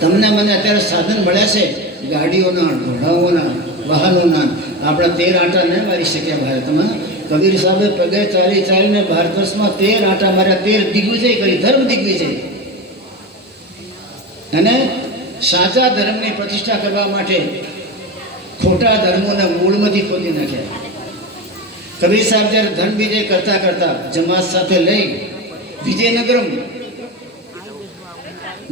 તમને મને અત્યારે સાધન મળ્યા છે ગાડીઓના, ઘોડાઓના, વાહનોના. આપણા 13 આંટા ન મારી શક્યા ભારતમાં. કબીર સાહેબે પગે ચાલી ચાલીને ભારત વર્ષમાં 13 આંટા માર્યા, 13 દિગ્વિજય કરી, ધર્મ દિગ્વિજય. અને સાચા ધર્મની પ્રતિષ્ઠા કરવા માટે ખોટા ધર્મોના મૂળમાંથી ખોદી નાખ્યા. કબીર સાહેબ જ્યારે ધર્મ વિજય કરતા કરતા જમાત સાથે લઈ વિજયનગરમ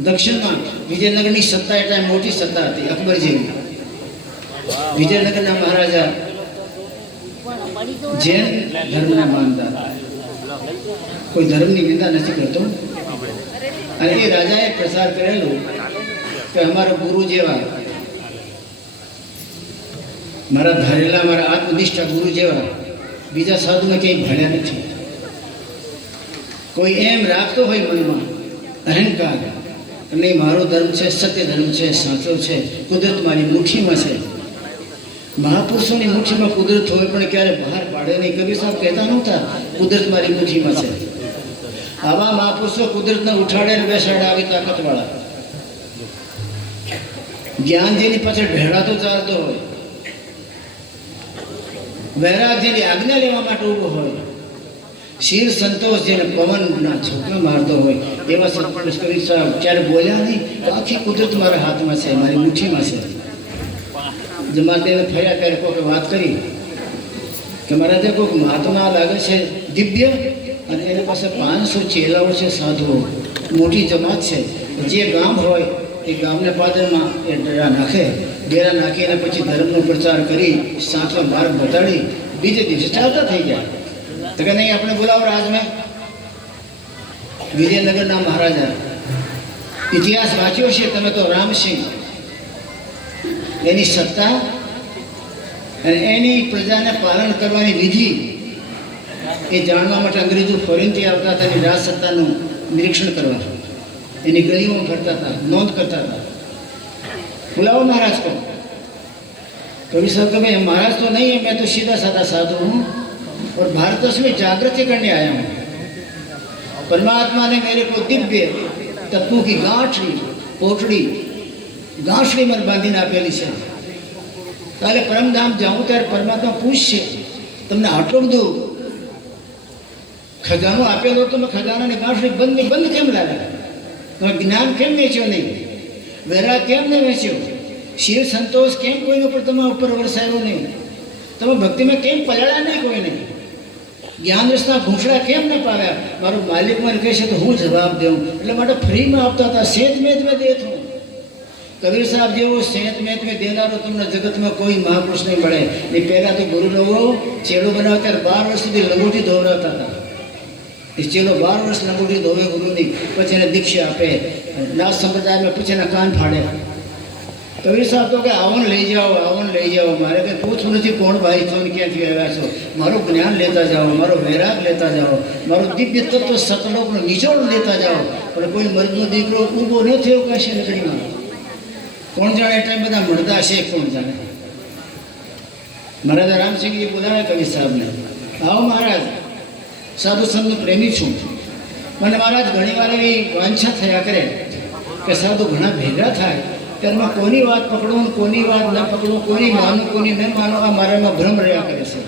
દક્ષિણમાં, વિજયનગરની સત્તા એટલે મોટી સત્તા હતી અકબર જેવી. વિજયનગરના મહારાજા જૈન ધર્મને માનતા, કોઈ ધર્મની નિંદા નથી કરતો. અને એ રાજાએ પ્રચાર કરેલું કે અમારા ગુરુ જેવા, મારા ધારેલા, મારા આત્મનિષ્ઠા ગુરુ જેવા બીજા સાધુને ક્યાંય ભણ્યા નથી. કોઈ એમ રાખતો હોય મનમાં અહંકાર, નહીં મારો ધર્મ છે, સત્ય ધર્મ છે, સાચો છે, કુદરત મારી મુઠ્ઠીમાં છે. મહાપુરુષોની મુઠ્ઠીમાં કુદરત હોય પણ ક્યારે બહાર પાડે નહીં. કબીર સાહેબ કહેતા નહોતા કુદરત મારી મુઠ્ઠીમાં છે. આવા મહાપુરુષો કુદરતને ઉઠાડે ને બેસાડે આવી તાકાતવાળા. જ્ઞાન જેની પાછળ ભેળાતો ચાલતો હોય, વૈરાગ જેની આજ્ઞા લેવા માટે ઊભો હોય, શીર સંતોષ જેને પવનના છોકરા મારતો હોય, એવા સત્પુરુષ કબીર સાહેબ ક્યારે બોલ્યા નહીં. આખી કુદરત મારા હાથમાં છે, મારી મુઠ્ઠીમાં છે. જમાતેને ફર્યા ત્યારે કોઈ વાત કરી કે મારા ત્યાં કોઈક મહાત્મા લાગે છે દિવ્ય, અને એની પાસે 500 ચેલાઓ છે, સાધુઓ, મોટી જમાત છે. જે ગામ હોય એ ગામને પાદરમાં એ ડેરા નાખે, ડેરા નાખીને પછી ધર્મનો પ્રચાર કરી સાચો માર્ગ બતાડી બીજે દિવસે ચાલતા થઈ જાય. તો કે નહીં આપણે બોલાવો રાજમાં. વિજયનગરના મહારાજા, ઇતિહાસ વાંચ્યો છે તમે તો, રામસિંહ, એની સત્તા અને એની પ્રજાને પાલન કરવાની વિધિ એ જાણવા માટે અંગ્રેજો ફોરેનથી આવતા હતા. એની રાજ સત્તાનું નિરીક્ષણ કરવા એની ગલીઓમાં ફરતા હતા, નોંધ કરતા હતા. बुलाओ महाराज को. कवि साहब का भाई महाराज तो नहीं है, मैं तो सीधा साधा साधु हूँ और भारतवर्ष में जागृति करने आया हूँ. परमात्मा ने मेरे को दिव्य तत्वों की गांठड़ी, पोटड़ी, गांठड़ी मन बांधीने આપેલી છે. કાલે પરમધામ જાઉં ત્યારે પરમાત્મા પૂછશે તમને આટલું બધું ખજાનો આપેલો તો મેં ખજાનાની ગાંઠડી બંધ કેમ લાગ્યા? તમે જ્ઞાન કેમ વેચ્યો નહીં? વૈરાગ કેમ નહીં વેચ્યો? શિવ સંતોષ કેમ કોઈનો પર તમારા ઉપર વરસાયો નહીં? તમે ભક્તિમાં કેમ પલાળ્યા નહીં કોઈને? જ્ઞાન રસના ઘૂંસડા કેમ ન પાવ્યા? મારો માલિક મને કહે છે તો હું જવાબ દઉં, એટલે માટે ફ્રીમાં આપતા હતા. સેત મેદ મેં દેતો. કબીર સાહેબ જેવો સેત મેદ મેં દેનારો તમને જગતમાં કોઈ મહાપુરુષ નહીં મળે. એ પહેલાં તો ગુરુ નવો ચેડો બનાવે ત્યારે 12 વર્ષ સુધી લંગોટી ધોવરાતા હતા. એ ચેલો 12 વર્ષ લંગોટી ધોવે ગુરુની, પછી એને દીક્ષા આપે. નાથ સંપ્રદાયમાં પછી એના કાન ફાડે. કબીર સાહેબ તો કે આવન લઈ જાઓ. મારે કંઈ પૂછવું નથી કોણ ભાઈ છો ને ક્યાંથી આવ્યા છો. મારું જ્ઞાન લેતા જાઓ, મારો વૈરાગ લેતા જાઓ, મારો દિવ્ય તત્વ સતલોકનો નિચોડ લેતા જાઓ. પણ કોઈ મર્દનો દીકરો ઊભો ન થયો કશે નગરીમાં. કોણ જાણે એ ટાઈમ બધા મળતા હશે, કોણ જાણે. મહારાજા રામસિંહજી બોલાવે કબીર સાહેબને, આવો મહારાજ, સાધુ સંતનો પ્રેમી છું. મને મહારાજ ઘણી વાર એવી વાંછા થયા કરે કે સાધુ ઘણા ભેગા થાય ત્યારે કોની વાત પકડું, કોની વાત ન પકડું, કોની માનું, કોની ન માનું, આ મારામાં ભ્રમ રહ્યા કરે છે.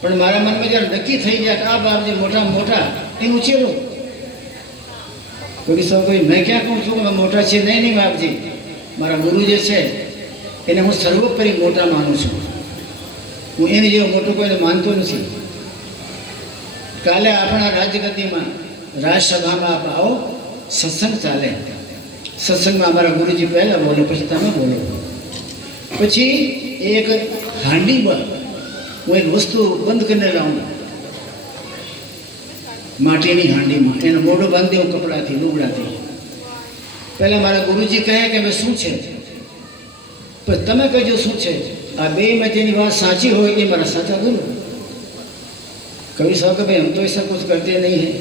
પણ મારા મનમાં જ્યારે નક્કી થઈ જાય કે આ બાપજી મોટા મોટા એ ઉછેરો. કોઈ સૌ કોઈ મેં ક્યાં કહું છું કે મોટા છે? નહીં બાપજી, મારા ગુરુ જે છે એને હું સર્વોપરી મોટા માનું છું. હું એની જેવો મોટો કોઈને માનતો નથી. કાલે આપણા રાજગતિમાં રાજસભામાં આપ આવો, સત્સંગ ચાલે. સત્સંગમાં અમારા ગુરુજી પહેલાં બોલે, પછી તમે બોલો. પછી એક હાંડી પર હું એક વસ્તુ બંધ કરીને લાવું, માટીની હાંડીમાં. એનો મોઢો બાંધી દઉં કપડાથી, લુગડાથી. પહેલાં મારા ગુરુજી કહે કે ભાઈ શું છે, પછી તમે કહેજો શું છે. આ બેમાં જેની વાત સાચી હોય એ મારા સાચા ગુરુ. कभी साहब का भाई हम तो ऐसा कुछ करते नहीं हैं,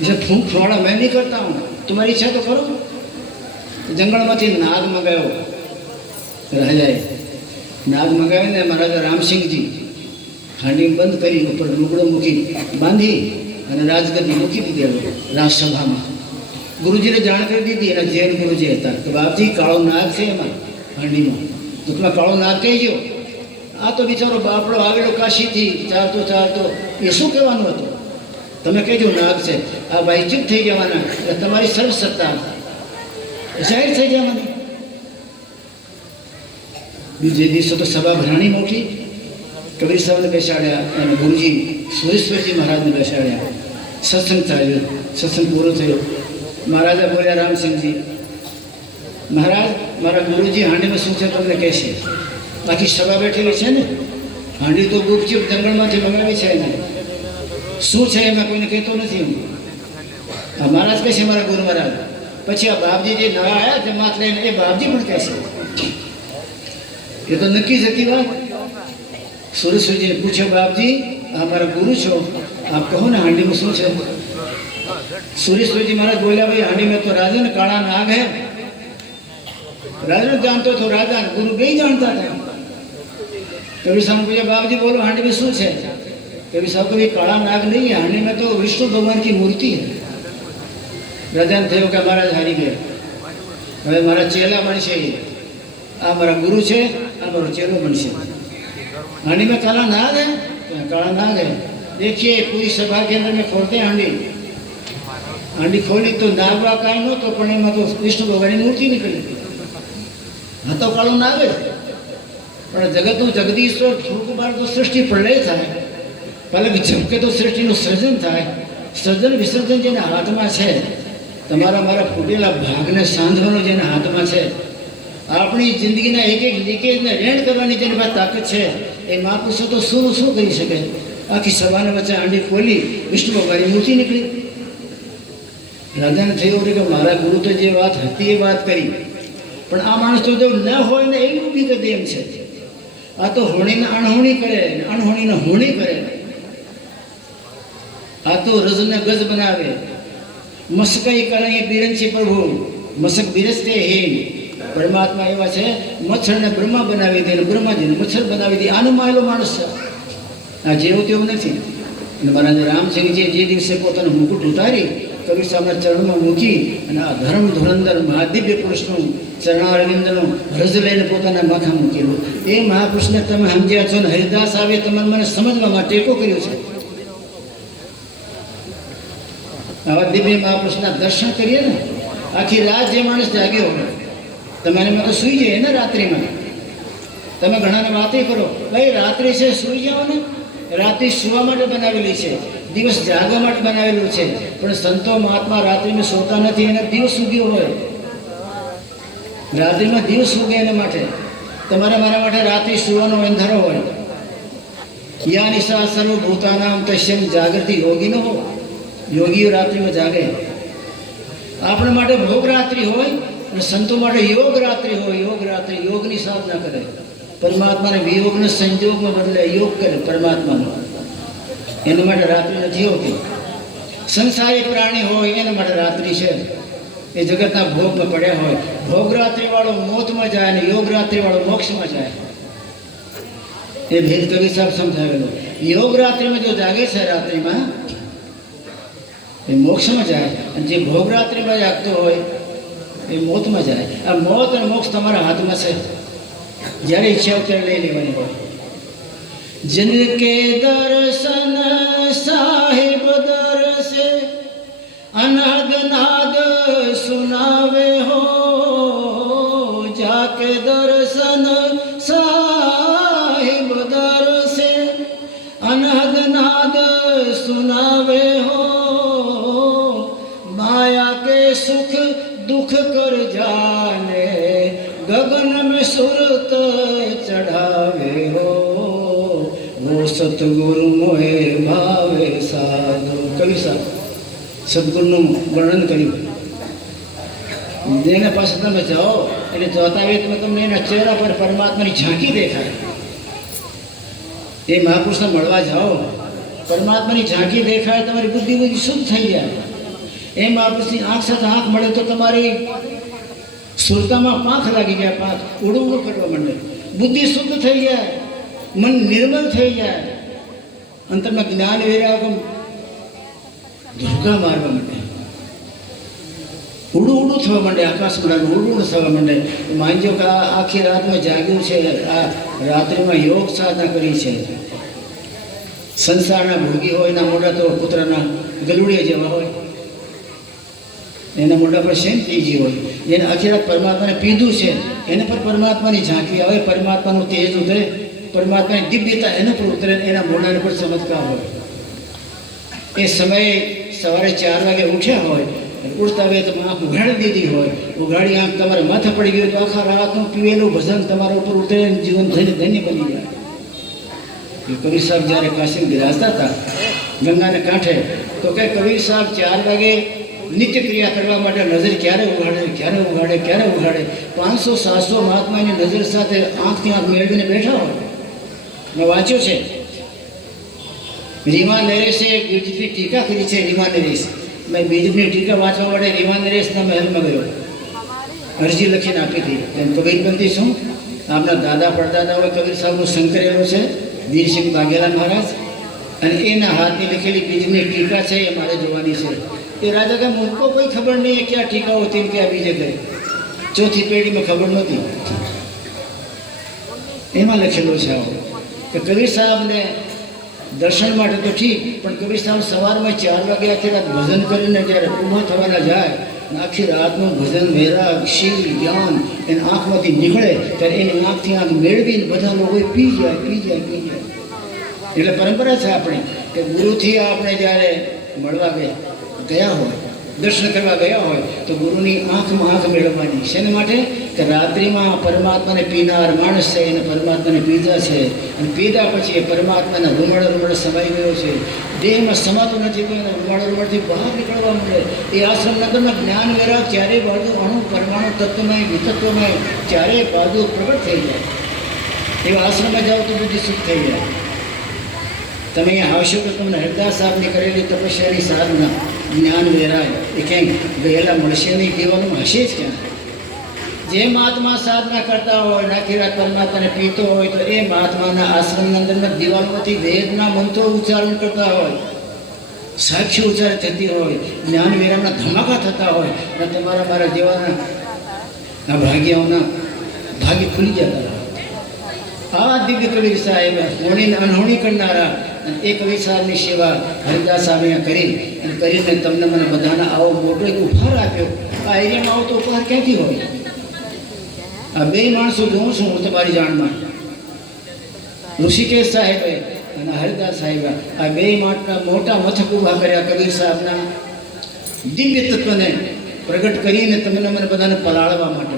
इसे फूंक फुवाड़ा मैं नहीं करता हूँ, तुम्हारी इच्छा तो करो. जंगलમાંથી નાગ મંગાવ્યો, રાજાએ નાગ મંગાવીને મહારાજા રામસિંહજી હાંડી બંધ કરી, ઉપર લુગડો મૂકી બાંધી અને રાજગદ્દી મૂકી દીધેલો રાજસભામાં. ગુરુજીને જાણ કરી દીધી, એના જૈન ગુરુજી હતા કે બાપજી કાળો નાગ છે એમાં હાંડીમાં, દુઃખમાં કાળો નાગ કહી ગયો. આ તો બિચારો બાપડો આવેલો કાશીથી ચાલતો ચાલતો, એ શું કહેવાનું હતું? તમે કહેજો નાગ છે. આ ભાઈ ચૂપ થઈ જવાના, એટલે તમારી સર્વ સત્તા જાહેર થઈ જવાની. બીજે દિવસે તો સભા ભરાણી મોટી. કબીર સાહેબને બેસાડ્યા અને ગુરુજી સુરેશ્વરજી મહારાજને બેસાડ્યા. સત્સંગ થયો, સત્સંગ પૂરો થયો. મહારાજા બોલ્યા, રામસિંહજી મહારાજ, મારા ગુરુજી હાંડીમાં શું છે તમને કહેશે. બાકી સભા બેઠેલી છે ને, હાંડી તો ગુપચુપ જંગલમાંથી મંગાવી છે એને, શું છે એમાં કોઈને કહેતો નથી હું. આ મહારાજ કહેશે મારા ગુરુ મહારાજ. પછી આ બાપજી જે નવા આવ્યા જમાત લઈને, એ બાપજી પણ કહેશે. એ તો નક્કી જ હતી વાત. સુરેશ્વરજીને પૂછ્યો, બાપજી આ મારા ગુરુ છો, આપ કહો ને હાંડીમાં શું છે? સુરેશ્વરજી મહારાજ બોલ્યા, ભાઈ हांडी में तो राजा ने काला नाग है. राजा जानतो तो राजा, गुरु भी जानता था. कबीर साहब पूछा, बाबूजी बोलो हांडी में શું છે? कबीर साहब कभी काला नाग नहीं है, हांडी में तो विष्णु भगवान की मूर्ति है. राजा ने थयो કે મહારાજ હારી ગયા, હવે મારા ચેલા બનશે. આ મારા ગુરુ છે, આ મારો ચેલો બનશે. हांडी में काला नाग है, काला नाग है. देखिए पूरी सभा के अंदर में खोलते हैं हांडी. हांडी खोली तो नागवा काई नो तो पण एमां तो विष्णु भगवाननी मूर्ति निकली. हाँ तो काळो नाग है, पण जगतनो जगदीश्वर થોડુંક બાર તો સૃષ્ટિ પ્રલય થાય, પલક ઝપકે તો સૃષ્ટિનું સર્જન થાય. સર્જન વિસર્જન જેના હાથમાં છે, તમારા મારા ફૂટેલા ભાગને સાંધવાનો જેના હાથમાં છે, આપણી જિંદગીના એક એક લીકેજને રેણ કરવાની જેની પાસે તાકાત છે, એ મહાપુરુષો તો શું કરી શકે. આખી સભાને વચ્ચે હાંડી ખોલી, વિષ્ણુ ભગવાનની મૂર્તિ નીકળી. રાજાને થયું કે મારા ગુરુ તો જે વાત હતી એ વાત કરી, પણ આ માણસ તો જો ન હોય ને એવું બી કદે એમ છે. આ તો હોણીને અણહોણી કરે, અણહોણીને હોણી કરે. આ તો રજને ગજ બનાવે. મસ્કઈ કરે બિરંચી પ્રભુ, મસ્ક બિરસતે હે. પરમાત્મા એવા છે, મચ્છરને બ્રહ્મા બનાવી દે, બ્રહ્માજીને મચ્છર બનાવી દે. આનો માયેલો માણસ છે. આ જેવું તેવું નથી. અને મહારાજ રામસિંહજીએ જે દિવસે પોતાનું મુકુટ ઉતારી કબીર સાહેબના ચરણમાં મૂકી અને આ ધર્મ ધુરંધર મહાદિવ્ય પુરુષનું ચરણારવિંદનું રજ લઈને પોતાના માથા મૂકેલું. એ મહાપુરુષને તમે સમજ્યા છો ને હરિદાસ આવે તમારે મને સમજવામાં ટેકો કર્યો છે. આવા દિવ્ય મહાપુરુષના દર્શન કરીએ ને, આખી રાત જે માણસ જાગ્યો હોય, તમારે તો સૂઈ જાય ને રાત્રિમાં. તમે ઘણાને વાતે કરો, ભાઈ રાત્રિ છે સૂઈ જાઓ ને. રાત્રિ સુવા માટે બનાવેલી છે, દિવસ જાગવા માટે બનાવેલું છે. પણ સંતો મહાત્મા રાત્રિમાં સોતા નથી, એને દિવસ ઉગ્યો હોય. રાત્રિમાં દિવસ ઉગે એના માટે. તમારે મારા માટે રાત્રિ સુવાનો અંધારો હોય. યા નિશા સર્વભૂતાનામ તસ્યમ જાગૃતિ યોગીનો હો. યોગીઓ રાત્રિમાં જાગે. આપણા માટે ભોગ રાત્રિ હોય અને સંતો માટે યોગ રાત્રિ હોય. યોગ રાત્રિ યોગની સાધના કરે. પરમાત્માને વિયોગને સંજોગમાં બદલે યોગ કરે પરમાત્માનો. એના માટે રાત્રિ નથી હોતી. સંસારી પ્રાણી હોય એના માટે રાત્રિ છે. એ જગતના ભોગમાં પડ્યા હોય. ભોગ રાત્રિ વાળો મોતમાં જાય અને યોગ રાત્રિ વાળો મોક્ષમાં જાય. એ ભેદ કવિ સાહેબ સમજાવેલો. યોગ રાત્રિમાં જો જાગે છે રાત્રિમાં, એ મોક્ષમાં જાય. અને જે ભોગ રાત્રિમાં જાગતો હોય એ મોતમાં જાય. આ મોત અને મોક્ષ તમારા હાથમાં છે. જ્યારે ઈચ્છા ત્યારે લઈ લેવાની હોય. जिनके दर्शन साहिब दरसे अनहद नाद सुनावे हो. जाके दर्शन साहिब दरसे अनहद नाद सुनावे हो. माया के सुख दुख कर जाने गगन में सुरत चढ़ावे हो. वो सतगुरु मोहे भावे साधु. कवि साहब સદગુરુનું વર્ણન કર્યું. જેના પાસે તમે જાઓ એટલે જોતા આવે તો તમને એના ચહેરા પર પરમાત્માની ઝાંકી દેખાય. એ મહાપુરુષને મળવા જાઓ, પરમાત્માની ઝાંકી દેખાય, તમારી બુદ્ધિ શુદ્ધ થઈ જાય. એ મહાપુરુષની આંખ સાથે આંખ મળે તો તમારી સુરતામાં પાંખ લાગી જાય. પાંખ ઉડું કરવા માંડે. બુદ્ધિ શુદ્ધ થઈ જાય, મન નિર્મલ થઈ જાય, અંતરમાં જ્ઞાન વૈરાગ ધોકા મારવા માટે. ઉડું ઉડું થવા માંડે, આકાશ ઉડાનું ઉડું ઉડું થવા માંડે. માનજો કે આ આખી રાતમાં જાગ્યું છે, આ રાત્રિમાં યોગ સાધના કરી છે. સંસારના ભોગી હોય એના મોઢા તો કૂતરાના ગલુડિયા જેવા હોય, એના મોઢા પર શેમ થઈ ગઈ હોય. જેને આખી રાત પરમાત્માને પીધું છે એને પર પરમાત્માની ઝાંખી આવે, પરમાત્માનું તેજ ઉતરે, પરમાત્માની દિવ્યતા એના પર ઉતરે, એના મોઢાને પર ચમત્કાર હોય. એ સમયે સવારે 4 વાગે ઉઠ્યા હોય, ઉઠતા હોય તો આંખ ઉઘાડી દીધી હોય, ઉઘાડી આંખ તમારે માથે પડી ગયું તો આખા રાતનું પીવેલું ભજન તમારા ઉપર ઉતરે, જીવન ધન્ય ધન્ય બની જાય. કબીર સાહેબ જ્યારે કાશી બિરાજતા હતા ગંગાને કાંઠે, તો કે કબીર સાહેબ 4 વાગે નિત્ય ક્રિયા કરવા માટે નજર ક્યારે ઉઘાડે, ક્યારે ઉઘાડે, ક્યારે ઉઘાડે. 500-700 મહાત્માની નજર સાથે આંખથી આંખ મેળવીને બેઠા હોય. મેં વાંચ્યું છે, રીમા નરેશે બીજેપી ટીકા કરી છે. રીમા નરેશ, મેં બીજેપીની ટીકા વાંચવા માટે રીમા નરેશના મહેલમાં ગયો, અરજી લખીને આપી હતી. એમ કબીરપંથી શું, આપણા દાદા પડદાદા હોય કબીર સાહેબનું સંકરેલું છે, વીરસિંહ વાઘેલા મહારાજ, અને એના હાથની લખેલી બીજની ટીકા છે, એ મારે જોવાની છે. એ રાજા કે મુझको કોઈ ખબર નહીં કે આ ટીકા હોતી કે આ બીજે ગઈ, ચોથી પેઢીમાં ખબર નહોતી. એમાં લખેલું છે આવું કે કબીર સાહેબને દર્શન માટે તો ઠીક, પણ કબીર સાહેબ સવારમાં 4 વાગે આખી રાત ભજન કરીને જ્યારે ઊભો થવાના જાય, આખી રાતનું ભજન, વૈરાગ, શીલ, જ્ઞાન એને આંખમાંથી નીકળે ત્યારે એની આંખથી આંખ મેળવીને બધા લોકો પી જાય, પી જાય, પી જાય. એટલે પરંપરા છે આપણી કે ગુરુથી આપણે જ્યારે મળવા ગયા હોય, દર્શન કરવા ગયા હોય તો ગુરુની આંખમાં આંખ મેળવવાની. શેના માટે? કે રાત્રિમાં પરમાત્માને પીનાર માણસ છે, એને પરમાત્માને પીધા છે, અને પીધા પછી એ પરમાત્માના રૂમડે સમાઈ ગયો છે, દેહમાં સમાતો નથી, એને રૂમડથી બહાર નીકળવા મળે. એ આશ્રમ નગરમાં જ્ઞાન વૈરાગ ચારેય બાજુ અણુ પરમાણુ તત્વમય વિતત્વમય ચારેય બાજુ પ્રગટ થઈ જાય. એવા આશ્રમમાં જાઓ તો બધી સુખ થઈ જાય. તમે અહીંયા આવશો તો તમને હરદાસ સાહેબની કરેલી તપસ્યાની સાધના, જ્ઞાન વૈરાગ એ ક્યાંય ગયેલા મળશે નહીં, દેવાનું હશે જ ક્યાં. જે મહાત્મા સાધના કરતા હોય, નાખી રાત પરમાત્માને પીતો હોય, તો એ મહાત્માના આશ્રમના અંદરમાં દિવાલોમાંથી વેદના મંત્રો ઉચ્ચારણ કરતા હોય, સાક્ષી ઉચ્ચાર થતી હોય, જ્ઞાન વૈરાગના ધમાકા થતા હોય, અને તમારા મારા જેવાના આ ભાગ્યાઓના ભાગ્ય ખુલી જતા હોય. આ દિવ્ય કબીર સાહેબ હોણીને અનહોણી કરનારા, એ કબીર સાહેબની સેવા હરિદાસ સાહેબે કરી, અને કરીને તમને મને બધાના આવો મોટો એક ઉપહાર આપ્યો. આ એરિયામાં આવો તો ઉપહાર ક્યાંથી હોય? આ 2 માણસો જોઉં છું હું તમારી જાણમાં, ઋષિકેશ સાહેબે અને હરિદાસ સાહેબે આ 2 મોટા મથક ઊભા કર્યા કબીર સાહેબના દિવ્ય તત્વને પ્રગટ કરીને તમને મને બધાને પલાળવા માટે.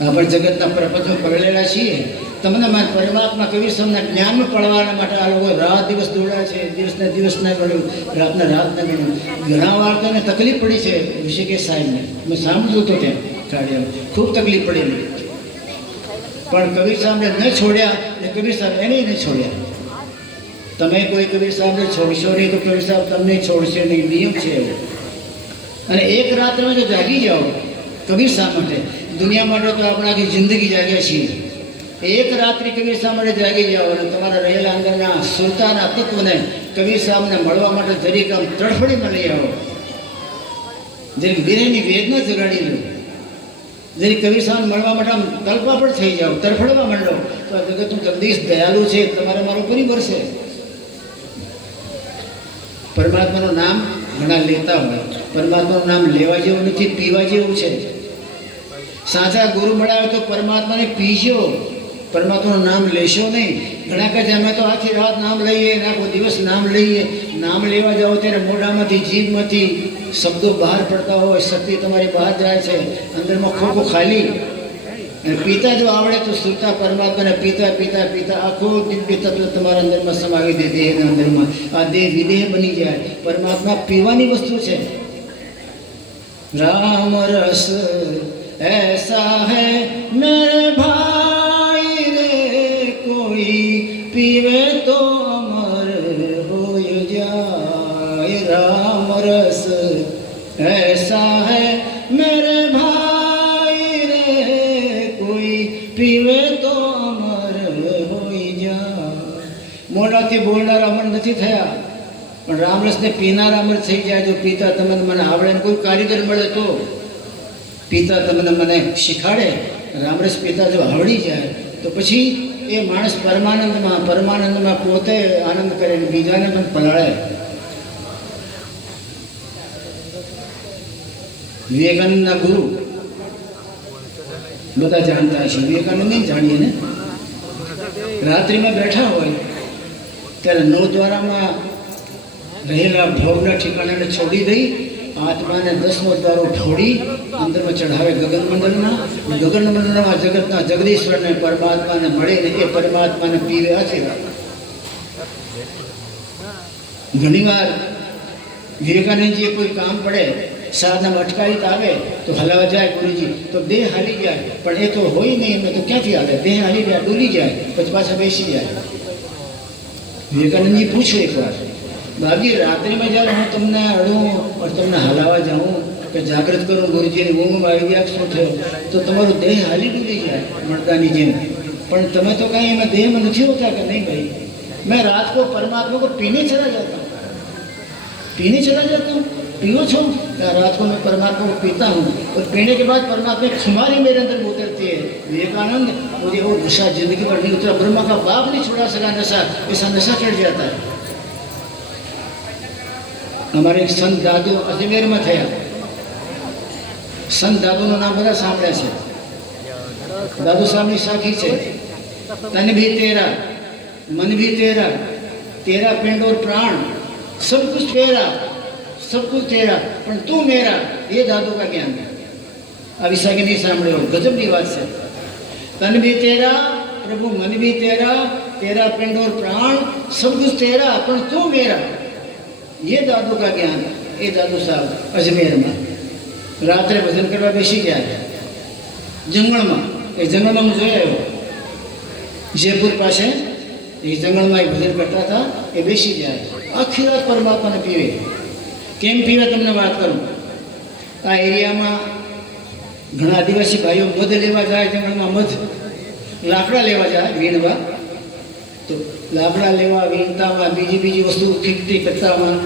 આપણે જગતના પ્રપંચમાં પડેલા છીએ, તમને મારા પરમાત્મા કબીર સાહેબના જ્ઞાનમાં પડવાના માટે આ લોકો રાત દિવસ દોડ્યા છે, દિવસ ના ગણ્યું, રાતના રાત ના ગણ્યું. ઘણા વાર તો એને તકલીફ પડી છે ઋષિકેશ સાહેબને, મેં સાંભળ્યું તો ત્યાં કાઢ્યા, ખૂબ તકલીફ પડેલી, પણ કબીર સાહેબને ન છોડ્યા ને કબીર સાહેબ એને ન છોડ્યા. તમે કોઈ કબીર સાહેબને છોડશો નહીં તો કબીર સાહેબ તમને છોડશે નહીં, નિયમ છે એવો. અને એક રાત્રમાં જો જાગી જાઓ કબીર સાહેબ માટે, દુનિયા માટે તો આપણે આખી જિંદગી જાગ્યા છીએ. એક રાત્રિ કબીર સાહેબ માટે જાગી જાઓ અને તમારા રહેલા અંદરના સુરતાના તત્વને કબીર સાહેબને મળવા માટે જરીક આમ તડફડીમાં લઈ આવો, જરીક વિરહની વેદના જગાડી લો, જરીક કબીર સાહેબ મળવા માટે આમ તલપાપડ થઈ જાઓ, તરફડવા માંડો, તો આ જગતનું જગદીશ દયાલુ છે, તમારે મારું કરી ભરશે. પરમાત્માનું નામ ઘણા લેતા હોય, પરમાત્માનું નામ લેવા જેવું નથી, પીવા જેવું છે. સાચા ગુરુ મળ્યા તો પરમાત્માને પીજો, પરમાત્માનું નામ લેશો નહીં. ઘણા કહે છે અમે તો આખી રાત નામ લઈએ, આખો દિવસ નામ લઈએ. નામ લેવા જાઓ ત્યારે મોઢામાંથી જીભમાંથી શબ્દો બહાર પડતા હોય, શક્તિ તમારી બહાર જાય છે, અંદરમાં ખોખું ખાલી. અને પીતા જો આવડે તો સુરતા પરમાત્માને પીતા પીતા પીતા આખો દિવ્ય તત્વ તમારા અંદરમાં સમાવી દે, દેહના અંદરમાં આ દેહ વિદેહ બની જાય. પરમાત્મા પીવાની વસ્તુ છે. રામ રસ ऐसा है मेरे भाई रे, कोई पीवे तो अमर हो जाए. राम रस ऐसा है मेरे भाई रे, कोई पीवे तो अमर हो जाए. મોઢાથી બોલનાર અમર નથી થયા, પણ રામરસને પીનારા અમર થઈ જાય. જો પીતા તમને મને આવડે ને કોઈ કારીગર મળે તો, પીતા તમને મને શીખાડે, રામરસ પીતા જો આવડી જાય તો પછી એ માણસ પરમાનંદમાં પોતે આનંદ કરે ને બીજાને પણ પલાળે. વિવેકાનંદના ગુરુ બધા જાણતા હશે, વિવેકાનંદ નહીં જાણીએ ને. રાત્રિમાં બેઠા હોય ત્યારે નવદ્વારામાં રહેલા ભોગના ઠેકાણાને છોડી દઈ આત્માને 10મો દ્વારો ફોડી અંદરમાં ચઢાવે ગગનમંડળમાં. ગગનમંડળમાં જગતના જગદીશ્વરને પરમાત્માને મળીને એ પરમાત્માને પીવે. આશીર્વાદ. ઘણીવાર વિવેકાનંદજીએ કોઈ કામ પડે, સાધનામાં અટકાયત આવે તો હલાવા જાય ગુરુજી, તો દેહ હાલી જાય. પણ એ તો હોય નહીં, એમને તો ક્યાંથી આવે? દેહ હાલી જાય, ડૂલી જાય, પછી પાછા બેસી જાય. વિવેકાનંદજી પૂછો એકવાર, બાકી રાત્રિમાં જ્યારે હું તમને અડું और તમને હલાવા જાઉં કે જાગૃત કરું, ગુરુજીની ઊંઘમાં આવી ગયા શું થયું, તો તમારો દેહ હાલી ડૂલી જાય મરદાની જેમ. પણ તમે તો કાંઈ એમાં દેહમાં નથી હોતા કે નહીં ભાઈ? मैं रात को परमात्मा को पीने चला जाता हूँ, पीने चला जाता हूँ. पीओ छो? रात को मैं परमात्मा को पीता हूँ और पीने के बाद परमात्मा की खुमारी मेरे अंदर उतरती है. विवेकानंद, मुझे वो नशा जिंदगी पर नहीं उतरा. ब्रह्मा का बाप नहीं छोड़ा सका नशा, ऐसा नशा चढ़ जाता है. हमारे एक संत दादू अजमेરમાં થયા. સંત દાદુનું નામ બધા સાંભળ્યા છે. દાદુ સાહેબની સાખી છે, તન भी तेरा मन भी तेरा, तेरा पिंड और प्राण सब कुछ तेरा, सब कुछ तेरा, પણ તું મેરા. ये दादू का ज्ञान है. આ વિશાખે નહીં સાંભળ્યો, ગજબની વાત છે. तन भी तेरा प्रभु, मन भी तेरा, तेरा पिंड और प्राण सब कुछ तेरा, પણ તું मेरा. ये दादू का ज्ञान. એ દાદુ સાહેબ અજમેરમાં રાત્રે ભજન કરવા બેસી ગયા જંગલમાં. એ જંગલમાં હું જોઈ આવ્યો, જયપુર પાસે એ જંગલમાં એ ભજન કરતા હતા. એ બેસી જાય, આખી રાત પરમાત્માને પીવે. કેમ પીવે તમને વાત કરું. આ એરિયામાં ઘણા આદિવાસી ભાઈઓ મધ લેવા જાય જંગલમાં, મધ લાકડા લેવા જાય વીણવા. તો લાકડા લેવા વીણતામાં બીજી વસ્તુ ખીખતી કરતામાં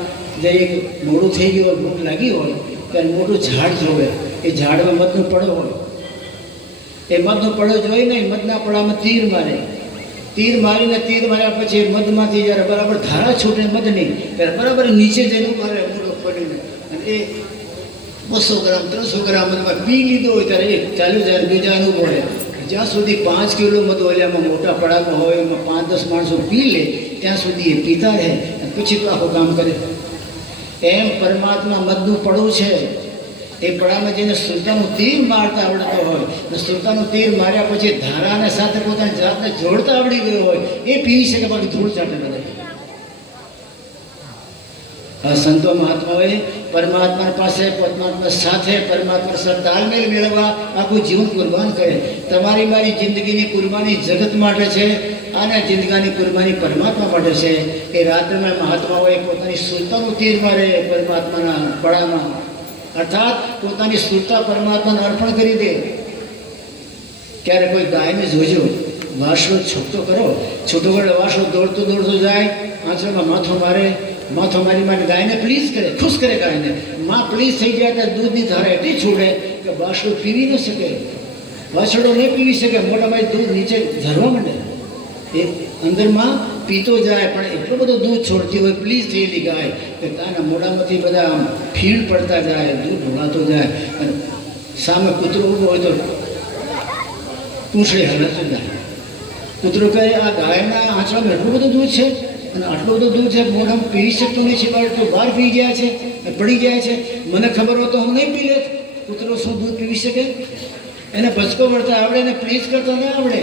જઈ મોડું થઈ ગયું હોય, ભૂખ લાગી હોય ત્યારે મોટું ઝાડ જોવે. એ ઝાડમાં મધનો પડો હોય. એ મધનો પડો જોઈને મધના પડામાં તીર મારે. તીર મારીને તીર માર્યા પછી મધમાંથી જ્યારે બરાબર ધારા છૂટે મધની, ત્યારે બરાબર નીચે જઈને મારે મોટો પડીને. અને એ 200 ગ્રામ 300 ગ્રામ મધમાં પી લીધો હોય ત્યારે એ ચાલ્યું જાય, બીજા અનુભવ રહે. જ્યાં સુધી 5 કિલો મધ ઓલિયામાં મોટા પડામાં હોય, એમાં 5-10 માણસો પી લે ત્યાં સુધી એ પીતા રહે, અને પછી તો આખું કામ કરે. એમ પરમાત્મા મધનું પડું છે. એ પડામાં જઈને સુરતાનું તીર મારતા આવડતો હોય, અને સુરતાનું તીર માર્યા પછી ધારાને સાથે પોતાની જાતને જોડતા આવડી ગયો હોય, એ પીવી શકે, બાકી ધૂળ ચાટે બધા. આ સંતો મહાત્માઓએ પરમાત્મા પાસે, પરમાત્મા સાથે, પરમાત્મા સાથે તાલમેલ મેળવવા આખું જીવન કુરબાન કરે. તમારી મારી જિંદગીની કુરબાની જગત માટે છે, અને જિંદગીની કુરબાની પરમાત્મા માટે છે. એ રાત્રિમાં મહાત્માઓએ પોતાની સુરતાનું તીર મારે પરમાત્માના પડામાં, અર્થાત પોતાની સુરતા પરમાત્માને અર્પણ કરી દે. ક્યારે કોઈ ગાયને જોજો, વાસળો છૂટો કરો, છૂટો કરે વાસળો દોડતો જાય, આંચળમાં માથો મારે, માથો મારી માટે ગાયને પ્લીઝ કરે, ખુશ કરે ગાયને. માં પ્લીઝ થઈ જાય ત્યારે દૂધની ધારા એટલી છોડે કે વાસળો પીવી ન શકે, વાસળો નહીં પીવી શકે, મોટામાં દૂધ નીચે ઝરવા માંડે. એ અંદરમાં પીતો જાય, પણ એટલું બધું દૂધ છોડતી હોય પ્લીઝ થયેલી ગાય કે તાના મોઢામાંથી બધા આમ ફીણ પડતા જાય, દૂધ ઢોળાતો જાય. અને સામે કૂતરો ઊભો હોય તો પૂંછડી હલાતો જાય. કૂતરો કહે આ ગાયના આંચળામાં એટલું બધું દૂધ છે, અને આટલું બધું દૂધ છે, મોઢામાં પી શકતો નહીં છે, તો બહાર પી જાય છે, પડી જાય છે. મને ખબર હોય તો હું નહીં પી લેત. કૂતરો શું દૂધ પીવી શકે? એને ભચકો વળતા આવડે, એને પ્લીઝ કરતા ના આવડે,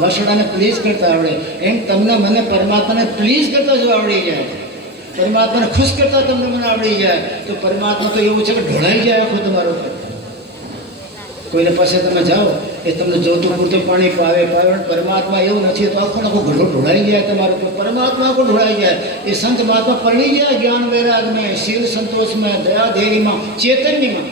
વાસણાને પ્લીઝ કરતા આવડે. એમ તમને મને પરમાત્માને પ્લીઝ કરતા જો આવડી જાય, પરમાત્માને ખુશ કરતા તમને મને આવડી જાય, તો પરમાત્મા તો એવું છે કે ઢોળાઈ જાય આખું તમારો. કોઈને પાસે તમે જાઓ, એ તમને જોતું પૂરતું પાણી પાવે, પરમાત્મા એવું નથી તો આખો ઘડો ઢોળાઈ જાય તમારો. પરમાત્મા આખો ઢોળાઈ જાય. એ સંત મહાત્મા પરણી જાય જ્ઞાન વૈરાગમાં, શિવ સંતોષમાં, દયા ધૈર્યમાં, ચેતન્યમાં.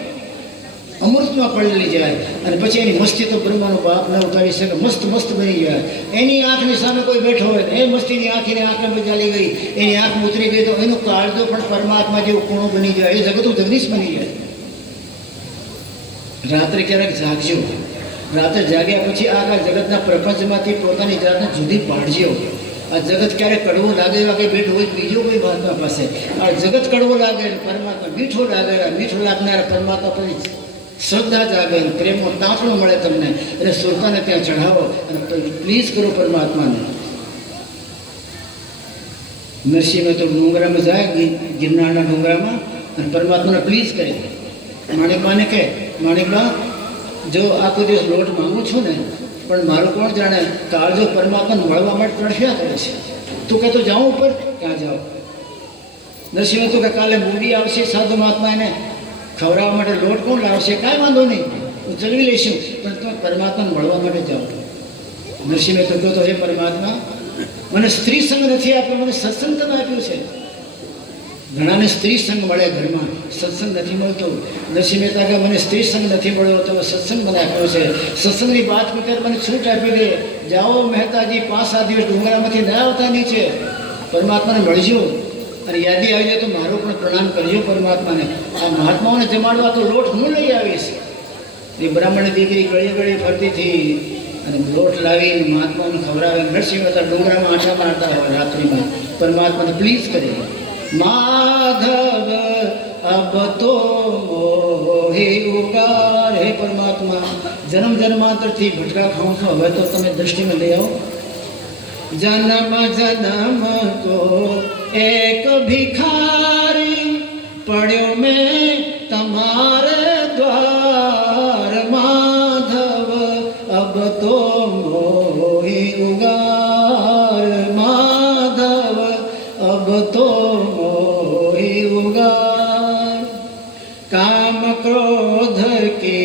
અમૃતમાં પડેલી જાય અને પછી એની મસ્તી તો બ્રહ્માનો બાપ ન ઉતારી શકે, મસ્ત મસ્ત બની જાય. એની આંખની સામે કોઈ બેઠો હોય એ મસ્તીની આંખીને આંખને ચાલી ગઈ, એની આંખ ઉતરી ગઈ તો એનું કાળજો પણ પરમાત્મા જેવું કૂણો બની જાય, એ જગતું જગદીશ બની જાય. રાત્રે ક્યારેક જાગજો, રાત્રે જાગ્યા પછી આખા જગતના પ્રપંચમાંથી પોતાની જાતને જુદી પાડજો. આ જગત ક્યારેક કડવું લાગે કે બેઠું હોય બીજો કોઈ મહાત્મા પાસે, આ જગત કડવું લાગે પરમાત્મા મીઠું લાગે, મીઠું લાગનારા પરમાત્મા પછી શ્રદ્ધા જાગે, પ્રેમનો તાંતણો મળે તમને, એટલે સુરતાને ત્યાં ચઢાવો અને પ્લીઝ કરો પરમાત્માને. નરસિંહ તો ડુંગરામાં જાય, ગિરનારના ડુંગરામાં, અને પરમાત્માને પ્લીઝ કરે. માણેકબાને કહે, માણેકબા જો આખો દિવસ લોટ માંગુ છું ને, પણ મારું કોણ જાણે કાળજો પરમાત્માને મળવા માટે તડફ્યા કરે છે. તું કહેતો જાઉં ઉપર, ક્યાં જાઓ? નરસિંહ તું કે કાલે મૂડી આવશે સાધુ મહાત્મા, એને ખવડાવવા માટે લોટ કોણ લાવશે? કાંઈ વાંધો નહીં, હું ચલવી લઈશું, પણ તમે પરમાત્માને મળવા માટે જાઓ. નરસિંહે તો કહ્યું, હે પરમાત્મા, મને સ્ત્રી સંગ નથી આપ્યો, મને સત્સંગ તમે આપ્યું છે. ઘણાને સ્ત્રી સંગ મળે ઘરમાં, સત્સંગ નથી મળતો. નરસિંહ મહેતા કે મને સ્ત્રી સંગ નથી મળ્યો, તમે સત્સંગ મને આપ્યો છે. સત્સંગની વાત વગર મને છૂટ આપી દે. જાઓ મહેતાજી, 5-7 દિવસ ડુંગરામાંથી ના આવતા નીચે, પરમાત્માને મળજો અને યાદી આવી જાય તો મારો પણ પ્રણામ કરજો પરમાત્માને. આ મહાત્માઓને જમાડવા તો લોટ હું લઈ આવીશ. એ બ્રાહ્મણની દીકરી ગળી ગળી ફરતી હતી અને લોટ લાવીને મહાત્માઓને ખવડાવે. નરસિંહ મહેતા ડુંગરામાં આંટા મારતા હોય રાત્રિમાં, પરમાત્માને પ્લીઝ કરે. માધવ અબ તો મોહે ઉગાર, હે પરમાત્મા, જન્મ જન્માંતરથી ભટકા ખાઉં છું, હવે તો તમે દ્રષ્ટિમાં લઈ આવો. જન્મ જન્મ કો એક ભિખારી, પડ્યો મેં તમારે દ્વાર. માધવ અબ તો મોહે ઉગાર, માધવ અબ તો काम क्रोध के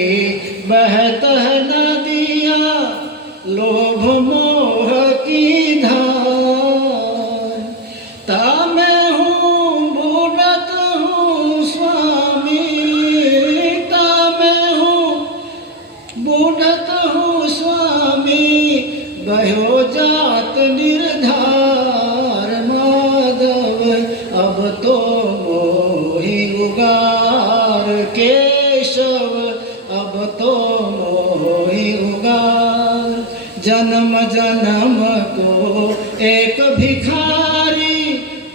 बहत नदियाँ, लोभ मोह की धार. तामे हूँ बूढ़त हूँ स्वामी, तामे हूँ बूढ़त हूँ स्वामी, बहो जात निर्धार. माधव अब तो मोहि उगार, केशव अब तो मोहि उगार. जन्म जन्म को एक भिखारी,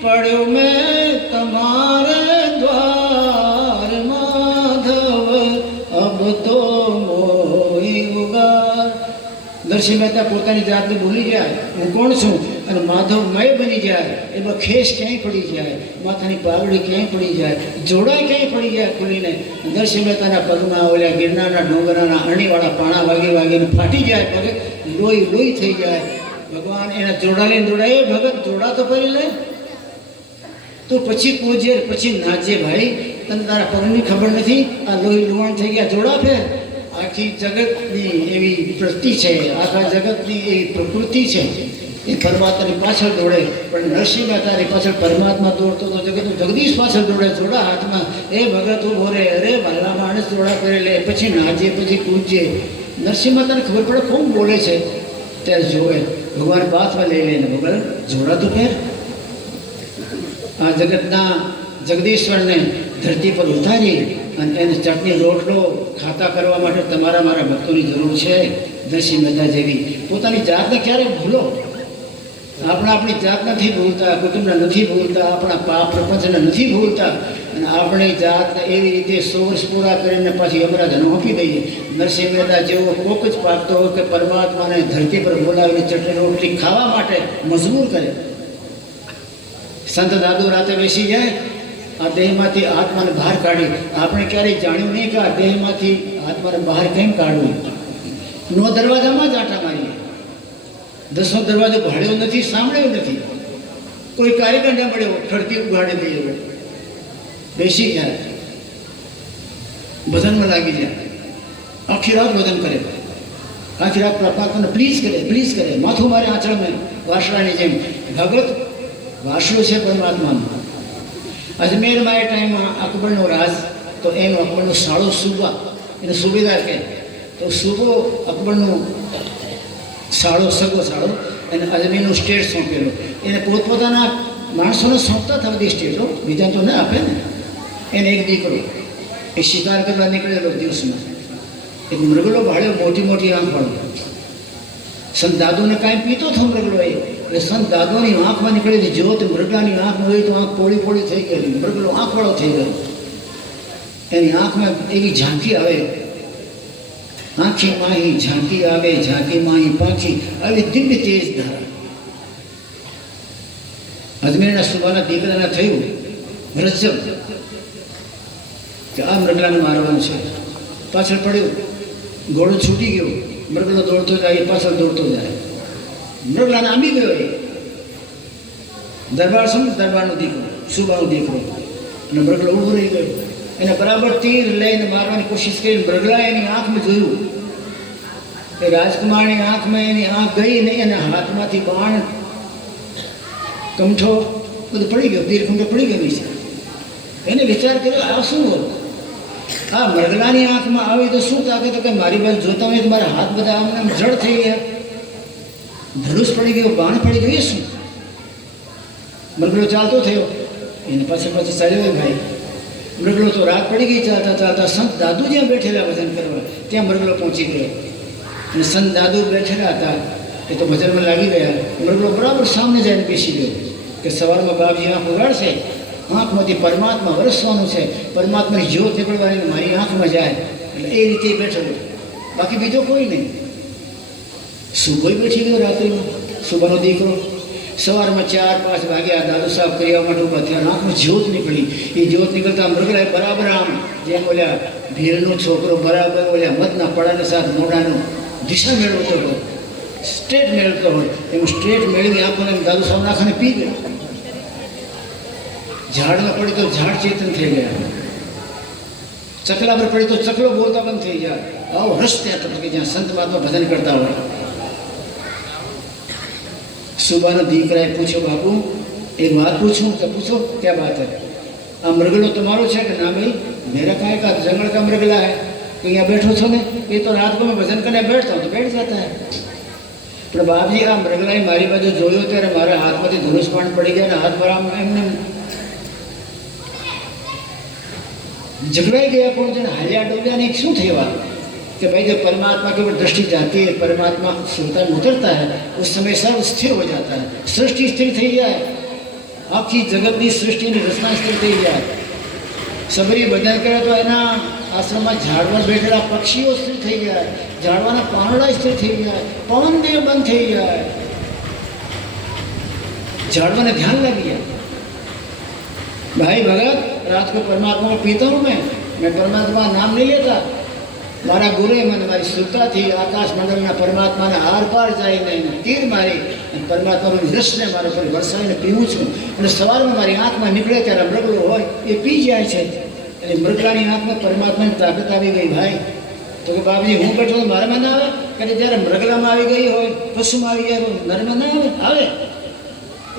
पड़ो मैं तुम्हारे द्वार. माधव अब तो मोहि उगार. નરસિંહ મહેતા પોતાની જાતને ભૂલી જાય, હું કોણ છું, અને માધવમય બની જાય. એમાં ખેસ ક્યાંય પડી જાય, માથાની પાઘડી ક્યાંય પડી જાય, જોડાઈ ક્યાંય પડી જાય ખુલીને. નરસિંહ મહેતાના પગમાં ઓલા ગિરનારના ડુંગરાના અણીવાળા પાણા વાગી વાગીને ફાટી જાય, પગે લોહી લોહી થઈ જાય. ભગવાન એના જોડા લઈને જોડાય, ભગત જોડા તો કરી લે, તો પછી પૂજે, પછી નાચે. ભાઈ તને તારા પગની ખબર નથી, આ લોહી લુહાણ થઈ ગયા, જોડા ફેર. આખી જગતની એવી પ્રતિ છે, આખા જગતની એવી પ્રકૃતિ છે, એ પરમાત્માની પાછળ દોડે. પણ નરસિંહ મહેતાની પાછળ પરમાત્મા દોડતો તો જગતનું જગદીશ પાછળ દોડે, જોડા હાથમાં. એ ભગત ઉભો રે, અરે ભલા માણસ જોડા કરી લે, પછી નાચે, પછી કૂદજે. નરસિંહ મહેતાને ખબર પડે કોણ બોલે છે, ત્યારે જોવે, ભગવાન બાથમાં લઈ લઈને, ભગવાન જોડા તો ફેર. આ જગતના જગદીશ્વરને ધરતી પર ઉતારી અને એને ચટણી રોટલો ખાતા કરવા માટે તમારા મારા ભક્તોની જરૂર છે. નરસિંહ મહેતા જેવી પોતાની જાતને ક્યારે ભૂલો. આપણે આપણી જાત નથી ભૂલતા, કુટુંબને નથી ભૂલતા, આપણા પાપ પ્રપંચને નથી ભૂલતા, અને આપણી જાતને એવી રીતે 100 વર્ષ પૂરા કરીને પાછી યમરાજને આપી દઈએ. નરસિંહ મહેતા જેવો કોક જ પાકતો હોય કે પરમાત્માને ધરતી પર બોલાવીને ચટણી રોટલી ખાવા માટે મજબૂર કરે. સંત દાદુ રાતે બેસી જાય, આ દેહમાંથી આત્માને બહાર કાઢી. આપણે ક્યારેય જાણ્યું નહીં કે આ દેહમાંથી આત્માને બહાર કેમ કાઢવું. 9 દરવાજામાં જ આંટા મારીએ, 10મો દરવાજો ભાડ્યો નથી, સાંભળ્યો નથી, કોઈ કાર્યક્રમ ના મળ્યો, ઠરતી ઉગાડી દઈએ, બેસી ગયા, ભજનમાં લાગી જાય, આખી રાત ભજન કરે, આખી રાત પરમાત્માને પ્લીઝ કરે, માથું મારે આંચળમાં વાસણાની જેમ. ભગત વાસણું છે પરમાત્માનું. અજમેરમાં એ ટાઈમમાં અકબરનો રાજ, તો એનો અકબરનો સાળો સુબા એને સુબેદાર કહે. તો સુબો અકબરનો સગો સાળો અને અજમેરનું સ્ટેટ સોંપેલો. એને પોતપોતાના માણસોને સોંપતા હતા બધી સ્ટેટો, બીજા તો ના આપે ને. એને એક દીકરો એ શિકાર કરવા નીકળેલો દિવસમાં. એક મૃગલો ભાળ્યો, મોટી મોટી આંખવાળો. સંત દાદુને કાંઈ પીતો હતો મૃગલો એ. એટલે સંત દાદુની આંખમાં નીકળેલી જ્યોત મૃગલાની આંખમાં હોય તો આંખ પોળી પોળી થઈ ગયેલી. મૃગલો આંખવાળો થઈ ગયો. એની આંખમાં એવી ઝાંખી આવે, આંખી માહી ઝાંકી આવે, ઝાંકી માહી પાંખી, આવી દિવ્ય તેજ ધારા. અજમેરના સુબાના દીકરાના થયું રજબ કે આ મૃગલાને મારવાનું છે. પાછળ પડ્યું, ઘોડો છૂટી ગયો, મૃગલો દોડતો જાય, પાછળ દોડતો જાય. મૃગલાને આંબી ગયો એ. દરબાર શું, દરબારનો દીકરો, સુબાનો દીકરો, અને મૃગલો ઊભો રહી ગયો. એને બરાબર તીર લઈને મારવાની કોશિશ કરી. મૃગલાએ એની આંખમાં જોયું, એ રાજકુમારની આંખમાં એની આંખ ગઈ નહીં, એના હાથમાંથી બાણ, કંઠો બધું પડી ગયો, તીર કંઠો પડી ગયો છે. એને વિચાર કર્યો, આ શું હોય? આ મૃગલાની આંખમાં આવી તો શું તાકે? તો કે મારી બાજુ જોતા હોય તો મારા હાથ બધા આમ જડ થઈ ગયા, ધનુષ પડી ગયો, બાણ પડી ગયું, એ શું? મૃગલો ચાલતો થયો, એને પાછળ પાછળ ચાલ્યો ભાઈ. મૃગલો તો રાત પડી ગઈ ચાલતા ચાલતા. સંત દાદુ જ્યાં બેઠેલા ભજન કરવા, ત્યાં મૃગલો પહોંચી ગયો. અને સંત દાદુ બેઠેલા હતા એ તો ભજનમાં લાગી ગયા. મૃગલો બરાબર સામે જઈને બેસી ગયો કે સવારમાં બાપજી આંખ ઉગાડશે, આંખમાંથી પરમાત્મા વરસવાનું છે, પરમાત્માની જ્યોત નીકળવાની મારી આંખમાં જાય. એટલે એ રીતે બેઠેલો, બાકી બીજો કોઈ નહીં. સુબોય બેઠી ગયો રાત્રિમાં, સુબાનો દીકરો. સવારમાં 4-5 વાગ્યા દાદુ સાહેબ કરવા માટે ઊભા થયા. આંખમાં જ્યોત નીકળી. એ જ્યોત નીકળતા મૃગલાએ બરાબર આમ જેમ ઓલ્યા ભીરનો છોકરો બરાબર ઓલ્યા મધના પડાને સાથે મોઢાનો દિશા મેળવતો હતો, સ્ટ્રેટ મેળવતો હોય એમ સ્ટ્રેટ મેળવી આંખોને દાદુ સાહેબ આંખને પી ગયો. ઝાડમાં પડી તો ઝાડ ચેતન થઈ ગયા, ચકલા પર પડી તો ચકલો બોલતા બંધ થઈ જાય. આવો રસ ત્યાં હતો કે જ્યાં સંત મહાત્મા ભજન કરતા હોય. સુબાના દીકરાએ પૂછ્યો, બાપુ એક વાત પૂછું? તો પૂછો, ક્યાં બાત હે? આ મૃગલો તમારો છે કે ના? ભાઈ મેરા કાંઈ કા જંગલ કા મૃગલા હે. તો અહીંયા બેઠો છો ને, એ તો રાત को मैं भजन करने बैठता हूँ तो बैठ जाता है. પણ બાપજી આ મૃગલાએ મારી બાજુ જોયો ત્યારે મારા હાથમાંથી ધનુષ બાણ પડી ગયા, હાથ પર આમ એમને झगड़ाई गया. कौन जन हालिया डोलिया ने क्यों थे बात कि भाई जब परमात्मा की ओर दृष्टि जाती है, परमात्मा सुनता उतरता है, उस समय सब स्थिर हो जाता है. सृष्टि स्थिर थी जाए, आखी जगतनी सृष्टिની રચના સ્થિર થઈ જાય. સબરી ભજન કરે તો એના આશ્રમમાં ઝાડમાં બેઠેલા પક્ષીઓ સ્થિર થઈ જાય, ઝાડવાના પાંદડા સ્થિર થઈ જાય, પવન દેવ બંધ થઈ જાય, ઝાડવાને ધ્યાન લાગી જાય. भाई भगत रात को परमात्मा को पीता हूँ मैं परमात्मा नाम नहीं लेता. मारा गुरुए मन मारी सुरता थी आकाश मंडलના પરમાત્માને આર પાર જાય નહીં, તીર મારી પરમાત્માનું રસને મારા પર વરસાવીને પીવું છું. અને સવારમાં મારી આંખમાં નીકળે ત્યારે મૃગલો હોય એ પી જાય છે. એટલે મૃગલાની આંખમાં પરમાત્માની તાકાત આવી ગઈ. ભાઈ તો કે બાપજી હું બેઠો તો મારામાં ના આવે? કે જ્યારે મૃગલામાં આવી ગઈ હોય, પશુમાં આવી જાય, નરમાં ના આવે? આવે.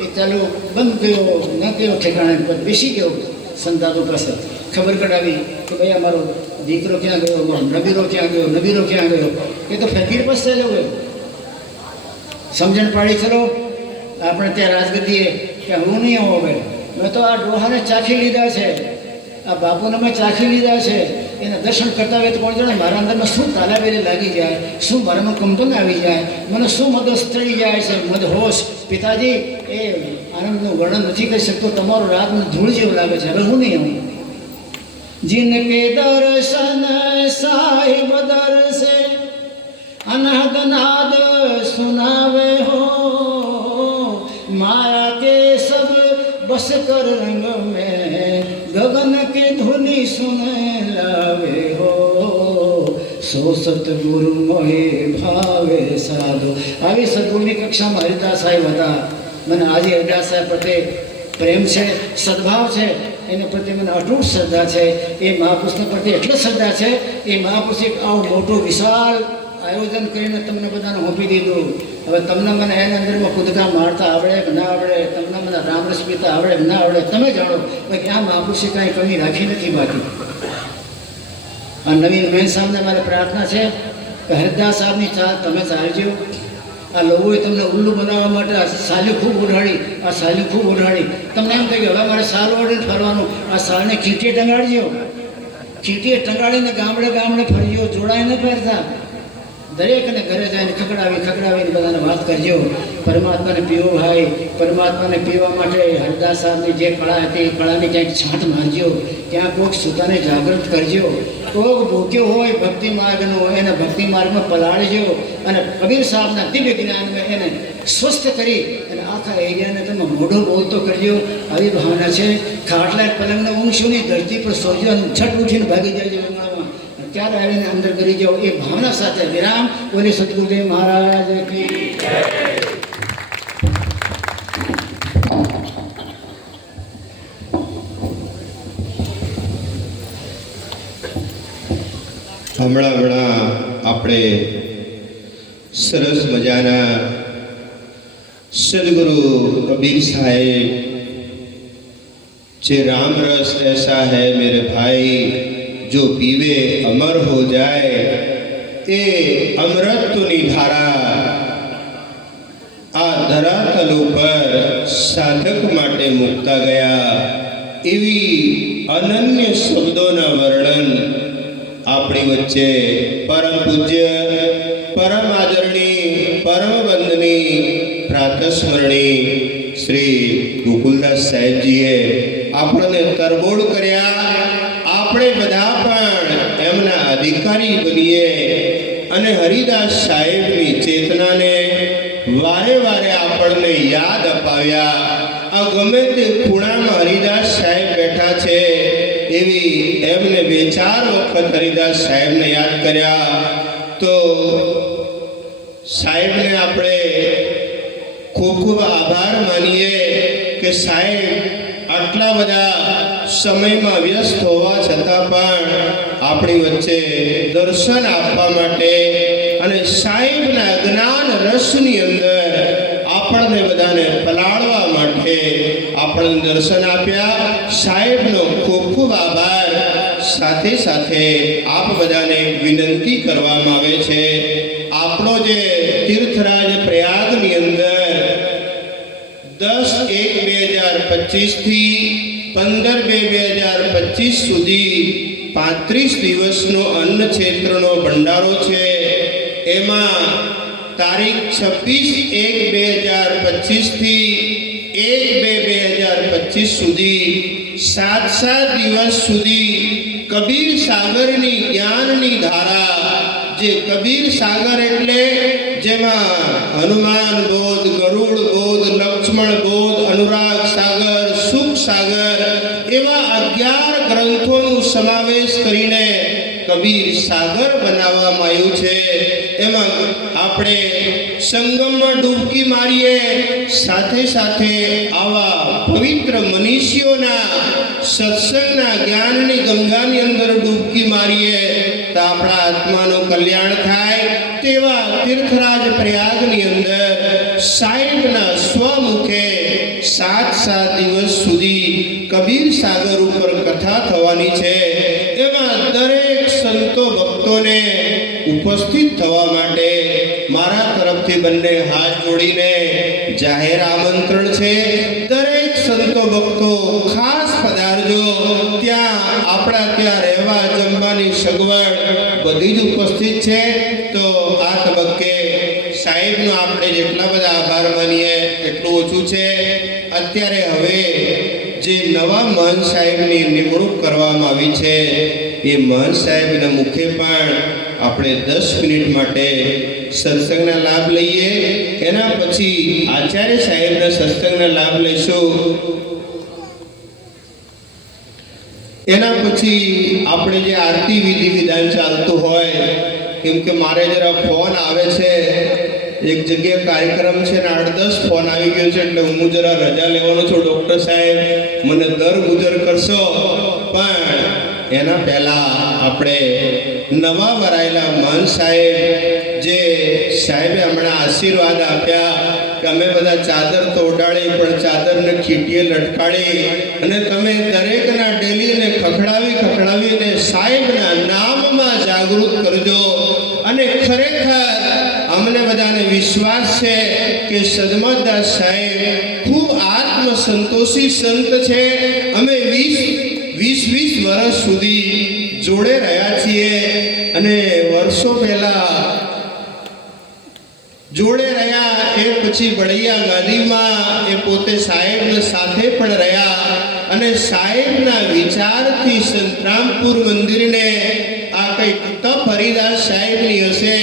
એ ચાલો બંધ ગયો, ન ગયો ઠેકાણે પર બેસી ગયો. સંતાનો પાસે ખબર કઢાવી કે ભાઈ અમારો દીકરો ક્યાં ગયો, નબીરો ક્યાં ગયો, નબીરો ક્યાં ગયો. એ તો ફકીર પાસે ચાલ્યો ગયો. સમજણ પાડી, ચલો આપણે ત્યાં રાજગદ્દીએ કે હું નહીં આવું. હવે મેં તો આ ડોહાને ચાખી લીધા છે, આ બાપુને મેં ચાખી લીધા છે. એના દર્શન કરતા હોય તો કોણ જાણે મારા અંદરમાં શું તાલાવેલી લાગી જાય, શું મારામાં કંપન આવી જાય, મને શું મદદ ચડી જાય છે, મદહોશ. પિતાજી એ આનંદનું વર્ણન નથી કરી શકતો. તમારો રાતનું ધૂળ જેવું લાગે છે. હવે હું નહીં આવું. जिनके दर्शन साहिब दर्शे अनहद नाद सुनावे हो, माया के सब बस कर रंग में गगन के धुनि सुन लावे हो, सो सतगुरु मोहे भावे साधु. આવી સદગુરુની કક્ષામાં હરિદાસ સાહેબ હતા. મને આજે હરિદાસ સાહેબ પ્રત્યે પ્રેમ છે, સદભાવ છે, એના પ્રત્યે મને અટૂટ શ્રદ્ધા છે. એ મહાપુરુષના પ્રત્યે એટલે શ્રદ્ધા છે, એ મહાપુરુષે આવું મોટું વિશાળ આયોજન કરીને તમને બધાને હોંપી દીધું. હવે તમને મને એના અંદરમાં કૂદકા મારતા આવડે કે ના આવડે, તમને મને રામરસ પીતા આવડે કે ના આવડે, તમે જાણો. ભાઈ આ મહાપુરુષે કાંઈ કમી રાખી નથી બાકી. આ નવીન બેન સામને મારે પ્રાર્થના છે કે હરદાસ સાહેબની ચા તમે ચાલજો. આ લોકોએ તમને ઉલ્લુ બનાવવા માટે આ સાલી ખૂબ ઉડાડી, આ સાલી ખૂબ ઉડાડી. તમને એમ થાય કે હવે મારે સાલ ઓઢીને ફરવાનું. આ સાલને ચીટીએ ટંગાડજો, ચીટીએ ટંગાડીને ગામડે ગામડે ફરજો, જોડાઈને ફરતા. દરેકને ઘરે જઈને ખકડાવીને બધાને વાત કરજો. પરમાત્માને પીવો ભાઈ, પરમાત્માને પીવા માટે હરદાસ સાહેબની જે કળા હતી એ કળાની ક્યાંક છાંટ મારજો. ક્યાંક કોઈક સુતાને જાગૃત કરજો. કોઈક ભૂખ્યો હોય ભક્તિ માર્ગનો એને ભક્તિ માર્ગમાં પલાળજો અને કબીર સાહેબના દિવ્ય જ્ઞાનમાં એને સ્વસ્થ કરી અને આખા એરિયાને તમે મોઢો બોલતો કરજો. આવી ભાવના છે. ખાટલા પલંગને ઊંઘશું નહીં, ધરતી પર સોજો, છટ ઉઠીને ભાગી જાય જંગલમાં, ત્યારે આવીને અંદર કરી જાઓ. એ ભાવના સાથે વિરામ. બોલે સદગુરુદેવ મહારાજ કી જય. હમણાં આપણે સરસ મજાના સદગુરુ કબીર સાહેબ જે રામ રસ ऐसा है मेरे भाई जो पीवे अमर हो जाए, એ અમૃતની ધારા આ ધરાતલ ઉપર સાધક માટે મૂકતા ગયા. એવી અનન્ય શબ્દોના વર્ણન આપણી વચ્ચે પરમ પૂજ્ય, પરમ આદરણી, પરમ વંદની, પ્રાતસ્મરણી શ્રી ગોકુલદાસ સાહેબજીએ આપણને તરબોળ કર્યા. આપણે બધા પણ એમના અધિકારી બનીએ અને હરિદાસ સાહેબની ચેતનાને વારે વારે આપણને યાદ અપાવ્યા. આ ગમે તે ખૂણામાં હરિદાસ સાહેબ બેઠા છે એવી એમને 2-4 વખત હરિદાસ સાહેબને યાદ કર્યા. તો સાહેબને આપણે ખૂબ ખૂબ આભાર માનીએ કે સાહેબ આટલા બધા સમયમાં વ્યસ્ત હોવા છતાં પણ આપણી વચ્ચે દર્શન આપવા માટે અને સાહેબના જ્ઞાન રસની અંદર આપણને બધાને પલાળવા માટે આપણને દર્શન આપ્યા. સાહેબનો ખૂબ ખૂબ આભાર. સાથે સાથે આપ બધાને વિનંતી કરવામાં આવે છે, આપણો જે તીર્થરાજ પ્રયાગની અંદર 10/1/2025 થી 15/2/2025 સુધી 35 દિવસનો અન્ન ક્ષેત્રનો ભંડારો છે. એમાં તારીખ 26/1/2025 થી 1/2/2025 સુધી 7 દિવસ સુધી કબીર સાગરની જ્ઞાનની ધારા, જે કબીર સાગર એટલે જેમાં હનુમાન બોધ, ગરુડ બોધ, લક્ષ્મણ બોધ, અનુરાગ સાગર, સુખ સાગર એવા 11 ગ્રંથોનો સમાવેશ કરીને કબીર સાગર બનાવવામાં આવ્યું છે. એમાં આપણે સંગમમાં ડૂબકી મારીએ, સાથે સાથે આવા પવિત્ર મનીષીઓના સત્સંગના જ્ઞાનની ગંગાની અંદર ડૂબકી મારીએ તો આપણા આત્માનું કલ્યાણ થાય. તેવા તીર્થરાજ પ્રયાગની અંદર સાહેબના સ્વમુખે 7 દિવસ સુધી કબીર સાગર ઉપર કથા થવાની છે. એમાં દરેક સંતો ભક્તોને ઉપસ્થિત થવા માટે મારા તરફથી બંને હાથ જોડીને જાહેર આમંત્રણ છે. દરેક સંતો ભક્તો ખાસ પધારજો. ત્યાં આપણા ત્યાં રહેવા જમવાની સગવડ બધી જ ઉપસ્થિત છે. તો આ તબક્કે સાહેબનો આપણે જેટલા બધા આભાર માનીએ એટલું ઓછું છે. અત્યારે હવે જે નવા મહંત સાહેબની નિમણૂક કરવામાં આવી છે એ મહંત સાહેબના મુખે પણ આપણે 10 મિનિટ માટે સત્સંગના લાભ લઈએ. એના પછી આચાર્ય સાહેબના સત્સંગના લાભ લઈશું. એના પછી આપણે જે આરતી વિધિ વિધાન ચાલતું હોય, કેમ કે મારે જરા ફોન આવે છે, એક જગ્યાએ કાર્યક્રમ છે ને 8-10 ફોન આવી ગયો છે, એટલે હું જરા રજા લેવાનો છું. ડૉક્ટર સાહેબ મને દર ગુજર કરશો. પણ એના પહેલાં આપણે નવા વરાયેલા મહંત સાહેબ, જે સાહેબે હમણાં આશીર્વાદ આપ્યા કે અમે બધા ચાદર તો ઉડાડી પણ ચાદરને ખીટીએ લટકાડી અને તમે દરેકના ડેલીને ખખડાવીને સાહેબના નામમાં વિશ્વાસ છે કે સદમતદાસ સાહેબ ખૂબ આત્મસંતોષી સંત છે. અમે 20 વર્ષ સુધી જોડે રહ્યા છીએ અને વર્ષો પહેલા જોડે રહ્યા. એ પછી બળૈયા ગાદીમાં એ પોતે સાહેબને સાથે પણ રહ્યા અને સાહેબના વિચારથી સંતરામપુર મંદિરને આ કંઈક તપ હરિદાસ સાહેબની હશે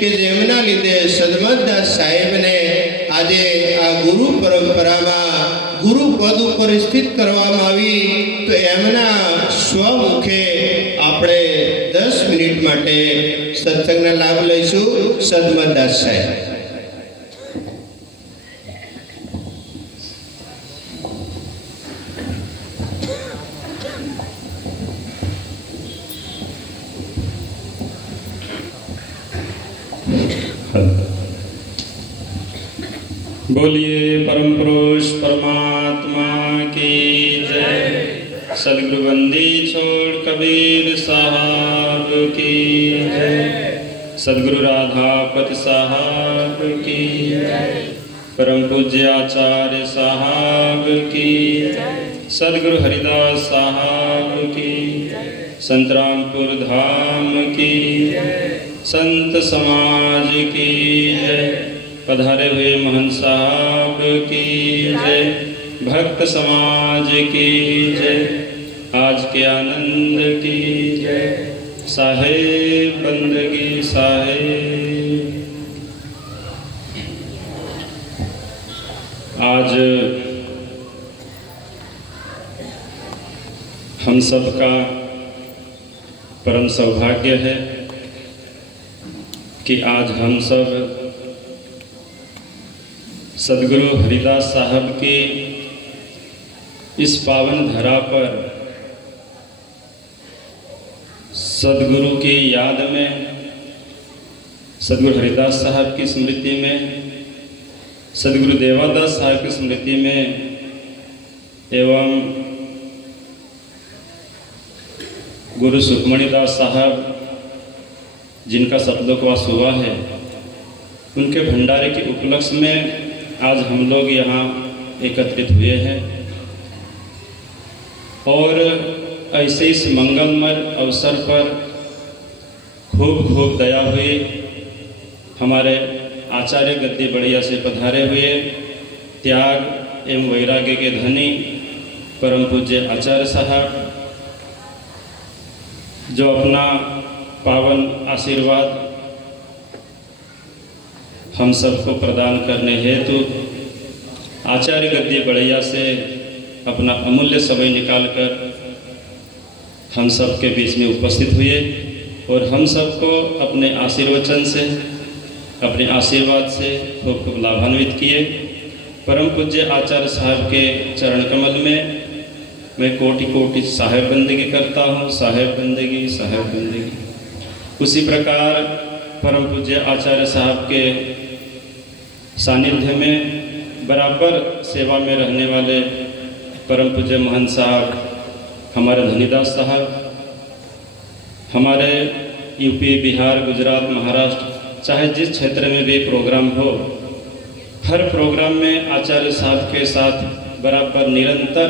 કે જેમના લીધે સદમતદાસ સાહેબને આજે આ ગુરુ પરંપરામાં ગુરુ પદ ઉપર સ્થિત કરવામાં આવી. તો એમના સ્વમુખે આપણે 10 મિનિટ માટે સત્સંગના લાભ લઈશું. સદમતદાસ સાહેબ. बोलिए परम पुरुष परमात्मा की जय. सदगुरु बंदी छोड़ कबीर साहब की जय. सदगुरु राधापति साहब की जय. परम पूज्य आचार्य साहब की जय. सदगुरु हरिदास साहब की जय. संतरामपुर धाम की जय. संत समाज की जय. पधारे हुए महंत साहब की जय. भक्त समाज की जय. आज के आनंद की जय. साहेब बंदगी साहेब. आज हम सबका परम सौभाग्य है कि आज हम सब सदगुरु हरिदास साहब की इस पावन धरा पर सदगुरु की याद में, सदगुरु हरिदास साहब की स्मृति में, सदगुरु देवादास साहब की स्मृति में एवं गुरु सुखमणिदास साहब जिनका सतलोकवास हुआ है, उनके भंडारे के उपलक्ष्य में आज हम लोग यहाँ एकत्रित हुए हैं. और ऐसे इस मंगलमय अवसर पर खूब खूब दया हुई. हमारे आचार्य गद्दी बढ़िया से पधारे हुए त्याग एवं वैराग्य के धनी परम पूज्य आचार्य साहब, जो अपना पावन आशीर्वाद हम सबको प्रदान करने हेतु आचार्य गद्दी बढ़िया से अपना अमूल्य समय निकालकर हम सब के बीच में उपस्थित हुए और हम सबको अपने आशीर्वचन से, अपने आशीर्वाद से खूब खूब लाभान्वित किए. परम पूज्य आचार्य साहब के चरण कमल में मैं कोटि कोटि साहेब बंदगी करता हूँ. साहेब बंदगी साहेब बंदगी. उसी प्रकार परम पूज्य आचार्य साहब के सानिध्य में बराबर सेवा में रहने वाले परम पूज्य महंत साहब, हमारे धनीदास साहब, हमारे यूपी, बिहार, गुजरात, महाराष्ट्र, चाहे जिस क्षेत्र में भी प्रोग्राम हो, हर प्रोग्राम में आचार्य साहब के साथ बराबर निरंतर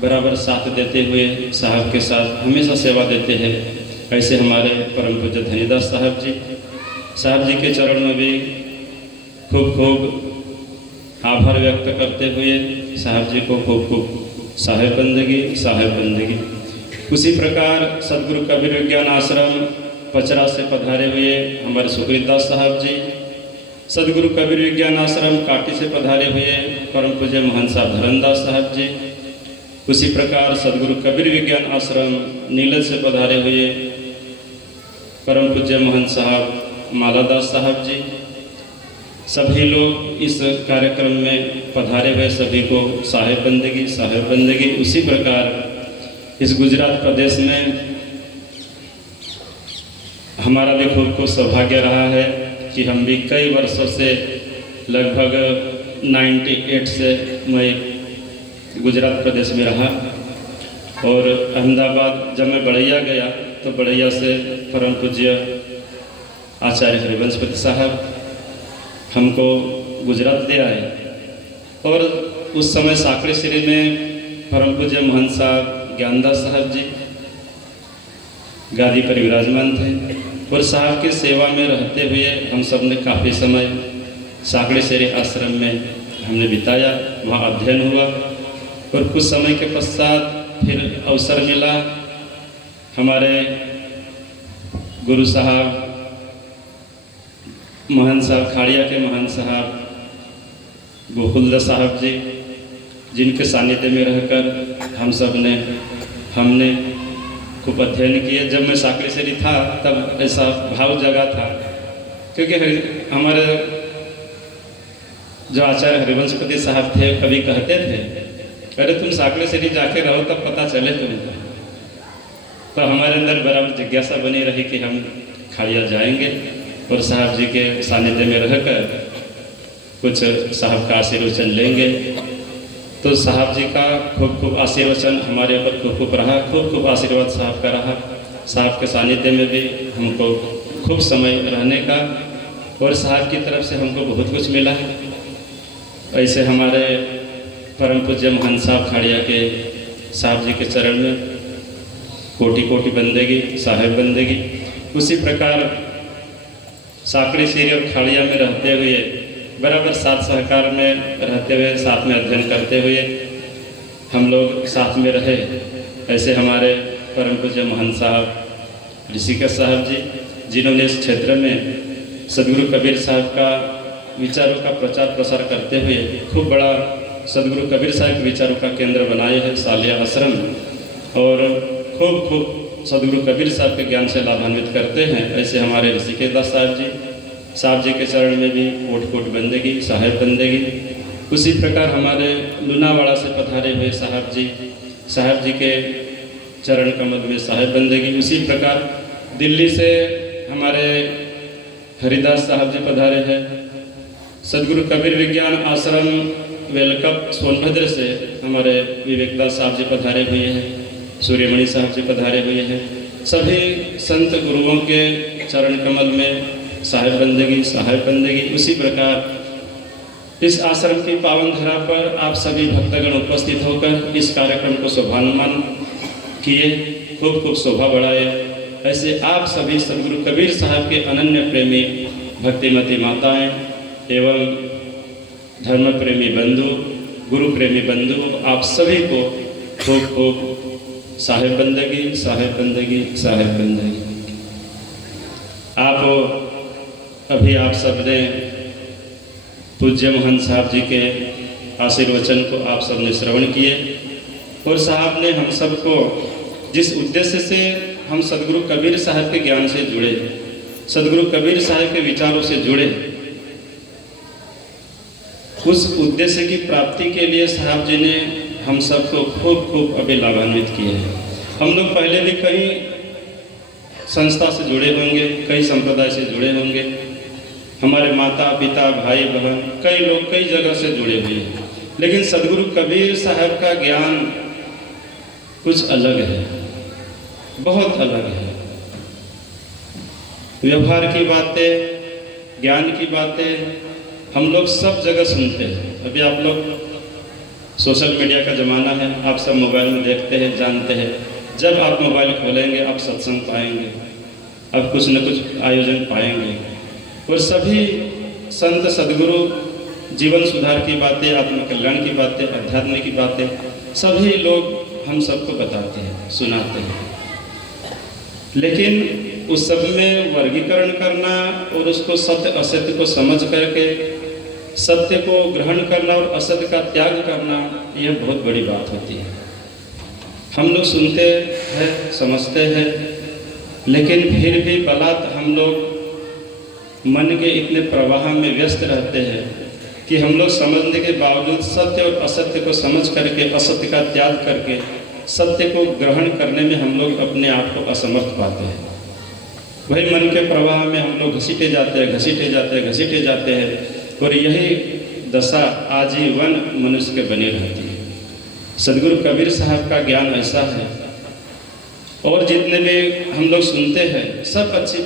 बराबर साथ देते हुए साहब के साथ हमेशा सेवा देते हैं. ऐसे हमारे परम पूज्य धनीदास साहब जी के चरण में भी खूब खूब आभार व्यक्त करते हुए साहब जी को खूब खूब साहेब बंदगी साहेब बंदगी. उसी प्रकार सदगुरु कबीर विज्ञान आश्रम पचरा से पधारे हुए हमारे सुखरीदास साहब जी, सदगुरु कबीर विज्ञान आश्रम काटी से पधारे हुए परम पूज्य महंत साहब धरमदास साहब जी, उसी प्रकार सदगुरु कबीर विज्ञान आश्रम नीलज से पधारे हुए परम पूज्य महंत साहब मालादास साहब जी, सभी लोग इस कार्यक्रम में पधारे हुए सभी को साहेब बंदगी साहेब बंदगी. उसी प्रकार इस गुजरात प्रदेश में हमारा भी खूब को सौभाग्य रहा है कि हम भी कई वर्षों से लगभग 98 से मैं गुजरात प्रदेश में रहा और अहमदाबाद जब मैं बड़ैया गया तो बड़ैया से परम पूज्य आचार्य हरिवंशपति साहब हमको गुजरात ले आए और उस समय साकड़ी श्री में परम पूज्य महंत साहब ज्ञानदास साहब जी गादी पर विराजमान थे और साहब की सेवा में रहते हुए हम सब ने काफ़ी समय साकड़ी श्री आश्रम में हमने बिताया, वहाँ अध्ययन हुआ और कुछ समय के पश्चात फिर अवसर मिला हमारे गुरु साहब महंत साहब खाड़िया के महंत साहब गोकुलदास साहब जी, जिनके सानिध्य में रहकर हमने खूब अध्ययन किए। जब मैं साकड़ी श्री था तब ऐसा भाव जगा था, क्योंकि हमारे जो आचार्य हरिवंशपति साहब थे कभी कहते थे, अरे तुम साकड़ी श्री जाके रहो तब पता चले तुमको। तो हमारे अंदर बराबर जिज्ञासा बनी रही कि हम खाड़िया जाएंगे और साहब जी के सानिध्य में रहकर कुछ साहब का आशीर्वचन लेंगे। तो साहब जी का खूब खूब आशीर्वचन हमारे ऊपर खूब खूब रहा, खूब खूब आशीर्वाद साहब का रहा। साहब के सानिध्य में भी हमको खूब समय रहने का और साहब की तरफ से हमको बहुत कुछ मिला है। ऐसे हमारे परम पूज्य महंत साहब खाड़िया के साहब जी के चरण में कोटि कोटि बंदेगी, साहेब बंदेगी। उसी प्रकार साकड़ी श्री और खाड़िया में रहते हुए बराबर साथ सहकार में रहते हुए साथ में अध्ययन करते हुए हम लोग साथ में रहे। ऐसे हमारे परम पूज्य महंत साहब ऋषिकेश साहब जी, जिन्होंने इस क्षेत्र में सदगुरु कबीर साहब का विचारों का प्रचार प्रसार करते हुए खूब बड़ा सदगुरु कबीर साहब के विचारों का केंद्र बनाए हैं सालिया आश्रम, और खूब खूब सदगुरु कबीर साहब के ज्ञान से लाभान्वित करते हैं। ऐसे हमारे ऋषिकेश दास साहब जी के चरण में भी कोट कोट बंदेगी, साहेब बंदेगी। उसी प्रकार हमारे लुनावाड़ा से पधारे हुए साहब जी के चरण कमल में साहेब बंदेगी। उसी प्रकार दिल्ली से हमारे हरिदास साहब जी पधारे हैं। सदगुरु कबीर विज्ञान आश्रम वेलकप सोनभद्र से हमारे विवेकदास साहब जी पधारे हुए हैं, सूर्यमणि साहब जी पधारे हुए हैं। सभी संत गुरुओं के चरण कमल में साहेब बंदेगी। उसी प्रकार इस आश्रम की पावन धरा पर आप सभी भक्तगण उपस्थित होकर इस कार्यक्रम को शोभायमान किए, खूब खूब शोभा बढ़ाए। ऐसे आप सभी सदगुरु कबीर साहब के अनन्य प्रेमी भक्तिमती माताएं एवं धर्म प्रेमी बंधु, गुरु प्रेमी बंधु, आप सभी को खूब खूब साहेब बंदेगी। आप सब ने पूज्य महंत साहब जी के आशीर्वचन को आप सब ने श्रवण किए और साहब ने हम सबको जिस उद्देश्य से हम सदगुरु कबीर साहब के ज्ञान से जुड़े, सदगुरु कबीर साहब के विचारों से जुड़े, उस उद्देश्य की प्राप्ति के लिए साहब जी ने हम सबको खूब खूब अभी लाभान्वित किए हैं। हम लोग पहले भी कई संस्था से जुड़े होंगे, कई संप्रदाय से जुड़े होंगे, हमारे माता पिता भाई बहन कई लोग कई जगह से जुड़े हुए हैं, लेकिन सदगुरु कबीर साहब का ज्ञान कुछ अलग है, बहुत अलग है। व्यवहार की बातें, ज्ञान की बातें हम लोग सब जगह सुनते हैं। अभी आप लोग सोशल मीडिया का ज़माना है, आप सब मोबाइल में देखते हैं, जानते हैं। जब आप मोबाइल खोलेंगे आप सत्संग पाएंगे, अब कुछ न कुछ आयोजन पाएंगे और सभी संत सदगुरु जीवन सुधार की बातें, आत्मकल्याण की बातें, अध्यात्म की बातें सभी लोग हम सबको बताते हैं, सुनाते हैं। लेकिन उस सब में वर्गीकरण करना और उसको सत्य असत्य को समझ करके सत्य को ग्रहण करना और असत्य का त्याग करना, यह बहुत बड़ी बात होती है। हम लोग सुनते हैं, समझते हैं, लेकिन फिर भी बलात् हम लोग मन के इतने प्रवाह में व्यस्त रहते हैं कि हम लोग समझने के बावजूद सत्य और असत्य को समझ करके, असत्य का त्याग करके सत्य को ग्रहण करने में हम लोग अपने आप को असमर्थ पाते हैं। वही मन के प्रवाह में हम लोग घसीटे जाते हैं और यही दशा आजीवन मनुष्य के बनी रहती है। सदगुरु कबीर साहब का ज्ञान ऐसा है, और जितने भी हम लोग सुनते हैं सब अच्छी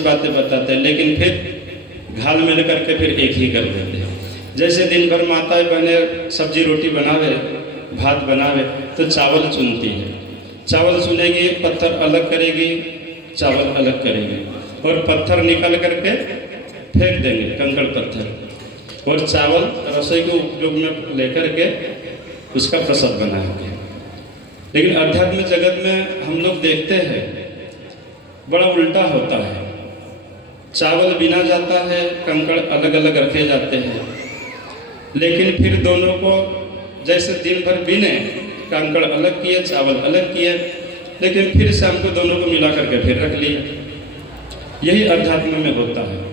बातें बताते हैं, लेकिन फिर घाल मिल करके फिर एक ही कर देते हैं। जैसे दिन भर माताएं बहनें सब्जी रोटी बनावे, भात बनावे, तो चावल चुनती है, चावल चुनेगी, पत्थर अलग करेगी, चावल अलग करेगी, और पत्थर निकाल करके फेंक देंगे, कंकड़ पत्थर, और चावल रसोई के उपयोग में लेकर के उसका प्रसाद बनाएंगे। लेकिन आध्यात्मिक जगत में हम लोग देखते हैं बड़ा उल्टा होता है, चावल बिना जाता है, कंकड़ अलग अलग रखे जाते हैं, लेकिन फिर दोनों को जैसे दिन भर बिने, कंकड़ अलग किए, चावल अलग किए, लेकिन फिर शाम को दोनों को मिला करके फिर रख लिए। यही अध्यात्म में होता है।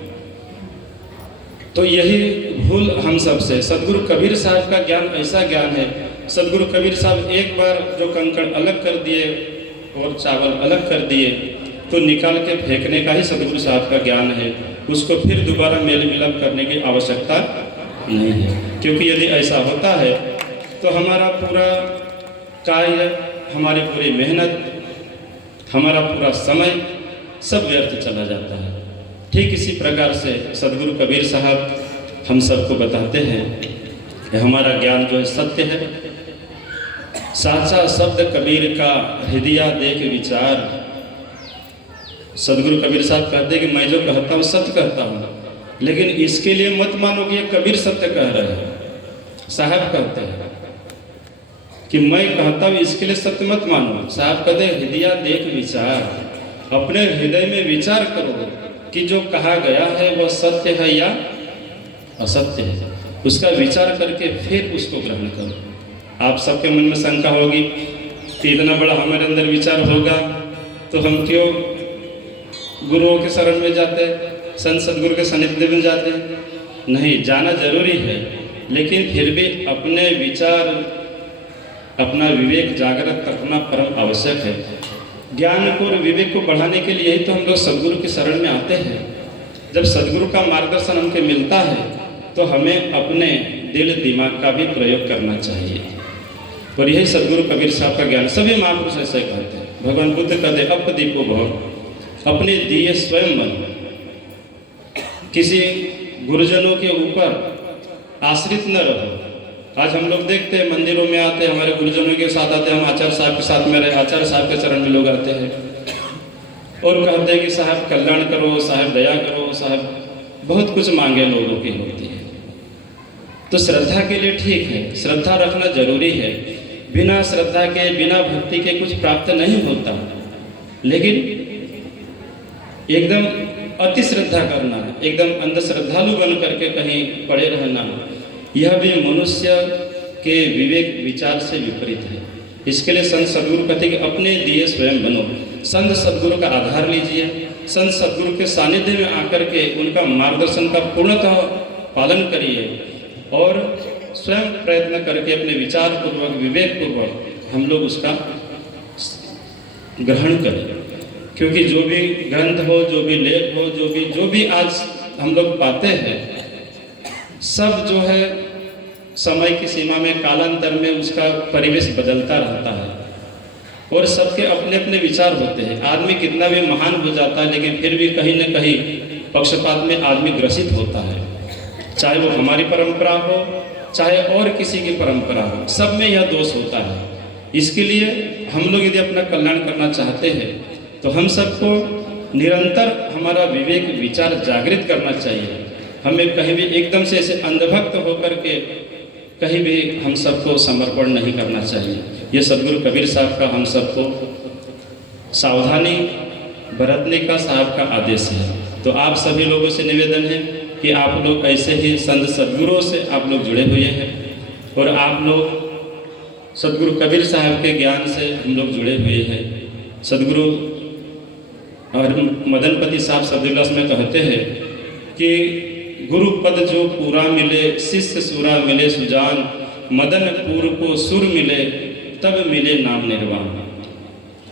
तो यही भूल हम सब से, सदगुरु कबीर साहब का ज्ञान ऐसा ज्ञान है, सदगुरु कबीर साहब एक बार जो कंकड़ अलग कर दिए और चावल अलग कर दिए, तो निकाल के फेंकने का ही सदगुरु साहब का ज्ञान है, उसको फिर दोबारा मेल मिलाप करने की आवश्यकता नहीं है। क्योंकि यदि ऐसा होता है तो हमारा पूरा कार्य, हमारी पूरी मेहनत, हमारा पूरा समय सब व्यर्थ चला जाता है। ठीक इसी प्रकार से सदगुरु कबीर साहब हम सबको बताते हैं कि हमारा ज्ञान जो है सत्य है। साचा शब्द कबीर का हृदय देख विचार। सदगुरु कबीर साहब कहते हैं कि मैं जो कहता हूँ सत्य कहता हूँ, लेकिन इसके लिए मत मानो कि ये कबीर सत्य कह रहे हैं। साहब कहते हैं कि मैं कहता हूँ इसके लिए सत्य मत मानो। साहब कहते हैं हृदय देख विचार, अपने हृदय में विचार करो कि जो कहा गया है वह सत्य है या असत्य है, उसका विचार करके फिर उसको ग्रहण करो। आप सबके मन में शंका होगी कि इतना बड़ा हमारे अंदर विचार होगा तो हम क्यों गुरुओं के शरण में जाते, संत सदगुरु के सानिध्य में जाते? नहीं, जाना जरूरी है, लेकिन फिर भी अपने विचार, अपना विवेक जागृत रखना परम आवश्यक है। ज्ञान को और विवेक को बढ़ाने के लिए ही तो हम लोग सदगुरु की शरण में आते हैं। जब सदगुरु का मार्गदर्शन हमको मिलता है तो हमें अपने दिल दिमाग का भी प्रयोग करना चाहिए। और यही सदगुरु कबीर साहब का ज्ञान, सभी महापुरुष ऐसे कहते हैं। भगवान बुद्ध कहते अप दीपो भव, अपने दिए स्वयं बनो। किसी गुरुजनों के ऊपर आश्रित न रहो। आज हम लोग देखते हैं मंदिरों में आते हैं, हमारे गुरुजनों के साथ आते हैं, हम आचार्य साहब के साथ में रहे, आचार्य साहब के चरण में लोग आते हैं और कहते हैं कि साहब कल्याण करो, साहब दया करो, साहब बहुत कुछ मांगे लोगों की होती है। तो श्रद्धा के लिए ठीक है, श्रद्धा रखना जरूरी है। बिना श्रद्धा के, बिना भक्ति के कुछ प्राप्त नहीं होता, लेकिन एकदम अति श्रद्धा करना, एकदम अंधश्रद्धालु बन करके कहीं पड़े रहना, यह भी मनुष्य के विवेक विचार से विपरीत है। इसके लिए संत सदगुरु कहते हैं कि अपने दिए स्वयं बनो। संत सदगुरु का आधार लीजिए, संत सदगुरु के सानिध्य में आकर के उनका मार्गदर्शन का पूर्णतः पालन करिए और स्वयं प्रयत्न करके अपने विचार पूर्वक, विवेक पूर्वक हम लोग उसका ग्रहण करें। क्योंकि जो भी ग्रंथ हो, जो भी लेख हो, जो भी आज हम लोग पाते हैं, सब जो है समय की सीमा में, कालांतर में उसका परिवेश बदलता रहता है और सबके अपने अपने विचार होते हैं। आदमी कितना भी महान हो जाता है, लेकिन फिर भी कहीं न कहीं पक्षपात में आदमी ग्रसित होता है। चाहे वो हमारी परंपरा हो, चाहे और किसी की परंपरा हो, सब में यह दोष होता है। इसके लिए हम लोग यदि अपना कल्याण करना चाहते हैं तो हम सबको निरंतर हमारा विवेक विचार जागृत करना चाहिए। हमें कहीं भी एकदम से ऐसे अंधभक्त होकर के कहीं भी हम सबको समर्पण नहीं करना चाहिए। ये सदगुरु कबीर साहब का हम सबको सावधानी बरतने का साहब का आदेश है। तो आप सभी लोगों से निवेदन है कि आप लोग ऐसे ही संत सदगुरुओं से आप लोग जुड़े हुए हैं और आप लोग सदगुरु कबीर साहब के ज्ञान से हम लोग जुड़े हुए हैं। सदगुरु और मदनपति साहब सदुल्लास में कहते हैं कि गुरु पद जो पूरा मिले, शिष्य सुरा मिले सुजान, मदन पूर को सुर मिले, तब मिले नाम निर्वाण।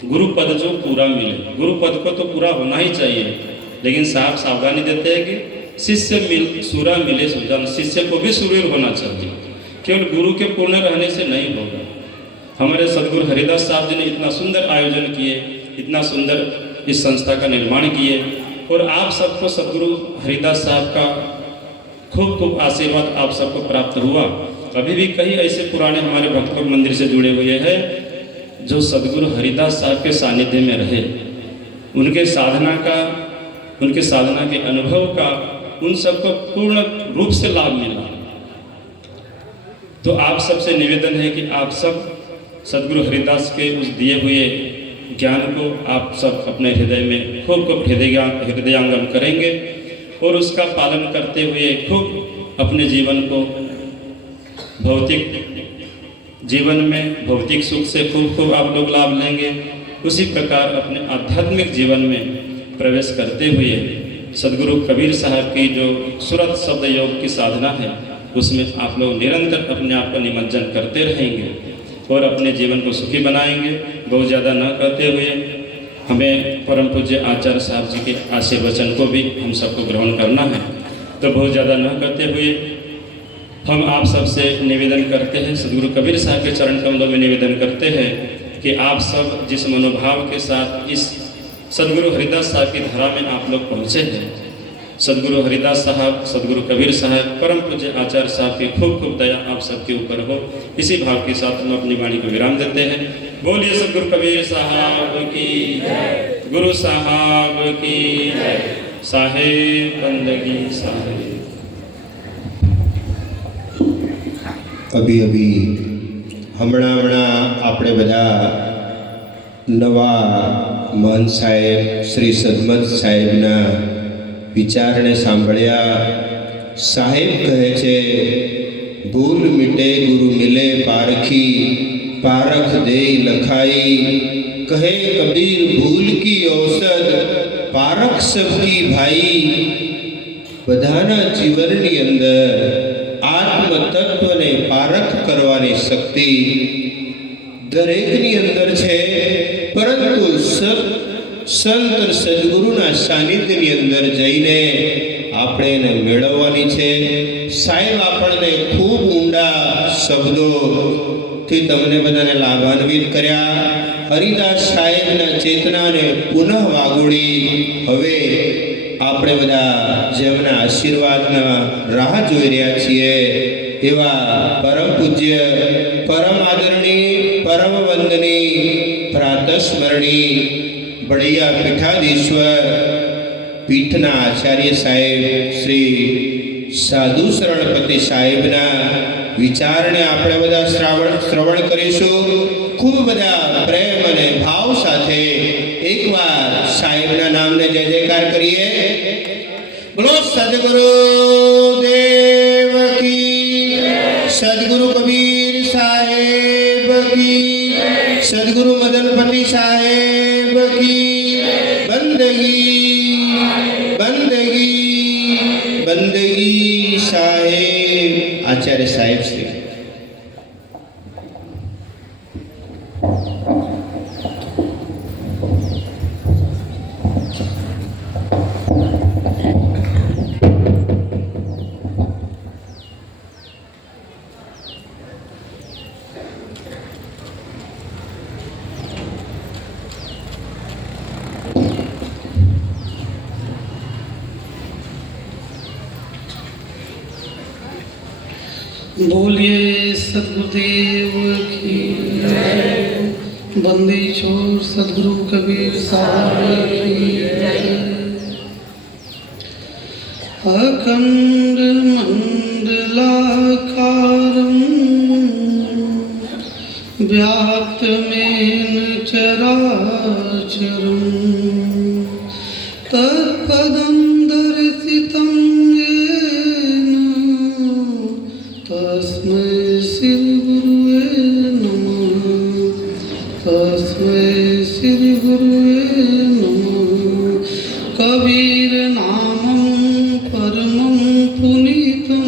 गुरु पद जो पूरा मिले, गुरु पद को तो पूरा होना ही चाहिए, लेकिन साहब सावधानी देते हैं कि शिष्य सुरा मिले सुजान, शिष्य को भी सुरीर होना चाहिए। केवल गुरु के पूर्ण रहने से नहीं होगा। हमारे सदगुरु हरिदास साहब जी ने इतना सुंदर आयोजन किए, इतना सुंदर इस संस्था का निर्माण किए, और आप सबको सदगुरु हरिदास साहब का खूब खूब आशीर्वाद आप सबको प्राप्त हुआ। अभी भी कई ऐसे पुराने हमारे भक्त लोग मंदिर से जुड़े हुए हैं जो सदगुरु हरिदास साहब के सानिध्य में रहे, उनके साधना के अनुभव का उन सबको पूर्ण रूप से लाभ मिला। तो आप सबसे निवेदन है कि आप सब सदगुरु हरिदास के उस दिए हुए ज्ञान को आप सब अपने हृदय में खूब खूब हृदयांगम करेंगे और उसका पालन करते हुए खूब अपने जीवन को भौतिक जीवन में भौतिक सुख से खूब खूब आप लोग लाभ लेंगे। उसी प्रकार अपने आध्यात्मिक जीवन में प्रवेश करते हुए सदगुरु कबीर साहब की जो सुरत शब्द योग की साधना है उसमें आप लोग निरंतर अपने आप को निमज्जन करते रहेंगे और अपने जीवन को सुखी बनाएंगे। बहुत ज़्यादा न करते हुए हमें परम पूज्य आचार्य साहब जी के आशीर्वचन को भी हम सबको ग्रहण करना है। तो बहुत ज़्यादा न करते हुए हम आप सबसे निवेदन करते हैं, सदगुरु कबीर साहब के चरण कमलों में निवेदन करते हैं कि आप सब जिस मनोभाव के साथ इस सदगुरु हरिदास साहब की धारा में आप लोग पहुँचे हैं, सदगुरु हरिदास साहब, सदगुरु कबीर साहब, परम पूज्य आचार्य साहब की खूब खूब दया आप सबके ऊपर हो। इसी भाव के साथ हम अपनी वाणी को विराम देते हैं। बोलिए सदगुरु कबीर साहब की जय, गुरु साहब की जय, साहेब बंदगी साहेब। अभी हमણાં આપણે બધા નવા મહંત સાહેબ શ્રી સદમત સાહેબના વિચારને સાંભળ્યા। સાહેબ કહે છે, ભૂલ મિટે ગુરુ મિલે પારખી, પારખ દેઈ લખાઈ। કહે કબીર ભૂલ की औषध, પારખ सबकी भाई। બધાના જીવનની અંદર આત્મ તત્વને પારખ કરવાની શક્તિ દરેકની અંદર છે, પરંતુ સંત સદગુરુના સાનિધ્યની અંદર જઈને આપણે એને મેળવવાની છે। સાહેબ આપણને ખૂબ ઊંડા શબ્દોથી તમને બધાને લાભાન્વિત કર્યા। હરિદાસ સાહેબના ચેતનાને પુનઃ વાગોળી હવે આપણે બધા જેમના આશીર્વાદના રાહ જોઈ રહ્યા છીએ એવા પરમ પૂજ્ય, પરમ આદરણીય, પરમ વંદની, પ્રાતસ્મરણી બળૈયા પીઠાધીશ્વર પીઠના આચાર્ય સાહેબ શ્રી સાધુ શરણપતિ સાહેબના વિચારને આપણે બધા શ્રવણ કરીશું। ખૂબ બધા પ્રેમ અને ભાવ સાથે એકવાર સાહેબના નામને જય જયકાર કરીએ। બોલો સદગુરુ દેવ की, सदगुरु कबीर साहेब की, सदगुरु मदनपति साहेब की बंदगी बंदगी बंदगी। साहेब आचार्य साहेब श्री बोलिए सदगुरुदेव की जय। बंदी छोड़ सदगुरु कबीर साहब की जय। अखंड मंडलाकारं व्याप्तमेन चराचरं तत्पदं दर्शितं तस्मै श्री गुरुवे नमः, तस्मै श्री गुरुवे नमः। कबीर नामं परमं पुनीतं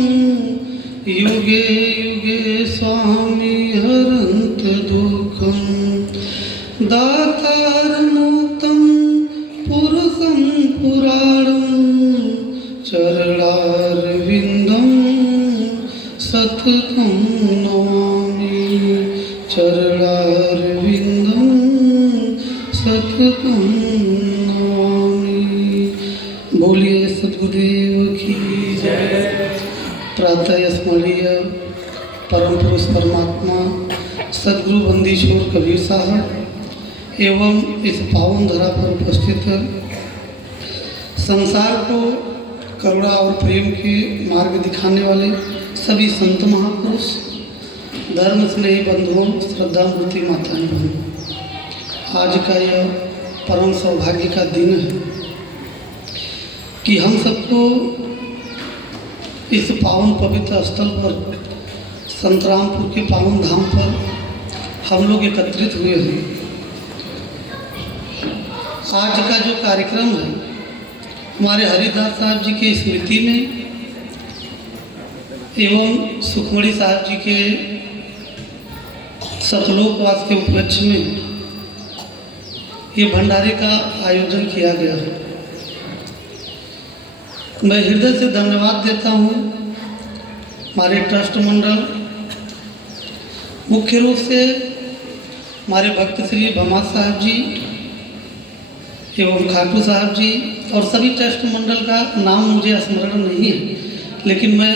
युगे युगे स्वामी हरन्त दुःखं। दातारमुक्तं पुरुषं पुराणं चरणारविन्दं सततं नमामि। चरणारविन्दं सततं नमामि। बोलिए सदगुरुदेव की जय। प्रातः स्मरणीय परम पुरुष परमात्मा सदगुरु बंदीश्वर कबीर साहब एवं इस पावन धरा पर उपस्थित संसार को करुणा और प्रेम के मार्ग दिखाने वाले सभी संत महापुरुष, धर्म स्नेही बंधुओं, श्रद्धा मूर्ति माताएं बहनों, आज का यह परम सौभाग्य का दिन है कि हम सबको इस पावन पवित्र स्थल पर संतरामपुर के पावन धाम पर हम लोग एकत्रित हुए हैं। आज का जो कार्यक्रम है हमारे हरिदास साहब जी की स्मृति में एवं सुखमणि साहब जी के सतलोकवास के उपलक्ष्य में ये भंडारे का आयोजन किया गया है। मैं हृदय से धन्यवाद देता हूँ हमारे ट्रस्ट मंडल, मुख्य रूप से हमारे भक्त श्री भमा साहब जी एवं खाटू साहब जी और सभी ट्रस्ट मंडल का नाम मुझे स्मरण नहीं है, लेकिन मैं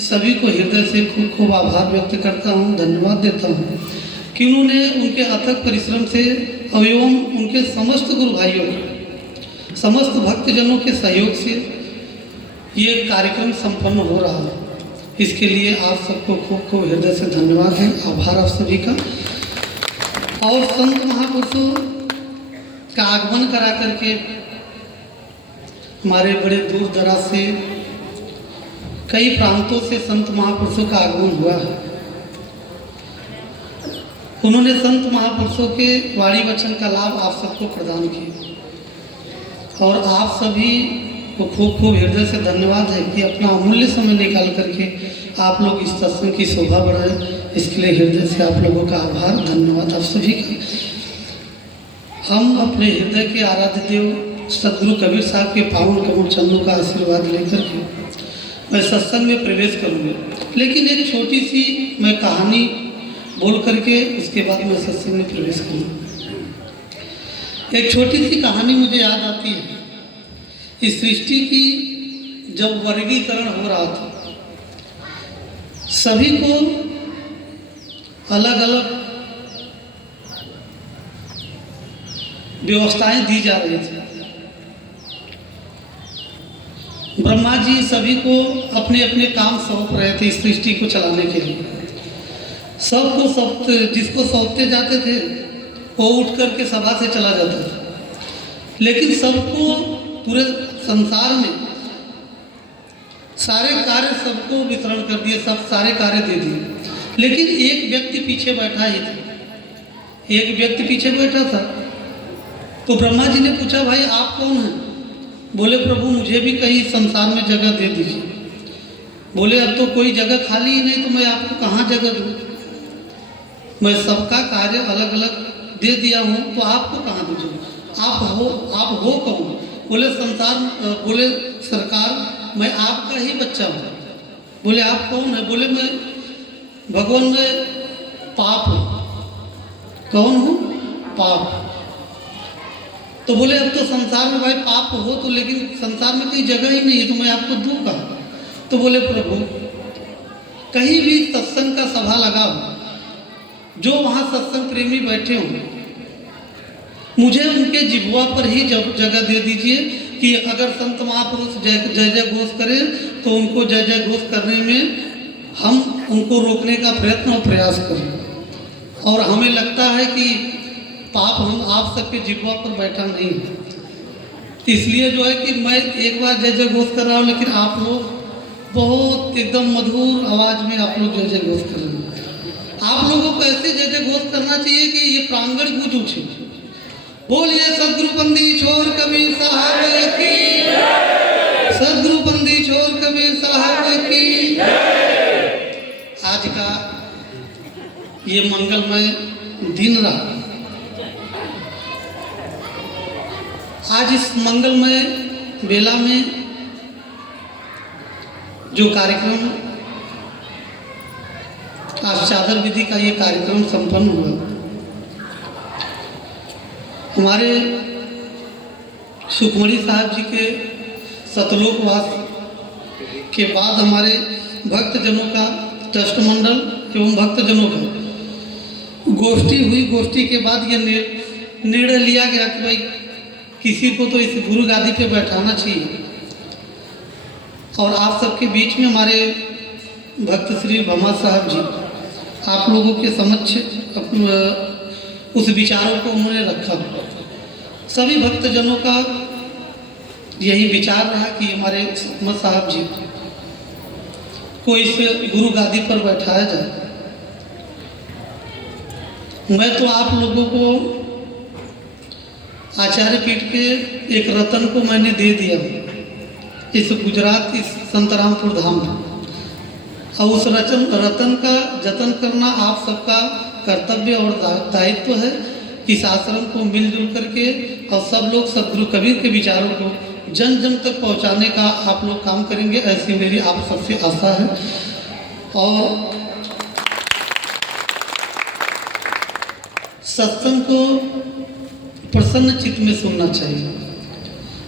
सभी को हृदय से खूब खूब आभार व्यक्त करता हूँ, धन्यवाद देता हूँ कि उन्होंने उनके अथक परिश्रम से एवं उनके समस्त गुरु भाइयों के, समस्त भक्तजनों के सहयोग से ये कार्यक्रम संपन्न हो रहा है। इसके लिए आप सबको खूब खूब हृदय से धन्यवाद है, आभार आप सभी का। और संत महापुरुषों का आगमन करा करके हमारे बड़े दूर दराज से कई प्रांतों से संत महापुरुषों का आगमन हुआ है। उन्होंने संत महापुरुषों के वाणी वचन का लाभ आप सबको प्रदान किया और आप सभी को खूब खूब हृदय से धन्यवाद है कि अपना अमूल्य समय निकाल करके आप लोग इस सत्संग की शोभा बढ़ाएं। इसके लिए हृदय से आप लोगों का आभार, धन्यवाद आप सभी का। हम अपने हृदय के आराध्य देव सदगुरु कबीर साहब के पावन कमल चरणों का आशीर्वाद लेकर के मैं सत्संग में प्रवेश करूँगा, लेकिन एक छोटी सी मैं कहानी बोल करके उसके बाद मैं सत्संग में प्रवेश करूँगा। एक छोटी सी कहानी मुझे याद आती है। इस सृष्टि की जब वर्गीकरण हो रहा था, सभी को अलग अलग व्यवस्थाएं दी जा रही थी। ब्रह्मा जी सभी को अपने अपने काम सौंप रहे थे इस सृष्टि को चलाने के लिए। सबको जिसको सौंपते जाते थे वो उठ करके सभा से चला जाता था, लेकिन सबको पूरे संसार में सारे कार्य सबको वितरण कर दिए, सब सारे कार्य दे दिए, लेकिन एक व्यक्ति पीछे बैठा ही था। एक व्यक्ति पीछे बैठा था तो ब्रह्मा जी ने पूछा, भाई आप कौन हैं? बोले, प्रभु मुझे भी कहीं संसार में जगह दे दीजिए। बोले, अब तो कोई जगह खाली ही नहीं, तो मैं आपको कहाँ जगह दूँ? मैं सबका कार्य अलग अलग दे दिया हूँ, तो आपको कहाँ दूँ? आप हो कौन? बोले सरकार मैं आपका ही बच्चा हूँ। बोले, आप कौन है? बोले, मैं भगवान में पाप हूँ। कौन हूँ? पाप। तो बोले, अब तो संसार में भाई पाप हो तो, लेकिन संसार में कोई जगह ही नहीं है, तो मैं आपको दूँ कहाँ? तो बोले, प्रभु कहीं भी सत्संग का सभा लगा हो, जो वहाँ सत्संग प्रेमी बैठे हों, मुझे उनके जिह्वा पर ही जगह दे दीजिए कि अगर संत महापुरुष जय जय घोष करें तो उनको जय जय घोष करने में हम उनको रोकने का प्रयत्न और प्रयास करें। और हमें लगता है कि पाप हम आप सबके जिह्वा पर बैठा नहीं है, इसलिए जो है कि मैं एक बार जय जय घोष कर रहा हूँ, लेकिन आप लोग बहुत एकदम मधुर आवाज़ में आप लोग जय जय घोष कर रहे हैं। आप लोगों को ऐसे जय जय घोष करना चाहिए कि ये प्रांगण गूंज उठे। बोलिए सदगुरु बंदी छोर कबीर साहब की, सदगुरु बंदी छोर कबीर साहब की। आज का ये मंगलमय दिन रहा। आज इस मंगलमय बेला में जो कार्यक्रम आज चादर विधि का ये कार्यक्रम संपन्न हुआ, हमारे सुखमणि साहब जी के सतलोकवास के बाद हमारे भक्तजनों का ट्रस्ट मंडल एवं भक्तजनों का गोष्ठी हुई। गोष्ठी के बाद ये निर्णय लिया गया कि भाई किसी को तो इस गुरु गादी पे बैठाना चाहिए। और आप सबके बीच में हमारे भक्त श्री भमा साहब जी आप लोगों के समक्ष उस विचारों को उन्होंने रखा। सभी भक्तजनों का यही विचार रहा कि हमारे भमा साहब जी को इस गुरु गादी पर बैठाया जाए। मैं तो आप लोगों को आचार्य पीठ के एक रतन को मैंने दे दिया इस गुजरात इस संतरामपुर धाम में, और उस रतन का जतन करना आप सबका कर्तव्य और दायित्व है। इस आश्रम को मिलजुल करके और सब लोग सदगुरु कबीर के विचारों को जन जन तक पहुंचाने का आप लोग काम करेंगे, ऐसी मेरी आप सबसे आशा है। और सत्संग को प्रसन्न चित्त में सुनना चाहिए।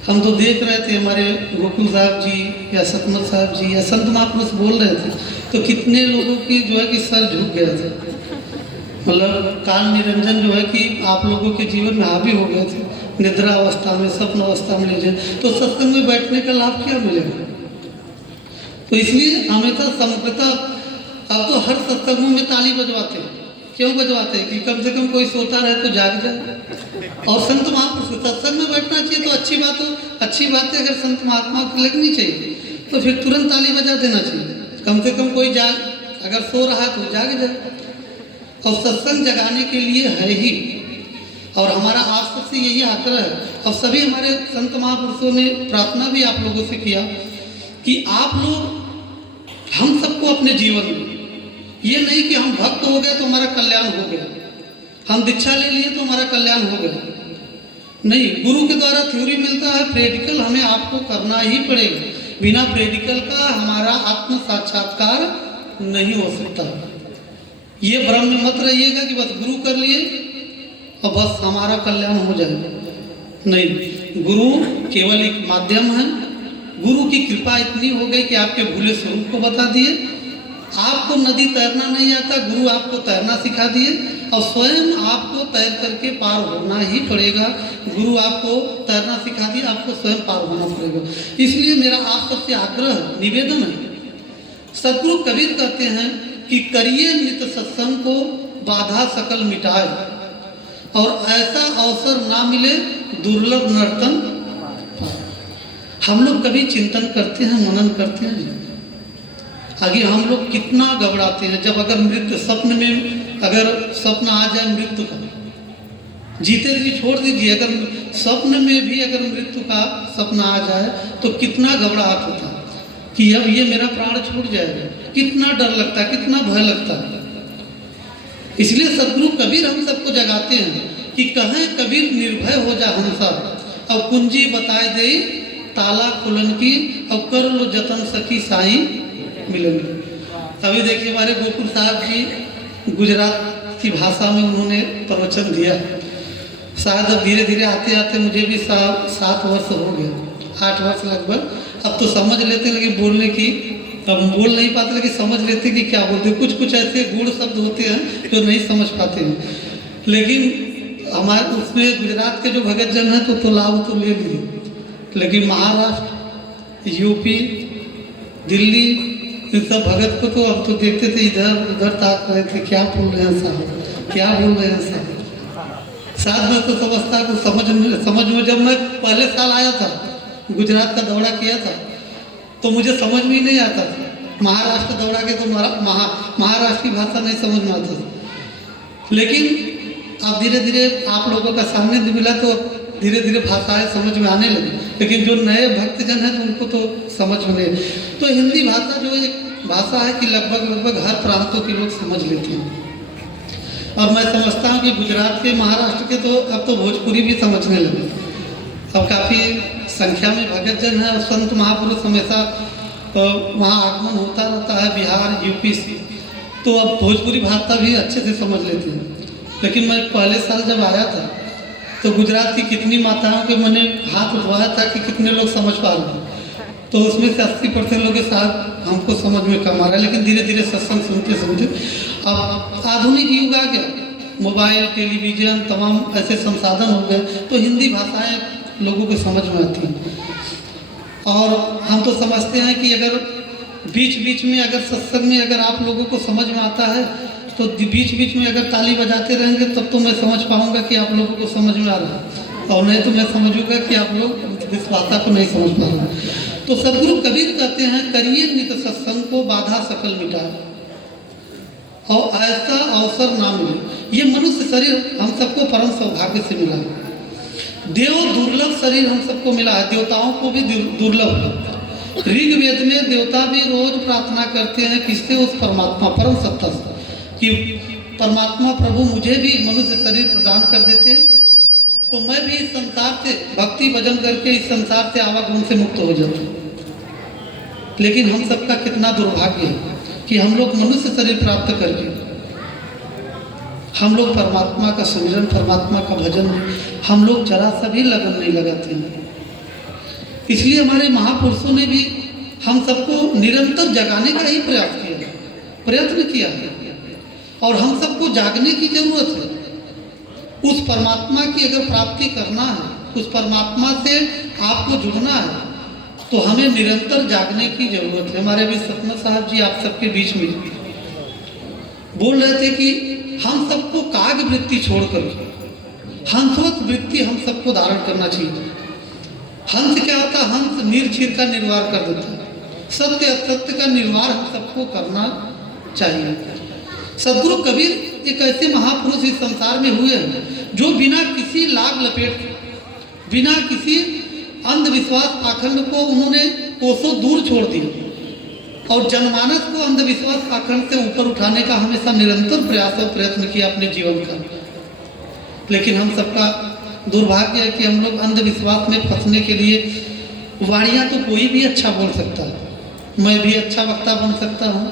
हम तो देख रहे थे हमारे गोकुल साहब जी या सतमत साहब जी या संत महापुरुष बोल रहे थे तो कितने लोगों की जो है कि सर झुक गया था। मतलब काल निरंजन जो है कि आप लोगों के जीवन में हावी हो गए थे, निद्रा अवस्था में स्वप्न अवस्था में लीजिए तो सत्संग में बैठने का लाभ क्या मिलेगा। तो इसलिए हमेशा समग्रता, अब तो हर सत्संगों में ताली बजवाते हैं। क्यों बजवाते हैं कि कम से कम कोई सोता रहे तो जाग जाए। और संत महापुरुष सत्संग में बैठना चाहिए तो अच्छी बात हो, अच्छी बात है। अगर संत महात्मा को लगनी चाहिए तो फिर तुरंत ताली बजा देना चाहिए। कम से कम कोई जाग, अगर सो रहा है तो जाग जाए। और सत्संग जगाने के लिए है ही, और हमारा आप सबसे यही आग्रह है। और सभी हमारे संत महापुरुषों ने प्रार्थना भी आप लोगों से किया कि आप लोग हम सबको अपने जीवन में ये नहीं कि हम भक्त हो गए तो हमारा कल्याण हो गया, हम दीक्षा ले लिए तो हमारा कल्याण हो गया। नहीं, गुरु के द्वारा थ्योरी मिलता है, प्रैक्टिकल हमें आपको करना ही पड़ेगा। बिना प्रैक्टिकल का हमारा आत्म साक्षात्कार नहीं हो सकता। ये भ्रम में मत रहिएगा कि बस गुरु कर लिए और बस हमारा कल्याण हो जाएगा। नहीं, गुरु केवल एक माध्यम है। गुरु की कृपा इतनी हो गई कि आपके भूले स्वरूप को बता दिए। आपको नदी तैरना नहीं आता, गुरु आपको तैरना सिखा दिए और स्वयं आपको तैर करके पार होना ही पड़ेगा। गुरु आपको तैरना सिखा दिए, आपको स्वयं पार होना पड़ेगा। इसलिए मेरा आप सबसे आग्रह निवेदन है। सदगुरु कबीर कहते हैं कि करिए नित सत्संग को बाधा सकल मिटाए, और ऐसा अवसर ना मिले दुर्लभ नर्तन। हम लोग कभी चिंतन करते हैं, मनन करते हैं आगे हम लोग कितना घबराते हैं। जब अगर मृत्यु सपन में, अगर स्वप्न आ जाए मृत्यु का, जीते जी छोड़ दीजिए, अगर स्वप्न में भी अगर मृत्यु का सपना आ जाए तो कितना घबराहट होता है कि अब ये मेरा प्राण छूट जाएगा। कितना डर लगता है, कितना भय लगता है। इसलिए सदगुरु कबीर हम सबको जगाते हैं कि कहें कबीर निर्भय हो जा हंसा, अब कुंजी बताए दे ताला खुलन की, अब कर लो जतन सखी साई मिलेंगे। अभी देखिए हमारे गोकुल साहब जी गुजरात की भाषा में उन्होंने प्रवचन दिया। शायद अब धीरे धीरे आते आते मुझे भी 7 वर्ष हो गए, 8 वर्ष लगभग। अब तो समझ लेते हैं, लेकिन बोलने की अब बोल नहीं पाते, लेकिन समझ लेते कि क्या बोलते। कुछ कुछ ऐसे गूढ़ शब्द होते हैं जो नहीं समझ पाते हैं, लेकिन हमारे उसमें गुजरात के जो भगत जन हैं तो लाभ तो ले लिए। लेकिन महाराष्ट्र, यूपी, दिल्ली, इन सब भगत को तो अब तो देखते थे इधर उधर ताक रहे थे, क्या बोल रहे हैं साहब, क्या बोल रहे हैं साहब। साथ में तो समझता को समझ में जब मैं पहले साल आया था, गुजरात का दौरा किया था, तो मुझे समझ में ही नहीं आता था। महाराष्ट्र दौरा के तो महाराष्ट्र की भाषा नहीं समझ में आता था। लेकिन अब धीरे धीरे आप लोगों का सामने मिला तो धीरे धीरे भाषाएं समझ में आने लगी। लेकिन जो नए भक्तजन हैं तो उनको तो समझ में नहीं। तो हिंदी भाषा जो एक भाषा है कि लगभग हर प्रांतों के लोग समझ लेते हैं। और मैं समझता हूँ कि गुजरात के, महाराष्ट्र के तो अब तो भोजपुरी भी समझने लगे। अब काफ़ी संख्या में भगत जन है और संत महापुरुष हमेशा वहाँ आगमन होता रहता है, बिहार यूपी से, तो अब भोजपुरी भाषा भी अच्छे से समझ लेते हैं। लेकिन मैं पहले साल जब आया था तो गुजरात की कितनी माताओं के मैंने हाथ उठवाया था कि कितने लोग समझ पा रहे थे। तो उसमें से 80% लोग के साथ हमको समझ में कम आ रहा है, लेकिन धीरे धीरे सत्संग सुनते सुनते अब आधुनिक युग आ गया, मोबाइल, टेलीविज़न, तमाम ऐसे संसाधन हो गए, तो हिंदी भाषाएं लोगों को समझ में आती हैं। और हम तो समझते हैं कि अगर बीच बीच में अगर सत्संग में अगर आप लोगों को समझ में आता है तो बीच बीच में अगर ताली बजाते रहेंगे तब तो मैं समझ पाऊंगा कि आप लोगों को समझ में आ रहा है, और नहीं तो मैं समझूंगा कि आप लोग इस भाषा को नहीं समझ पा रहे। तो सदगुरु कबीर कहते हैं, करिए नित सत्संग को बाधा सकल मिटाए, और ऐसा अवसर ना मिले। ये मनुष्य शरीर हम सबको परम सौभाग्य से मिला है। देव दुर्लभ शरीर हम सबको मिला है, देवताओं को भी दुर्लभ है। ऋग्वेद में देवता भी रोज प्रार्थना करते हैं किससे? उस परमात्मा परम सत्ता से, कि परमात्मा प्रभु मुझे भी मनुष्य शरीर प्रदान कर देते तो मैं भी इस संसार से भक्ति भजन करके इस संसार से आवागमन से मुक्त हो जाता। लेकिन हम सबका कितना दुर्भाग्य है कि हम लोग मनुष्य शरीर प्राप्त करके हम लोग परमात्मा का सुमिरन, परमात्मा का भजन हम लोग जरा सा भी लगन नहीं लगाते हैं। इसलिए हमारे महापुरुषों ने भी हम सबको निरंतर जगाने का ही प्रयत्न किया है, और हम सबको जागने की जरूरत है। उस परमात्मा की अगर प्राप्ति करना है, उस परमात्मा से आपको जुड़ना है, तो हमें निरंतर जागने की जरूरत है। हमारे अभी सतना साहब जी आप सबके बीच में बोल रहे थे कि हम सबको काग वृत्ति छोड़कर हंसवत वृत्ति हम सबको धारण करना चाहिए। हंस क्या होता है? हंस निर्छीर का निर्वाह कर देता है। सत्य असत्य का निर्वाह हम सबको करना चाहिए। सदगुरु कबीर एक ऐसे महापुरुष इस संसार में हुए हैं जो बिना किसी लाग लपेट, बिना किसी अंधविश्वास पाखंड को उन्होंने कोसों दूर छोड़ दिया, और जनमानस को अंधविश्वास पाखंड से ऊपर उठाने का हमेशा निरंतर प्रयास और प्रयत्न किया अपने जीवन का। लेकिन हम सबका दुर्भाग्य है कि हम लोग अंधविश्वास में फंसने के लिए, वाणियाँ तो कोई भी अच्छा बोल सकता है, मैं भी अच्छा वक्ता बन सकता हूँ,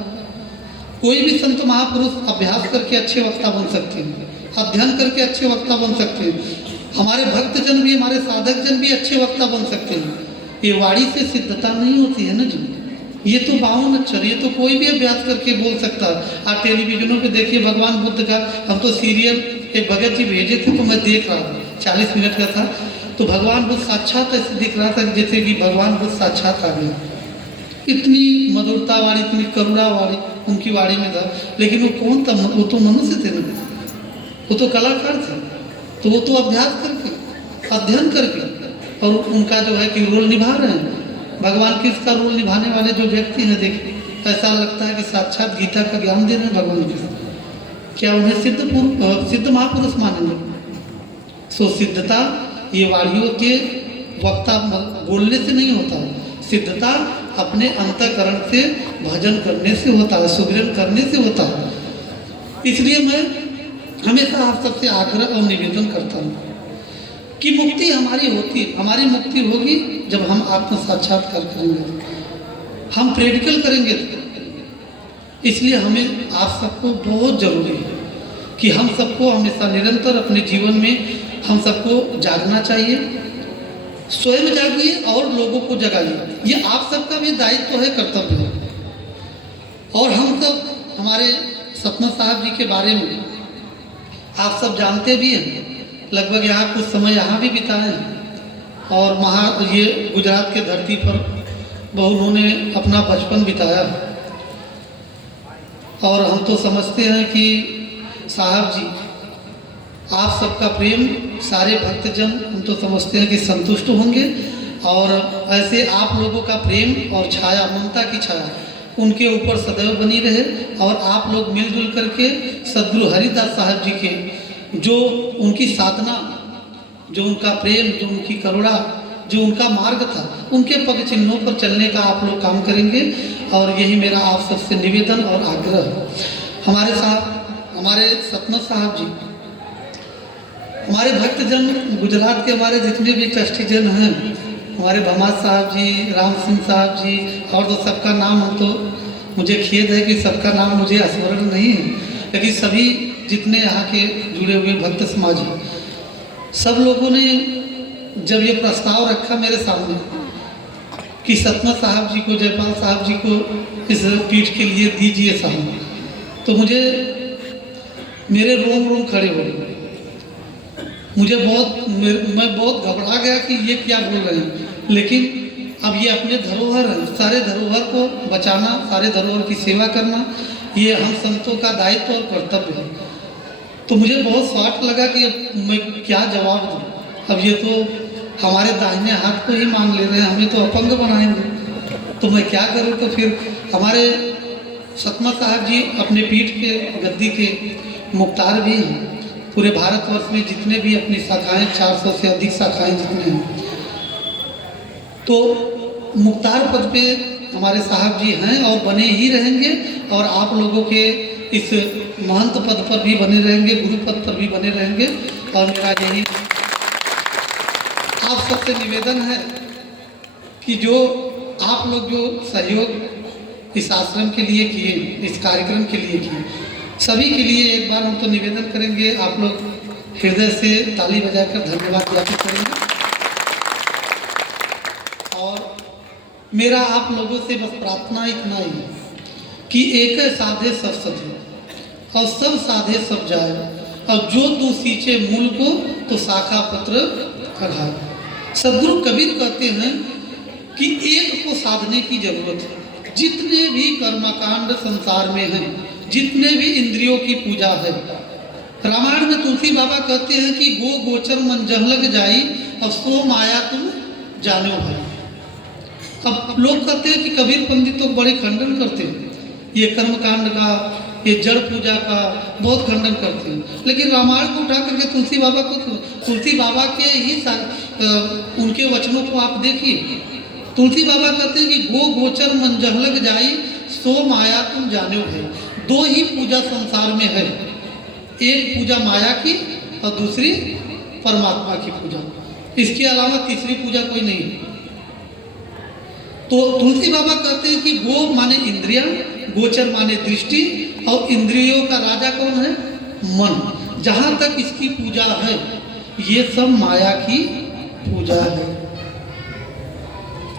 कोई भी संत महापुरुष अभ्यास करके अच्छे वक्ता बन सकते हैं, अध्ययन करके अच्छे वक्ता बन सकते हैं, हमारे भक्तजन भी, हमारे साधक जन भी अच्छे वक्ता बन सकते हैं। ये वाणी से सिद्धता नहीं होती है ना जी, ये तो 52 अक्षर, ये तो कोई भी अभ्यास करके बोल सकता है। आप टेलीविजनों पे देखिए भगवान बुद्ध का, हम तो सीरियल एक भगत जी भेजे थे तो मैं देख रहा था, 40 मिनट का था, तो भगवान बुद्ध साक्षात ऐसे दिख रहा था जैसे कि भगवान बुद्ध साक्षात आ गए। इतनी मधुरता वाली, इतनी करुणा वाली उनकी वाणी में था। लेकिन वो कौन था? वो तो मनुष्य थे ना, वो तो कलाकार थे, तो वो तो अभ्यास करके, अध्ययन करके, और उनका जो है कि रोल निभा रहे हैं। भगवान कृष्ण का रोल निभाने वाले जो व्यक्ति हैं, देखिए ऐसा लगता है कि साक्षात गीता का ज्ञान दे रहे हैं भगवान कृष्ण। क्या उन्हें सिद्ध महापुरुष मानेंगे? सो सिद्धता ये वाणियों के वक्ता बोलने से नहीं होता, सिद्धता अपने अंतःकरण से भजन करने से होता है, सुमिरन करने से होता है। इसलिए मैं हमेशा आप सबसे आग्रह और निवेदन करता हूँ कि मुक्ति हमारी होती, हमारी मुक्ति होगी जब हम आत्म साक्षात्कार करेंगे, हम प्रैक्टिकल करेंगे। इसलिए हमें आप सबको बहुत जरूरी है कि हम सबको हमेशा निरंतर अपने जीवन में हम सबको जागना चाहिए। स्वयं जागिए और लोगों को जगाइए, ये आप सबका भी दायित्व है, कर्तव्य है। और हम सब, हमारे सतना साहब जी के बारे में आप सब जानते भी हैं, लगभग यहाँ कुछ समय यहाँ भी बिताए हैं, और ये गुजरात के धरती पर उन्होंने अपना बचपन बिताया। और हम तो समझते हैं कि साहब जी आप सबका प्रेम, सारे भक्तजन हम तो समझते हैं कि संतुष्ट होंगे, और ऐसे आप लोगों का प्रेम और छाया, ममता की छाया उनके ऊपर सदैव बनी रहे, और आप लोग मिलजुल करके सदगुरु हरिदास साहब जी के जो उनकी साधना, जो उनका प्रेम, जो उनकी करुणा, जो उनका मार्ग था, उनके पग चिन्हों पर चलने का आप लोग काम करेंगे। और यही मेरा आप सबसे निवेदन और आग्रह है। हमारे साथ हमारे सतना साहब जी, हमारे भक्तजन गुजरात के हमारे जितने भी ट्रस्टीजन हैं, हमारे भमाद साहब जी, राम सिंह साहब जी, और तो सबका नाम हम तो, मुझे खेद है कि सबका नाम मुझे स्मरण नहीं है, लेकिन सभी जितने यहाँ के जुड़े हुए भक्त समाज हैं, सब लोगों ने जब ये प्रस्ताव रखा मेरे सामने कि सतनाथ साहब जी को, जयपाल साहब जी को इस पीठ के लिए दीजिए साहब, तो मुझे मेरे रोम रोम खड़े हो गए। मैं बहुत घबरा गया कि ये क्या बोल रहे हैं, लेकिन अब ये अपने धरोहर हैं, सारे धरोहर को बचाना, सारे धरोहर की सेवा करना, ये हम संतों का दायित्व और कर्तव्य है। तो मुझे बहुत स्वार्थ लगा कि अब मैं क्या जवाब दूँ। अब ये तो हमारे दाहिने हाथ को ही मांग ले रहे हैं, हमें तो अपंग बनाएंगे, तो मैं क्या करूँ। तो फिर हमारे सतनाथ साहब जी अपने पीठ के गद्दी के मुख्तार भी हैं। पूरे भारतवर्ष में जितने भी अपनी शाखाएं, 400 से अधिक शाखाएं जितने हैं, तो मुख्तार पद पे हमारे साहब जी हैं और बने ही रहेंगे, और आप लोगों के इस महंत पद पर भी बने रहेंगे, गुरु पद पर भी बने रहेंगे। और मेरा यही आप सबसे निवेदन है कि जो आप लोग जो सहयोग इस आश्रम के लिए किए, इस कार्यक्रम के लिए किए, सभी के लिए एक बार हम तो निवेदन करेंगे, आप लोग हृदय से ताली बजाकर धन्यवाद ज्ञापित करेंगे। और मेरा आप लोगों से बस प्रार्थना इतना ही है कि एक साधे सब सधे, और सब साधे सब जाए, और जो तू सींचे मूल को तो शाखा पत्र अघाए। सदगुरु कबीर कहते हैं कि एक को साधने की जरूरत है। जितने भी कर्मकांड संसार में हैं, जितने भी इंद्रियों की पूजा है, रामायण में तुलसी बाबा कहते हैं कि गो गोचर मन जह लग जाई, और सो माया तुम जानो भाई। अब लोग कहते हैं कि कबीर पंडित तो बड़े खंडन करते हैं, ये कर्मकांड का, ये जड़ पूजा का बहुत खंडन करते हैं, लेकिन रामायण को उठा करके तुलसी बाबा के ही उनके वचनों को आप देखिए। तुलसी बाबा कहते हैं कि गो गोचर मन जह लग जाई, सो माया तुम जानो है। दो ही पूजा संसार में है, एक पूजा माया की और दूसरी परमात्मा की पूजा। इसके अलावा तीसरी पूजा कोई नहीं है। तो तुलसी बाबा कहते हैं कि गो माने इंद्रियां, गोचर माने दृष्टि, और इंद्रियों का राजा कौन है? मन। जहां तक इसकी पूजा है, ये सब माया की पूजा है।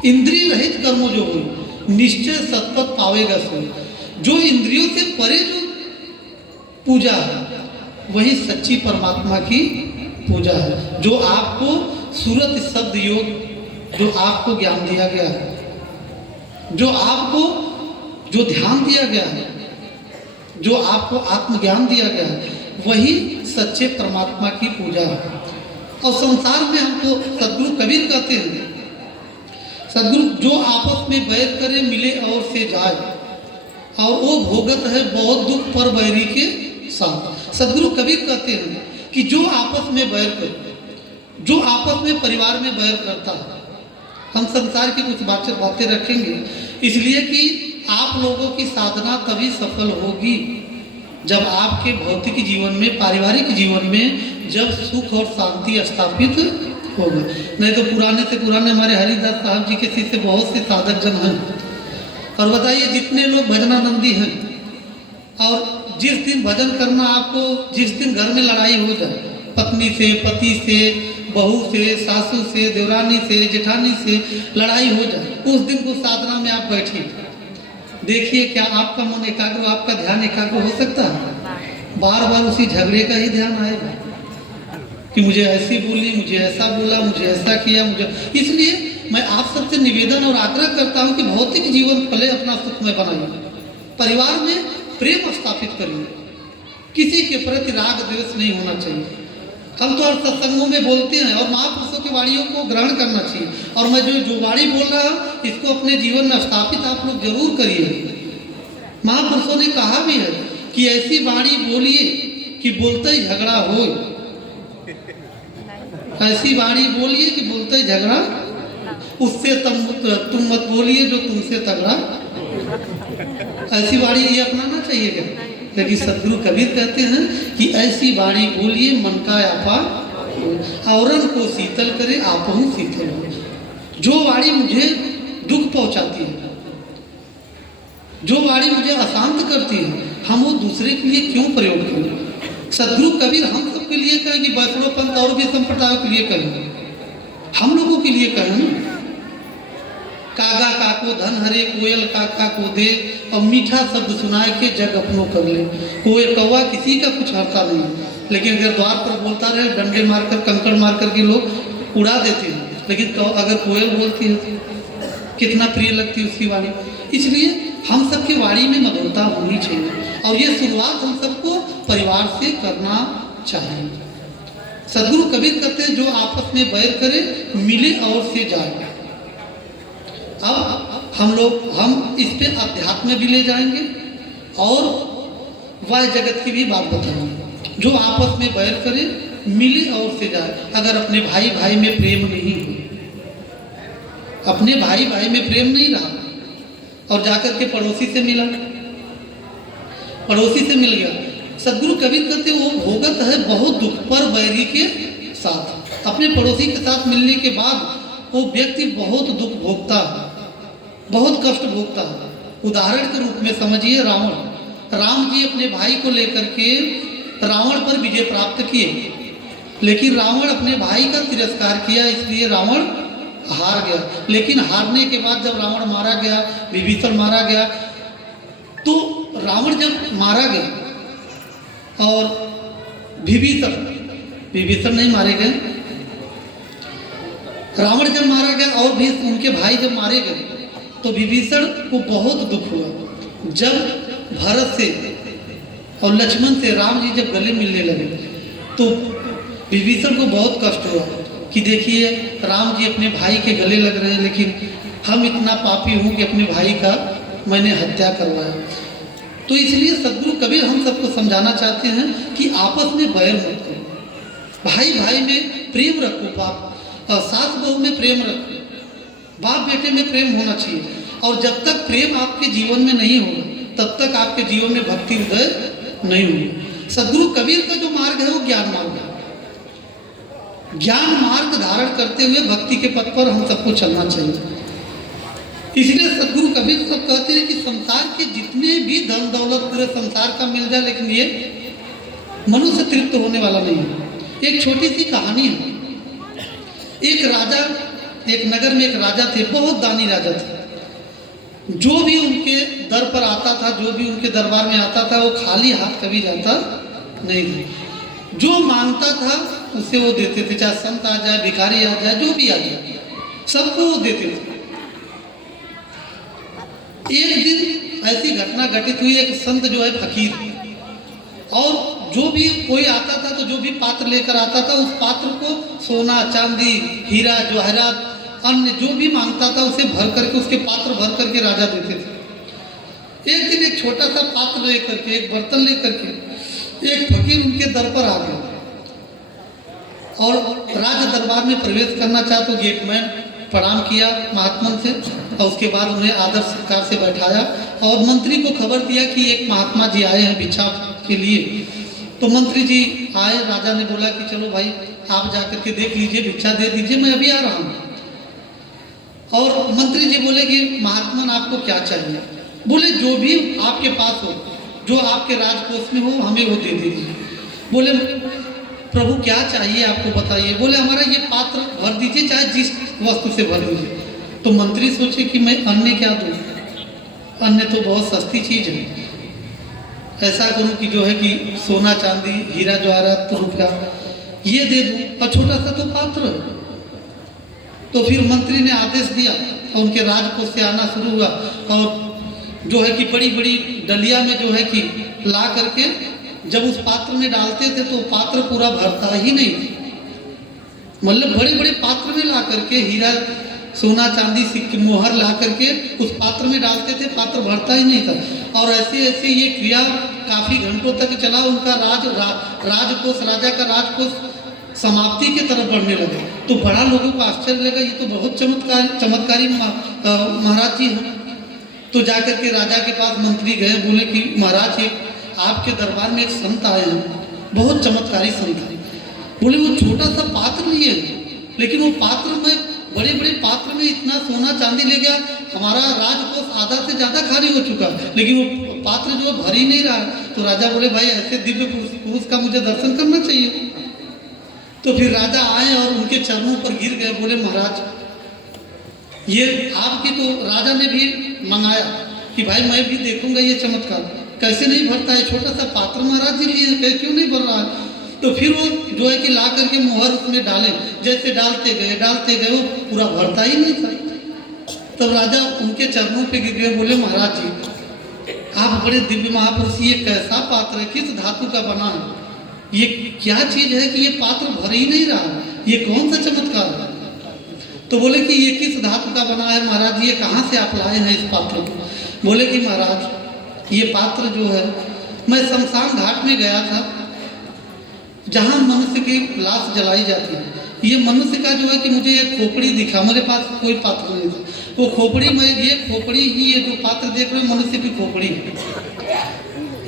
इंद्रिय रहित कर्म जो हो, निश्चय सतपथ पावेगा सो। जो इंद्रियों से परे जो पूजा है, वही सच्ची परमात्मा की पूजा है। जो आपको सूरत शब्द योग, जो आपको ज्ञान दिया गया है, जो आपको जो ध्यान दिया गया है, जो आपको आत्मज्ञान दिया गया है, वही सच्चे परमात्मा की पूजा है। और संसार में हमको सदगुरु कबीर कहते हैं, सदगुरु जो आपस में बैर करे मिले और से जाए, और वो भोगत है बहुत दुख पर बैरी के साथ। सदगुरु कबीर कहते हैं कि जो आपस में बैर करे, जो आपस में परिवार में बैर करता है, हम संसार की कुछ बातें रखेंगे, इसलिए कि आप लोगों की साधना तभी सफल होगी जब आपके भौतिक जीवन में, पारिवारिक जीवन में जब सुख और शांति स्थापित होगा। नहीं तो पुराने से पुराने हमारे हरिदास साहब जी के शिष्य बहुत से साधक जन हैं। और बताइए जितने लोग भजनानंदी हैं, और जिस दिन भजन करना आपको, जिस दिन घर में लड़ाई हो जाए, पत्नी से, पति से, बहू से, सासू से, देवरानी से, जेठानी से लड़ाई हो जाए, उस दिन को साधना में आप बैठिए, देखिए क्या आपका मन एकाग्र, आपका ध्यान एकाग्र हो सकता है? बार बार उसी झगड़े का ही ध्यान आएगा कि मुझे ऐसी बोली, मुझे ऐसा बोला, मुझे ऐसा किया, मुझे। इसलिए मैं आप सबसे निवेदन और आग्रह करता हूं कि भौतिक जीवन पहले अपना सुखमय बनाइए, परिवार में प्रेम स्थापित करिए, किसी के प्रति राग द्वेष नहीं होना चाहिए। हम तो हर सत्संगों में बोलते हैं, और महापुरुषों की वाणियों को ग्रहण करना चाहिए। और मैं जो वाणी बोल रहा हूँ, इसको अपने जीवन में स्थापित आप लोग जरूर करिए। महापुरुषों ने कहा भी है कि ऐसी वाणी बोलिए कि बोलते ही झगड़ा हो, ऐसी वाणी बोलिए कि बोलते ही झगड़ा, उससे तुम मत बोलिए जो तुमसे तगड़ा। ऐसी वाणी ये अपनाना चाहिए क्या? लेकिन सदगुरु कबीर कहते हैं कि ऐसी वाणी बोलिए मन का आपा, औरन को शीतल करे आपहु शीतल हो। जो वाणी मुझे दुख पहुंचाती है, जो वाणी मुझे अशांत करती है, हम वो दूसरे के लिए क्यों प्रयोग करें? सदगुरु कबीर हम सब के लिए कहें कि वैष्णव पंथ और भी संप्रदायों के लिए कहें, हम लोगों के लिए कहें। कागा काको धन हरे कोयल काका को दे, और मीठा शब्द सुनाए के जग अपनों कर ले। कोई कौवा किसी का कुछ हरता नहीं, लेकिन अगर द्वार पर बोलता रहे डंडे मारकर कंकड़ मारकर के लोग उड़ा देते हैं, लेकिन अगर कोयल बोलती है कितना प्रिय लगती है उसकी वाणी। इसलिए हम सबकी वाणी में मधुरता होनी चाहिए, और ये शुरुआत हम सबको परिवार से करना चाहिए। सदगुरु कबीर कहते हैं जो आपस में बैर करे मिले और से जाए। अब हम इस पे अध्यात्म भी ले जाएंगे और वह जगत की भी बात बताएंगे। जो आपस में बैर करे मिले और से जाए। अगर अपने भाई भाई में प्रेम नहीं हो, अपने भाई भाई में प्रेम नहीं रहा और जाकर के पड़ोसी से मिला, पड़ोसी से मिल गया, सदगुरु कबीर कहते वो भोगत है बहुत दुख पर बैरी के साथ। अपने पड़ोसी के साथ मिलने के बाद वो व्यक्ति बहुत दुख भोगता है, बहुत कष्ट भोगता है। उदाहरण के रूप में समझिए रावण। राम जी अपने भाई को लेकर के रावण पर विजय प्राप्त किए, लेकिन रावण अपने भाई का तिरस्कार किया, इसलिए रावण हार गया। लेकिन हारने के बाद जब रावण मारा गया, विभीषण मारा गया, तो रावण जब मारा गया और विभीषण नहीं मारे गए, रावण जब मारा गया और भी उनके भाई जब मारे गए, तो विभीषण को बहुत दुख हुआ। जब भरत से और लक्ष्मण से राम जी जब गले मिलने लगे, तो विभीषण को बहुत कष्ट हुआ कि देखिए राम जी अपने भाई के गले लग रहे हैं, लेकिन हम इतना पापी हूँ कि अपने भाई का मैंने हत्या करवाया। तो इसलिए सदगुरु कबीर हम सबको समझाना चाहते हैं कि आपस में बैर मत करो, भाई भाई में प्रेम रखो, बाप और सास बहू में प्रेम रखो, बाप बेटे में प्रेम होना चाहिए। और जब तक प्रेम आपके जीवन में नहीं होगा तब तक आपके जीवन में भक्ति उदय नहीं होगी। सदगुरु कबीर का जो मार्ग है वो ज्ञान मार्ग है। ज्ञान मार्ग धारण करते हुए भक्ति के पथ पर हम सबको चलना चाहिए। इसलिए सदगुरु कबीर सब कहते हैं कि संसार के जितने भी धन दौलत पूरे संसार का मिल जाए, लेकिन ये मनुष्य तृप्त होने वाला नहीं है। एक छोटी सी कहानी है। एक राजा, एक नगर में एक राजा थे, बहुत दानी राजा थे। जो भी उनके दर पर आता था, जो भी उनके दरबार में आता था, वो खाली हाथ कभी जाता नहीं था। जो मांगता था उसे वो देते थे, चाहे संत आ जाए, भिखारी आ जाए, जो भी आ जाए, सबको वो देते थे। एक दिन ऐसी घटना घटित हुई, एक संत जो है फकीर, और जो भी कोई आता था तो जो भी पात्र लेकर आता था, उस पात्र को सोना चांदी हीरा जवाहरात अन्य जो भी मांगता था उसे भर करके, उसके पात्र भर करके राजा देते थे। एक दिन एक छोटा सा पात्र लेकर के, एक बर्तन लेकर के एक फकीर उनके दर पर आ गया और राज दरबार में प्रवेश करना चाहा, तो गेटमैन प्रणाम किया महात्मन से और उसके बाद उन्हें आदर सत्कार से बैठाया और मंत्री को खबर दिया कि एक महात्मा जी आए हैं भिक्षा के लिए। तो मंत्री जी आए, राजा ने बोला कि चलो भाई आप जाकर के देख लीजिए, भिक्षा दे दीजिए, मैं अभी आ रहा हूँ। और मंत्री जी बोले कि महात्मन आपको क्या चाहिए? बोले जो भी आपके पास हो, जो आपके राजकोष में हो, हमें वो दे दीजिए। बोले प्रभु क्या चाहिए आपको बताइए? बोले हमारा ये पात्र भर दीजिए, चाहे जिस वस्तु से भर दीजिए। तो मंत्री सोचे कि मैं अन्य क्या दूँ, अन्य तो बहुत सस्ती चीज़ है, ऐसा करूँ कि जो है कि सोना चांदी हीरा जवाहरात रुपया ये दे दूँ, और छोटा सा तो पात्र है। तो फिर मंत्री ने आदेश दिया और उनके राजकोष से आना शुरू हुआ, और जो है कि बड़ी बड़ी डलिया में जो है कि ला करके जब उस पात्र में डालते थे तो पात्र पूरा भरता ही नहीं, मतलब बड़े बड़े पात्र में ला करके हीरा सोना चांदी सिक्के मोहर ला करके उस पात्र में डालते थे, पात्र भरता ही नहीं था। और ऐसे ऐसे ये क्रिया काफ़ी घंटों तक चला। उनका राजकोष राजा का राजकोष समाप्ति की तरफ बढ़ने लगा। तो बड़ा लोगों को आश्चर्य लगा, ये तो बहुत चमत्कारी महाराज जी हैं। तो जाकर के राजा के पास मंत्री गए, बोले कि महाराज एक आपके दरबार में एक संत आए हैं, बहुत चमत्कारी संत है। बोले वो छोटा सा पात्र लिए, लेकिन वो पात्र में बड़े बड़े पात्र में इतना सोना चांदी ले गया, हमारा राजकोष आधा से ज़्यादा खाली हो चुका, लेकिन वो पात्र जो भर ही नहीं रहा। तो राजा बोले भाई ऐसे दिव्य पुरुष का मुझे दर्शन करना चाहिए। तो फिर राजा आए और उनके चरणों पर गिर गए, बोले महाराज ये आपकी तो राजा ने भी मंगाया कि भाई मैं भी देखूंगा ये चमत्कार कैसे नहीं भरता है, छोटा सा पात्र महाराज जी लिए क्यों नहीं भर रहा है। तो फिर वो जो है कि ला करके मोहर उसमें डाले, जैसे डालते गए वो पूरा भरता ही नहीं था। तब राजा उनके चरणों पे गिर गए, बोले महाराज जी आप बड़े दिव्य महापुरुष, ये कैसा पात्र है, किस धातु का बना है, ये क्या चीज है कि ये पात्र भर ही नहीं रहा, ये कौन सा चमत्कार है। तो बोले कि ये किस धातु का बना है महाराज जी, ये कहाँ से आप लाए हैं इस पात्र को। बोले कि महाराज ये पात्र जो है, मैं शमशान घाट में गया था जहाँ मनुष्य की लाश जलाई जाती है। ये मनुष्य का जो है कि मुझे एक खोपड़ी दिखा, मेरे पास कोई पात्र नहीं था, वो खोपड़ी में ये खोपड़ी ही, ये जो पात्र देख रहे हैं मनुष्य की खोपड़ी है,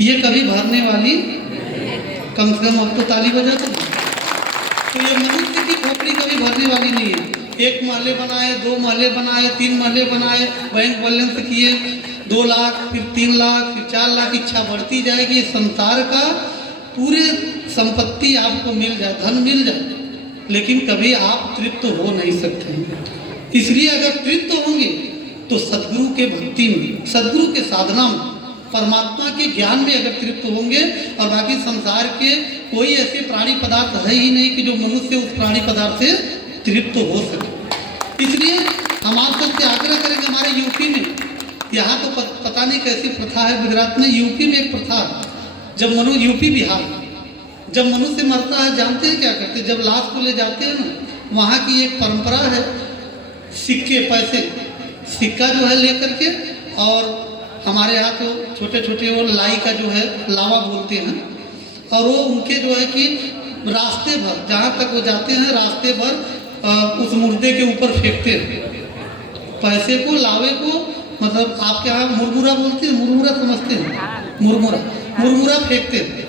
ये कभी भरने वाली, कम से कम अब तो ताली बजा दो। तो ये मनुष्य की खोपड़ी कभी भरने वाली नहीं है। एक महले बनाए, 2 महले बनाए, 3 महले बनाए, बैंक बैलेंस किए 2 लाख, फिर 3 लाख, फिर 4 लाख, इच्छा बढ़ती जाएगी। संसार का पूरे संपत्ति आपको मिल जाए, धन मिल जाए, लेकिन कभी आप तृप्त हो नहीं सकते। इसलिए अगर तृप्त होंगे तो सदगुरु के भक्ति में, सदगुरु के साधना में, परमात्मा के ज्ञान में अगर तृप्त होंगे, और बाकी संसार के कोई ऐसे प्राणी पदार्थ है ही नहीं कि जो मनुष्य उस प्राणी पदार्थ से तृप्त हो सके। इसलिए हम आप सबसे आग्रह करेंगे, हमारे यूपी में, यहाँ तो पता नहीं कैसी प्रथा है, गुजरात में, यूपी में एक प्रथा है, जब यूपी बिहार, जब मनुष्य मरता है जानते हैं क्या करते हैं, जब लाश को ले जाते हैं ना, वहाँ की एक परंपरा है, सिक्के, पैसे, सिक्का जो है ले करके, और हमारे यहाँ तो छोटे छोटे वो लाई का जो है लावा बोलते हैं, और वो उनके जो है कि रास्ते भर, जहाँ तक वो जाते हैं रास्ते भर उस मुर्दे के ऊपर फेंकते हैं पैसे को, लावे को, मतलब आपके यहाँ मुरमुरा बोलते हैं, मुरमुरा समझते हैं, मुरमुरा फेंकते हैं,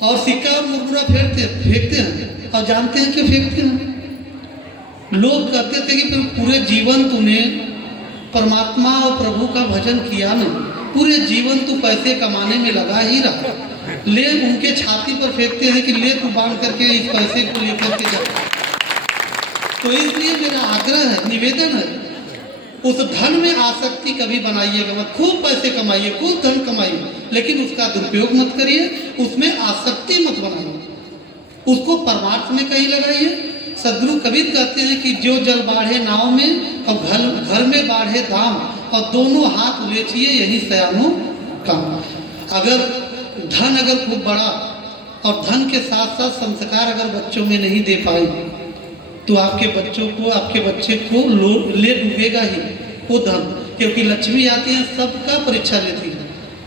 और सिक्का और मुरमुरा फेंकते हैं। और जानते हैं क्यों फेंकते हैं? लोग कहते थे कि पूरे जीवन तूने परमात्मा और प्रभु का भजन किया नहीं, पूरे जीवन तू पैसे कमाने में लगा ही रहा, ले उनके छाती पर फेंकते हैं कि ले तू बांध करके इस पैसे को लेकर के जा। तो इसलिए मेरा आग्रह है, निवेदन है, उस धन में आसक्ति कभी बनाइएगा मत। खूब पैसे कमाइए, खूब धन कमाइए, लेकिन उसका दुरुपयोग मत करिए, उसमें आसक्ति मत बनाइए, उसको परमार्थ में कहीं लगाइए। सदगुरु कबीर कहते हैं कि जो जल बाढ़े नाव में और घर में बाढ़े दाम, और दोनों हाथ उलेचिए यही सयानो काम। अगर धन अगर खूब बड़ा और धन के साथ साथ संस्कार अगर बच्चों में नहीं दे पाए तो आपके बच्चों को, आपके बच्चे को ले डूबेगा ही वो धन, क्योंकि लक्ष्मी आती है, सबका परीक्षा लेती है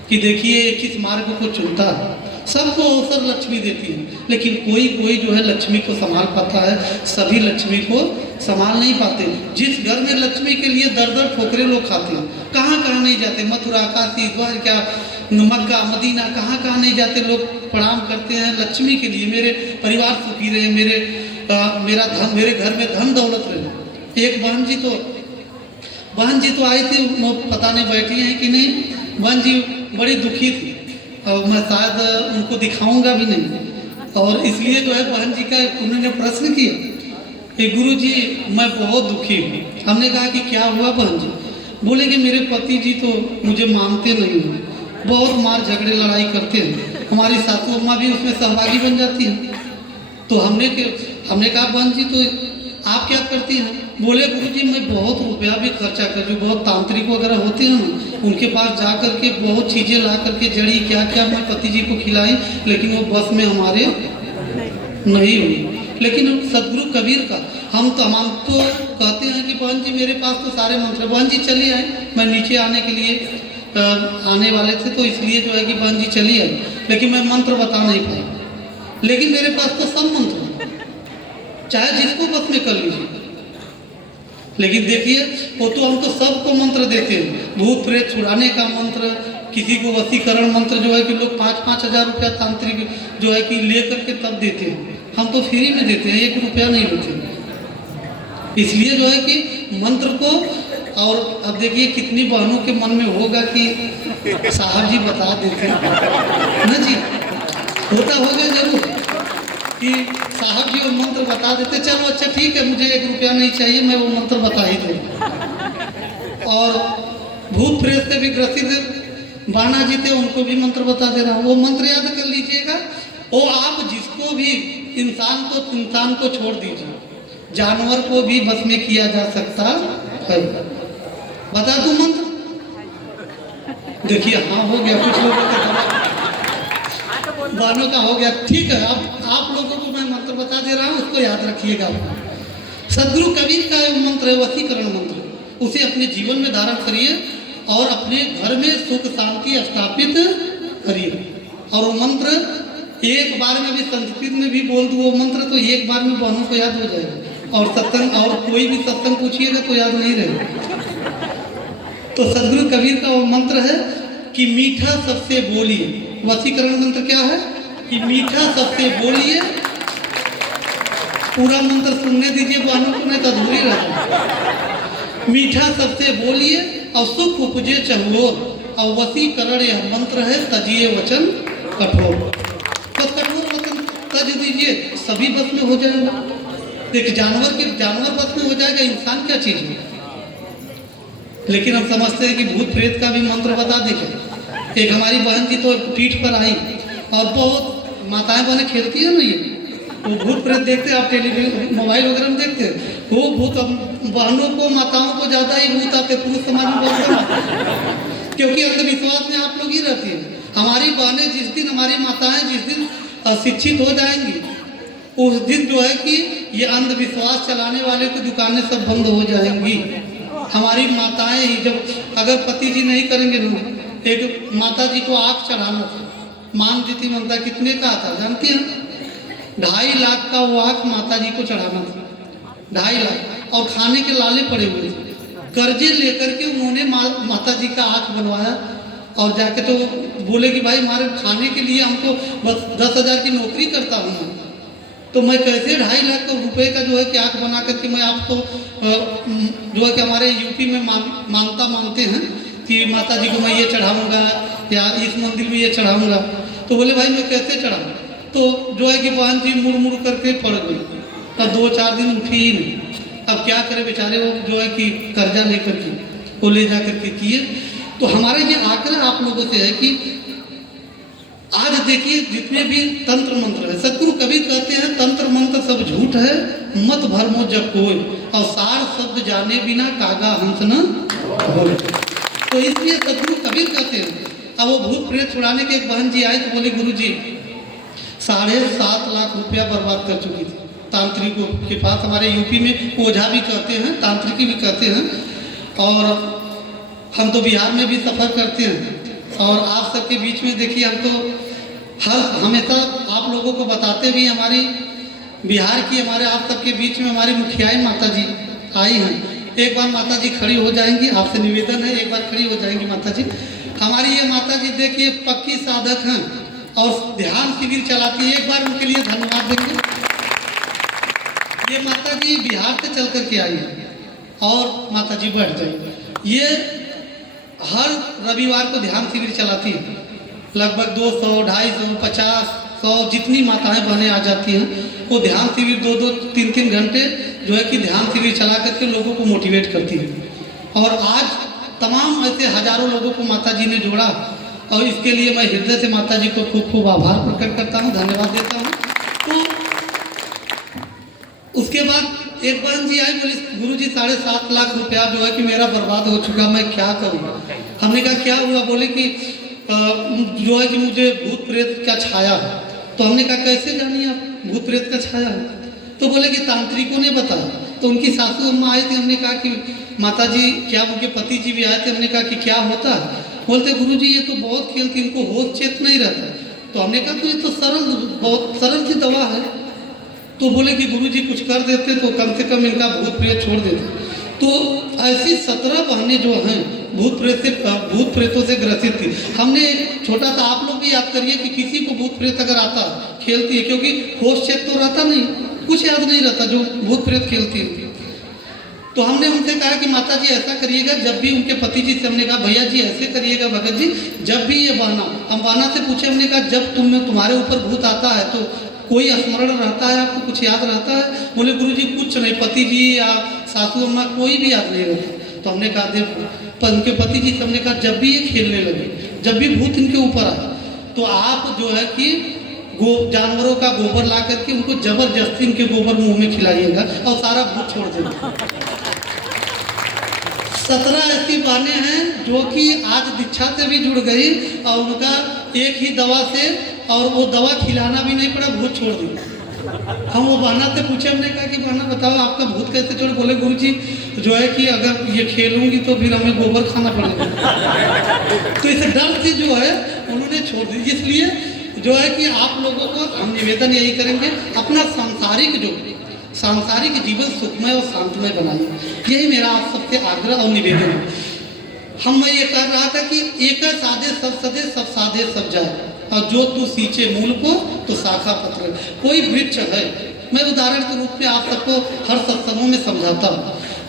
कि देखिए किस मार्ग को चुनता है, सबको अवसर लक्ष्मी देती है, लेकिन कोई कोई जो है लक्ष्मी को संभाल पाता है, सभी लक्ष्मी को संभाल नहीं पाते। जिस घर में लक्ष्मी के लिए दर दर ठोकरे लोग खाते हैं, कहाँ कहाँ नहीं जाते, मथुरा, काशी, द्वारका, मक्का, मदीना, कहाँ कहाँ नहीं जाते लोग, प्रणाम करते हैं लक्ष्मी के लिए, मेरे परिवार सुखी रहे, मेरा धन, मेरे घर में धन दौलत रहे। एक बहन जी तो आई थी, वो पता नहीं बैठी हैं कि नहीं, बहन जी बड़ी दुखी थी, और मैं शायद उनको दिखाऊंगा भी नहीं, और इसलिए जो है बहन जी का उन्होंने प्रश्न किया कि गुरुजी मैं बहुत दुखी हूँ। हमने कहा कि क्या हुआ बहन जी? बोले कि मेरे पति जी तो मुझे मानते नहीं हैं, बहुत मार झगड़े लड़ाई करते हैं, हमारी सासू अम्मा भी उसमें सहभागी बन जाती हैं। तो हमने कहा बहन जी तो आप क्या करती हैं? बोले गुरुजी मैं बहुत रुपया भी खर्चा कर, जो बहुत तांत्रिक वगैरह होते हैं ना, उनके पास जा कर के बहुत चीज़ें ला करके, जड़ी क्या क्या मैं पति जी को खिलाई, लेकिन वो बस में हमारे नहीं हुई। लेकिन सदगुरु कबीर का हम तो कहते हैं कि बहन जी मेरे पास तो सारे मंत्र, बहन जी चली आए, मैं नीचे आने के लिए आने वाले थे, तो इसलिए जो है कि बहन जी चली आई, लेकिन मैं मंत्र बता नहीं पाया, लेकिन मेरे पास तो सब मंत्र, चाहे जिसको बस में कर लीजिए। लेकिन देखिए वो तो हम तो सबको मंत्र देते हैं, भूत प्रेत छुड़ाने का मंत्र, किसी को वशीकरण मंत्र जो है कि लोग 5-5 हज़ार रुपया तांत्रिक जो है कि ले करके तब देते हैं, हम तो फ्री में देते हैं, 1 रुपया नहीं लेते। इसलिए जो है कि मंत्र को, और अब देखिए कितनी बहनों के मन में होगा कि साहब जी बता देते हैं ना जी, होता होगा जरूर कि साहब जी वो मंत्र बता देते, चलो अच्छा ठीक है, मुझे 1 रुपया नहीं चाहिए, मैं वो मंत्र बता ही दूँ। और भूत प्रेत से भी ग्रसित बाना जी थे, उनको भी मंत्र बता दे रहा हूँ। वो मंत्र याद कर लीजिएगा। वो आप जिसको भी इंसान को छोड़ दीजिए, जानवर को भी बस में किया जा सकता है। बता दूं मंत्र? देखिए हाँ हो गया, कुछ लोगों का बानों का हो गया। ठीक है, अब आप लोगों को मैं मंत्र बता दे रहा हूँ, उसको याद रखिएगा। सदगुरु कबीर का एक मंत्र है वशीकरण मंत्र, उसे अपने जीवन में धारण करिए और अपने घर में सुख शांति स्थापित करिए। और वो मंत्र एक बार में भी संस्कृत में भी बोल दूँ वो मंत्र तो एक बार में बहनों को याद हो जाएगा। और सत्संग और कोई भी सत्संग पूछिएगा तो याद नहीं रहेगा। तो सदगुरु कबीर का वो मंत्र है कि मीठा सबसे बोलिए। वशीकरण मंत्र क्या है कि मीठा सबसे बोलिए। पूरा मंत्र सुनने दीजिए बहनों को, नहीं तो अधूरी रहता। मीठा सबसे बोलिए और सुख उपजे चहुओर। और वशीकरण यह मंत्र है तजिए वचन कठोर। बस कठोर वचन तज दीजिए, सभी बस में हो जाएगा। देखिए जानवर बस में हो जाएगा, इंसान क्या चीज है। लेकिन हम समझते हैं कि भूत प्रेत का भी मंत्र बता देंगे। एक हमारी बहन जी तो पीठ पर आई और बहुत माताएं बहनें खेलती है ना, ये वो भूत प्रेत देखते हैं आप टेलीविजन मोबाइल वगैरह में देखते हैं, वो भूत बहनों को माताओं को ज़्यादा ही भूत आते, पुरुष समाज में बहुत कम आते, क्योंकि अंधविश्वास में आप लोग ही रहती हैं। हमारी बहनें जिस दिन, हमारी माताएं जिस दिन शिक्षित हो जाएंगी, उस दिन जो है कि ये अंधविश्वास चलाने वाले की दुकानें सब बंद हो जाएंगी। हमारी माताएं ही जब अगर पति जी नहीं करेंगे ना, एक माता जी को आँख चढ़ाना था, मान जी थी मनता कितने का आता जानती हैं? 2.5 लाख का वो आँख माता जी को चढ़ाना था, 2.5 लाख। और खाने के लाले पड़े हुए थे, कर्जे लेकर के उन्होंने माता जी का आँख बनवाया। और जाके तो बोले कि भाई हमारे खाने के लिए हमको बस 10,000 की नौकरी करता हूँ, तो मैं कैसे 2.5 लाख रुपए का जो है कि आँख बना करके मैं आपको जो है कि हमारे यूपी में मानता मानते हैं कि माता जी को मैं ये चढ़ाऊँगा या इस मंदिर में ये चढ़ाऊँगा। तो बोले भाई मैं कैसे चढ़ाऊँ? तो जो है कि बहन जी मुड़ मुड़ करके पड़ गई। अब 2-4 दिन उठी ही नहीं। अब क्या करे बेचारे, वो जो है कि कर्जा लेकर के वो ले जा करके किए। तो हमारा ये आग्रह आप लोगों से है कि आज देखिए जितने भी तंत्र मंत्र है, सदगुरु कबीर कहते हैं तंत्र मंत्र सब झूठ है, मत भरमो जब कोई, और सार शब्द जाने बिना कागा हंस न बोले। तो इसलिए सदगुरु कबीर कहते हैं। अब वो भूत प्रेत छुड़ाने के एक बहन जी आई तो बोले गुरु जी 7.5 लाख रुपया बर्बाद कर चुकी थी तांत्रिकों के पास। हमारे यूपी में ओझा भी कहते हैं, तांत्रिकी भी कहते हैं, और हम तो बिहार में भी सफ़र करते हैं। और आप सबके बीच में देखिए हम तो हमेशा आप लोगों को बताते भी, हमारी बिहार की हमारे आप सबके बीच में हमारी मुखियाई माता जी आई हैं। एक बार माता जी खड़ी हो जाएंगी, आपसे निवेदन है एक बार खड़ी हो जाएंगी माता जी। हमारी ये माता जी देखिए पक्की साधक हैं और ध्यान शिविर चलाती है, एक बार उनके लिए धन्यवाद देंगे। ये माता जी बिहार से चल करके आई है और माता जी बैठ गई। ये हर रविवार को ध्यान शिविर चलाती है, लगभग 200, 250, 50, 100 जितनी माताएं बहनें आ जाती हैं, वो ध्यान शिविर 2-2, 3-3 घंटे जो है कि ध्यान शिविर चला करके लोगों को मोटिवेट करती है। और आज तमाम ऐसे हजारों लोगों को माता जी ने जोड़ा, और इसके लिए मैं हृदय से माता जी को खूब खूब आभार प्रकट करता हूँ, धन्यवाद देता हूँ। तो उसके बाद एक बहन जी आई, बोली गुरु जी 7.5 लाख रुपया जो है कि मेरा बर्बाद हो चुका, मैं क्या करूँ? हमने कहा क्या हुआ? बोले कि जो है कि मुझे भूत प्रेत का छाया है। तो हमने कहा कैसे जानिए आप भूत प्रेत का छाया है? तो बोले कि तांत्रिकों ने बताया। तो उनकी सासू अम्मा आई थी, हमने कहा कि माता जी क्या, उनके पति जी भी आए थे, हमने कहा कि क्या होता है? बोलते गुरु जी ये तो बहुत खेलती, इनको होश चेत नहीं रहता। तो हमने कहा तो ये तो बहुत सरल सी दवा है। तो बोले कि गुरु जी कुछ कर देते तो कम से कम इनका भूत प्रेत छोड़ देते। तो ऐसी 17 बहनें जो हैं भूत प्रेतों से ग्रसित थी। हमने एक छोटा सा, आप लोग भी याद करिए कि किसी को भूत प्रेत अगर आता खेलती है, क्योंकि होश चेत तो रहता नहीं, कुछ याद नहीं रहता जो भूत प्रेत खेलती है। तो हमने उनसे कहा कि माता जी ऐसा करिएगा, जब भी उनके पति जी से हमने कहा भैया जी ऐसे करिएगा भगत जी, जब भी ये बहना, हम बहना से पूछे, हमने कहा जब तुम्हारे ऊपर भूत आता है तो कोई स्मरण रहता है आपको, कुछ याद रहता है? बोले गुरुजी कुछ नहीं, पति जी या सासू अम्मा कोई भी याद नहीं रहता। तो हमने कहा देखो उनके पति जी, हमने कहा जब भी ये खेलने लगे, जब भी भूत इनके ऊपर आए, तो आप जो है कि जानवरों का गोबर ला करके उनको जबरदस्ती उनके गोबर मुंह में खिलाइएगा और सारा भूत छोड़ देगा। 17 ऐसी बहनें हैं जो कि आज दीक्षा से भी जुड़ गई और उनका एक ही दवा से, और वो दवा खिलाना भी नहीं पड़ा, भूत छोड़ दी। हम वो बहना से पूछे, हमने कहा कि बहना बताओ आपका भूत कैसे छोड़? बोले गुरुजी जो है कि अगर ये खेलूंगी तो फिर हमें गोबर खाना पड़ेगा। तो इस डर से जो है उन्होंने छोड़ दी। इसलिए जो है कि आप लोगों को हम निवेदन यही करेंगे, अपना सांसारिक जीवन सुखमय और शांतमय बनाइए। यही मेरा आप सबसे आग्रह और निवेदन है। मैं ये कह रहा था कि एक साधे सब सदे, सब साधे सब जाए, और जो तू सींचे मूल को तो शाखा पत्र। कोई वृक्ष है, मैं उदाहरण के रूप में आप सबको हर सत्संगों में समझाता हूँ।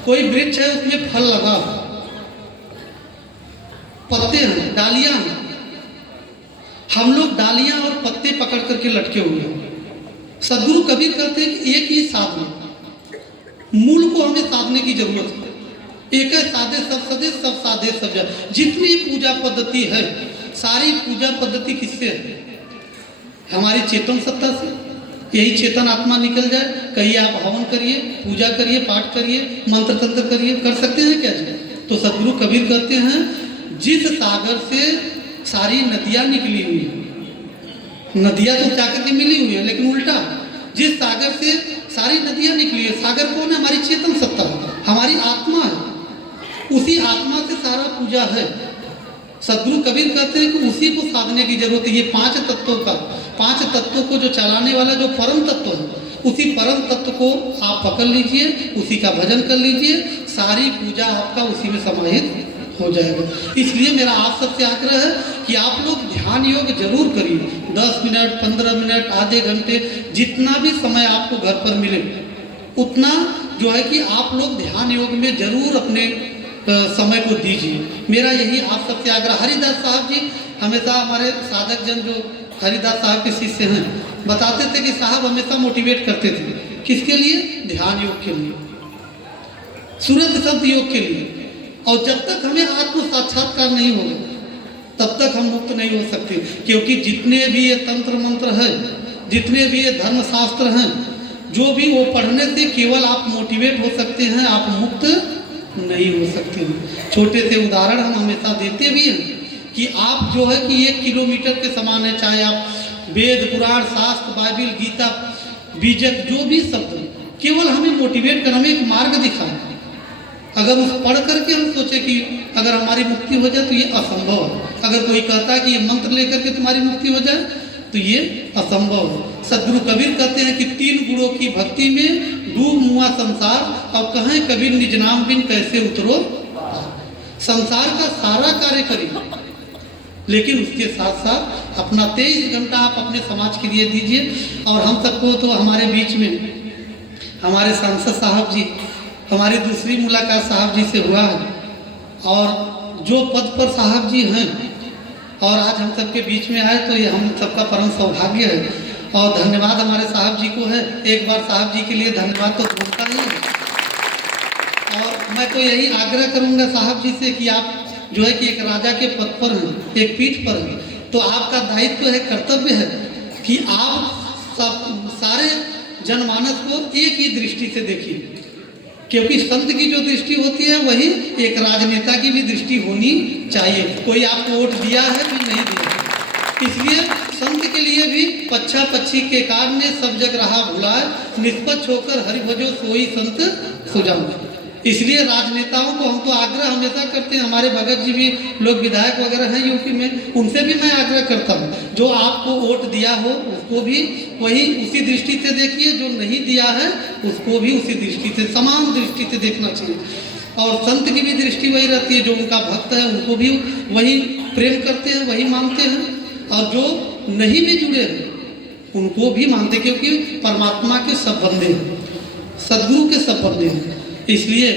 कोई वृक्ष है, उसमें फल लगा, पत्ते हैं, डालियां हैं। हम लोग डालियां और पत्ते पकड़ करके लटके हुए हैं। सदगुरु कबीर कहते हैं कि एक ही साधना, मूल को हमें साधने की जरूरत है। एक है साधे सब सदे, सब साधे सब जाए। जितनी पूजा पद्धति है, सारी पूजा पद्धति किससे है? हमारी चेतन सत्ता से। यही चेतन आत्मा निकल जाए, कहीं आप हवन करिए, पूजा करिए, पाठ करिए, मंत्र तंत्र करिए, कर सकते हैं क्या जी? तो सदगुरु कबीर कहते हैं जिस सागर से सारी नदियां निकली हुई है, नदियां तो जाकर के मिली हुई है, लेकिन उल्टा, जिस सागर से सारी नदियां निकली है, सागर कौन है? हमारी चेतन सत्ता है, हमारी आत्मा है। उसी आत्मा से सारा पूजा है। सदगुरु कबीर कहते हैं कि उसी को साधने की जरूरत है। ये 5 तत्वों को जो चलाने वाला जो परम तत्व है, उसी परम तत्व को आप पकड़ लीजिए, उसी का भजन कर लीजिए, सारी पूजा आपका उसी में समाहित हो जाएगा। इसलिए मेरा आप सबसे आग्रह है कि आप लोग ध्यान योग जरूर करिए। 10 मिनट, 15 मिनट, आधे घंटे, जितना भी समय आपको घर पर मिले, उतना जो है कि आप लोग ध्यान योग में जरूर अपने समय को दीजिए। मेरा यही आप सबसे आग्रह। हरिदास साहब जी हमेशा, हमारे साधक जन जो हरिदास साहब के शिष्य हैं, बताते थे कि साहब हमेशा मोटिवेट करते थे, किसके लिए? ध्यान योग के लिए, सूरज शब्द योग के लिए। और जब तक हमें आत्म साक्षात्कार नहीं होगा, तब तक हम मुक्त नहीं हो सकते। क्योंकि जितने भी ये तंत्र मंत्र हैं, जितने भी ये धर्म शास्त्र हैं, जो भी वो पढ़ने से केवल आप मोटिवेट हो सकते हैं, आप मुक्त नहीं हो सकते हैं। छोटे से उदाहरण हम हमेशा देते भी हैं कि आप जो है कि 1 किलोमीटर के समान है, चाहे आप वेद, पुराण, शास्त्र, बाइबिल, गीता, बीजक, जो भी शब्द, केवल हमें मोटिवेट कर, हमें एक मार्ग दिखाएं। अगर उस पढ़ करके हम सोचे कि अगर हमारी मुक्ति हो जाए तो ये असंभव है। अगर कोई कहता है कि ये मंत्र लेकर के तुम्हारी मुक्ति हो जाए तो ये असंभव है। सदगुरु कबीर कहते हैं कि 3 गुणों की भक्ति में डूब मुआ संसार, और कहें कबीर निज नाम बिन कैसे उतरो। संसार का सारा कार्य करिए, लेकिन उसके साथ साथ अपना 23 घंटा आप अपने समाज के लिए दीजिए। और हम सबको तो हमारे बीच में हमारे सांसद साहब जी, हमारी दूसरी मुलाकात साहब जी से हुआ है, और जो पद पर साहब जी हैं और आज हम सबके बीच में आए, तो ये हम सबका परम सौभाग्य है। और धन्यवाद हमारे साहब जी को है। एक बार साहब जी के लिए धन्यवाद तो होता ही है। और मैं तो यही आग्रह करूंगा साहब जी से कि आप जो है कि एक राजा के पद पर हैं, एक पीठ पर हैं, तो आपका दायित्व है, कर्तव्य है कि आप सब सारे जनमानस को एक ही दृष्टि से देखिए। क्योंकि संत की जो दृष्टि होती है, वही एक राजनेता की भी दृष्टि होनी चाहिए। कोई आपको वोट दिया है भी नहीं दिया, इसलिए संत के लिए भी पच्छा पच्छी के कारण सब जग रहा भुलाए, निष्पक्ष होकर हरि भजो सोई संत सुजान। इसलिए राजनेताओं को हम तो आग्रह हमेशा करते हैं, हमारे भगत जी भी लोग विधायक वगैरह हैं यूपी में, उनसे भी मैं आग्रह करता हूँ, जो आपको वोट दिया हो उसको भी वही उसी दृष्टि से देखिए, जो नहीं दिया है उसको भी उसी दृष्टि से, समान दृष्टि से देखना चाहिए। और संत की भी दृष्टि वही रहती है, जो उनका भक्त है उनको भी वही प्रेम करते हैं, वही मानते हैं, और जो नहीं भी जुड़े हैं उनको भी मानते, क्योंकि परमात्मा के सब बंदे हैं, सदगुरु के सब बंदे हैं। इसलिए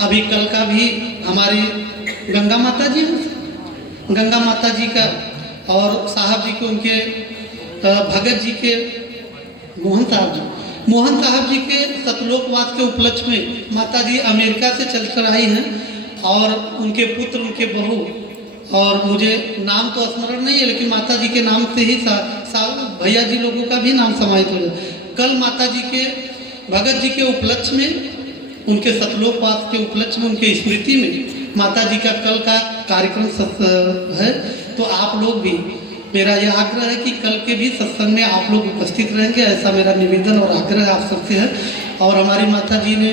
अभी कल का भी हमारी गंगा माता जी, गंगा माता जी का और साहब जी के, उनके भगत जी के मोहन साहब जी के सतलोकवास के उपलक्ष्य में माता जी अमेरिका से चलकर आई हैं और उनके पुत्र, उनके बहू, और मुझे नाम तो स्मरण नहीं है लेकिन माता जी के नाम से ही भैया जी लोगों का भी नाम समाहित हो जाए। कल माता जी के भगत जी के उपलक्ष्य में, उनके सतलोकवास के उपलक्ष्य में, उनके स्मृति में माता जी का कल का कार्यक्रम है। तो आप लोग भी, मेरा यह आग्रह है कि कल के भी सत्संग में आप लोग उपस्थित रहेंगे, ऐसा मेरा निवेदन और आग्रह आप सबसे है। और हमारी माता जी ने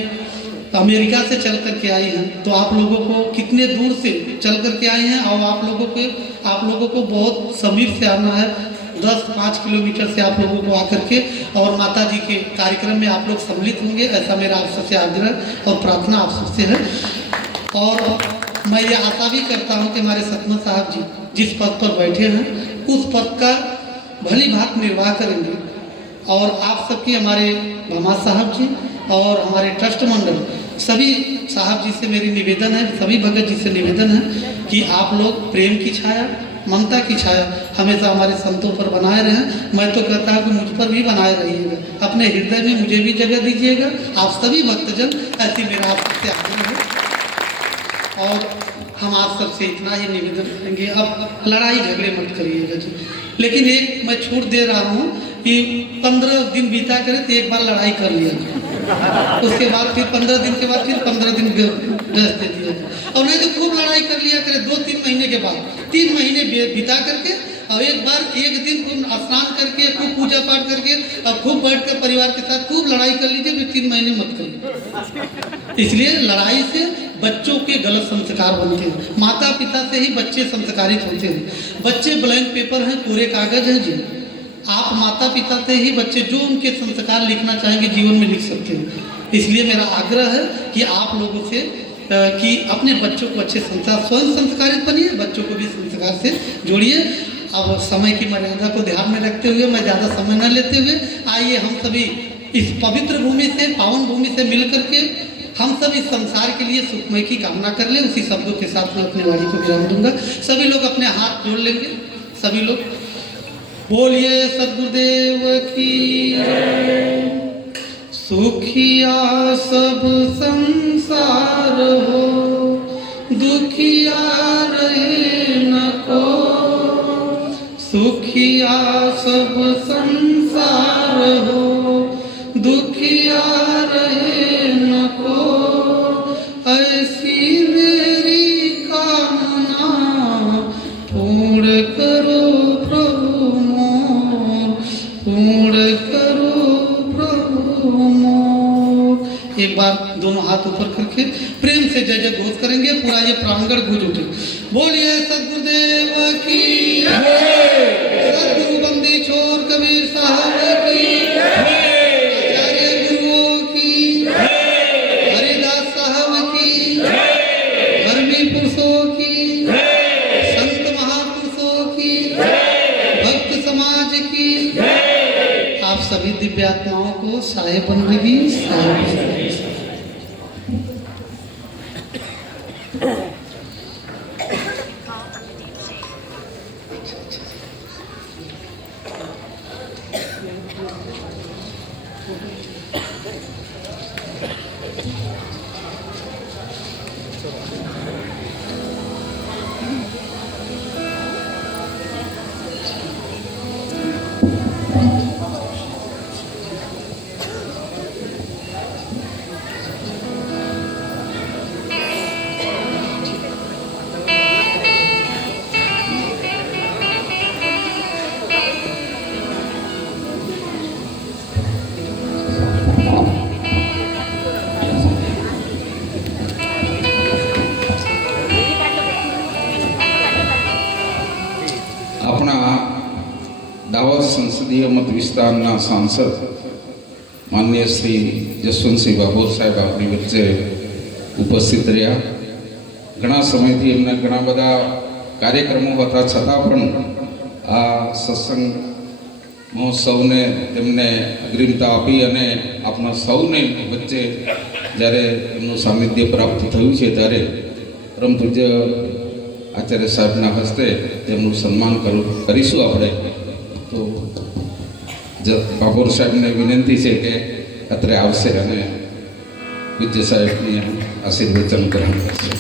अमेरिका से चल कर के आई हैं, तो आप लोगों को कितने दूर से चल कर के आई हैं और आप लोगों को बहुत समीप से आना है, 10-5 किलोमीटर से आप लोगों को आकर के और माता जी के कार्यक्रम में आप लोग सम्मिलित होंगे, ऐसा मेरा आप सबसे आग्रह और प्रार्थना आप सबसे है। और मैं ये आशा भी करता हूँ कि हमारे सतमा साहब जी जिस पद पर बैठे हैं उस पद का भली भांति निर्वाह करेंगे। और आप सबकी, हमारे भमा साहब जी और हमारे ट्रस्ट मंडल सभी साहब जी से मेरी निवेदन है, सभी भगत जी से निवेदन है कि आप लोग प्रेम की छाया, ममता की छाया हमेशा हमारे संतों पर बनाए रहें। मैं तो कहता हूँ कि मुझ पर भी बनाए रहिएगा, अपने हृदय में मुझे भी जगह दीजिएगा, आप सभी भक्तजन, ऐसी मेरा आप सबसे आग्रह है। और हम आप सबसे इतना ही निवेदन करेंगे, अब लड़ाई झगड़े मत करिएगा जी। लेकिन एक मैं छूट दे रहा हूँ कि 15 दिन बीता करें तो एक बार लड़ाई कर लिया, उसके बाद फिर 15 दिन के बाद फिर 15 दिन रेस्ट दे दिया, और नहीं तो खूब लड़ाई कर लिया करे 2-3 महीने के बाद, 3 महीने बिता करके और एक बार एक दिन खूब स्नान करके, खूब पूजा पाठ करके और खूब बैठ कर परिवार के साथ खूब लड़ाई कर लीजिए, फिर 3 महीने मत करिए। इसलिए लड़ाई से बच्चों के गलत संस्कार बनते हैं, माता पिता से ही बच्चे संस्कारित होते हैं। बच्चे ब्लैंक पेपर हैं, कोरे कागज हैं जी। आप माता पिता से ही बच्चे जो उनके संस्कार लिखना चाहेंगे जीवन में लिख सकते हैं। इसलिए मेरा आग्रह है कि आप लोगों से कि अपने बच्चों को अच्छे संस्कार, स्वयं संस्कारित बनिए, बच्चों को भी संस्कार से जोड़िए। अब समय की मर्यादा को ध्यान में रखते हुए, मैं ज़्यादा समय न लेते हुए, आइए हम सभी इस पवित्र भूमि से, पावन भूमि से मिल करके हम सब इस संसार के लिए सुखमय की कामना कर लें। उसी शब्दों के साथ मैं अपनी वाणी को विराम दूंगा। सभी लोग अपने हाथ जोड़ लेंगे, सभी लोग बोलिए सद्गुरुदेव की सुखिया सब संसार हो, दुखिया रहे न को, सुखिया सब संसार हो, दुखिया रहे न को, ऐसी मेरी कामना पूर्ण करो प्रभु मोर, पूर्ण करो प्रभु मोर। एक बार दोनों हाथ ऊपर करके प्रेम से जय जय घोष करेंगे, पूरा ये प्रांगण गूंज उठे। बोलिए सद्गुरुदेव की जय, सद्गुरु बंदी छोर कबीर साहब की जय, आचार्य गुरुओं की जय, हरिदास साहब की जय, धर्मी पुरुषों की जय, संत महापुरुषों की जय, भक्त समाज की जय। आप सभी दिव्य आत्माओं को साहेब बंदगी साहेब। દાહોદ સંસદીય મત વિસ્તારના સાંસદ માનનીય શ્રી જસવંતસિંહ બાબોર સાહેબ આપણી વચ્ચે ઉપસ્થિત રહ્યા. ઘણા સમયથી એમના ઘણા બધા કાર્યક્રમો હતા, છતાં પણ આ સત્સંગ મહોત્સવને તેમને અગ્રિમતા આપી અને આપણા સૌને વચ્ચે જ્યારે એમનું સાનિધ્ય પ્રાપ્ત થયું છે ત્યારે પરમ પૂજ્ય આચાર્ય સાહેબના હસ્તે તેમનું સન્માન કરીશું આપણે. તો બાબોર સાહેબને વિનંતી છે કે અત્રે આવશે અને પૂજ્ય સાહેબની આશીર્વચન ગ્રહણ કરશે.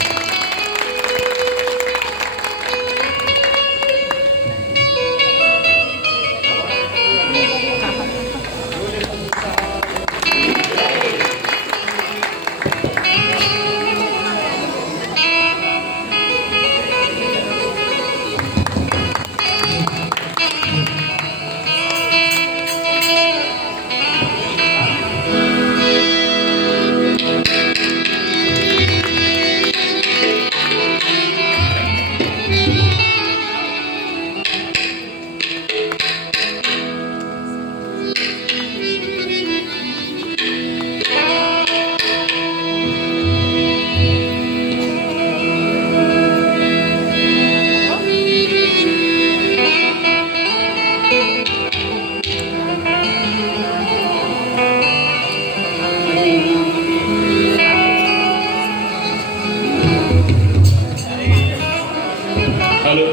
हेलो,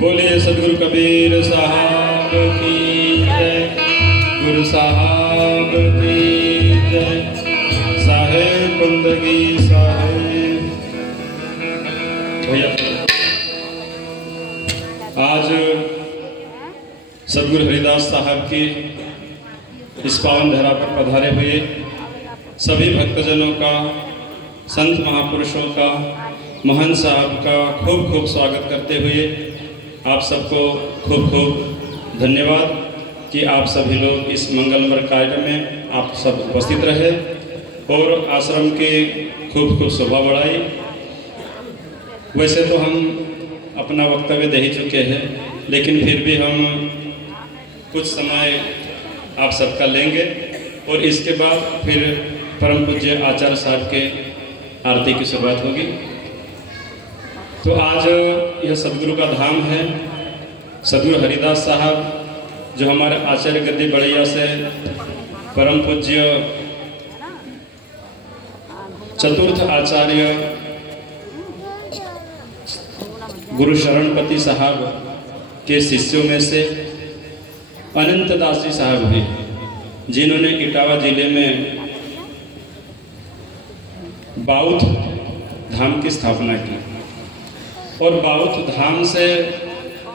बोलिए सदगुरु कबीर साहब की जय, गुरु साहब की जय, साहेब बंदगी साहेब. भैया आज सदगुरु हरिदास साहब की इस पावन धरा पर पधारे हुए सभी भक्तजनों का, संत महापुरुषों का, महंत साहब का खूब खूब स्वागत करते हुए आप सबको खूब खूब धन्यवाद कि आप सभी लोग इस मंगलमय कार्यक्रम में आप सब उपस्थित रहे और आश्रम की खूब खूब शोभा बढ़ाई. वैसे तो हम अपना वक्तव्य दे ही चुके हैं, लेकिन फिर भी हम कुछ समय आप सबका लेंगे और इसके बाद फिर परम पूज्य आचार्य साहब के आरती की शुरुआत होगी. तो आज यह सदगुरु का धाम है. सदगुरु हरिदास साहब जो हमारे आचार्य गद्दी बड़ैया से परम पूज्य चतुर्थ आचार्य गुरु शरणपति साहब के शिष्यों में से अनंत दास जी साहब भी, जिन्होंने इटावा जिले में बाउथ धाम की स्थापना की और बाउथ धाम से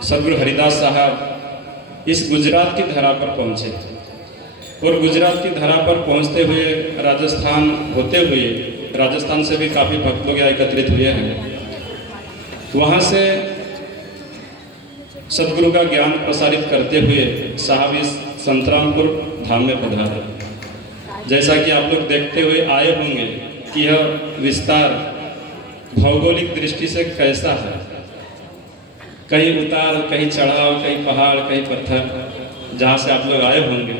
सदगुरु हरिदास साहब इस गुजरात की धरा पर पहुँचे और गुजरात की धरा पर पहुँचते हुए राजस्थान होते हुए, राजस्थान से भी काफ़ी भक्त लोग यहाँ एकत्रित हुए हैं. वहाँ से सदगुरु का ज्ञान प्रसारित करते हुए साहब इस संतरामपुर धाम में पधारे. जैसा कि आप लोग देखते हुए आए होंगे कि यह विस्तार भौगोलिक दृष्टि से कैसा है. कहीं उतार, कहीं चढ़ाव, कहीं पहाड़, कहीं पत्थर, जहाँ से आप लोग आए होंगे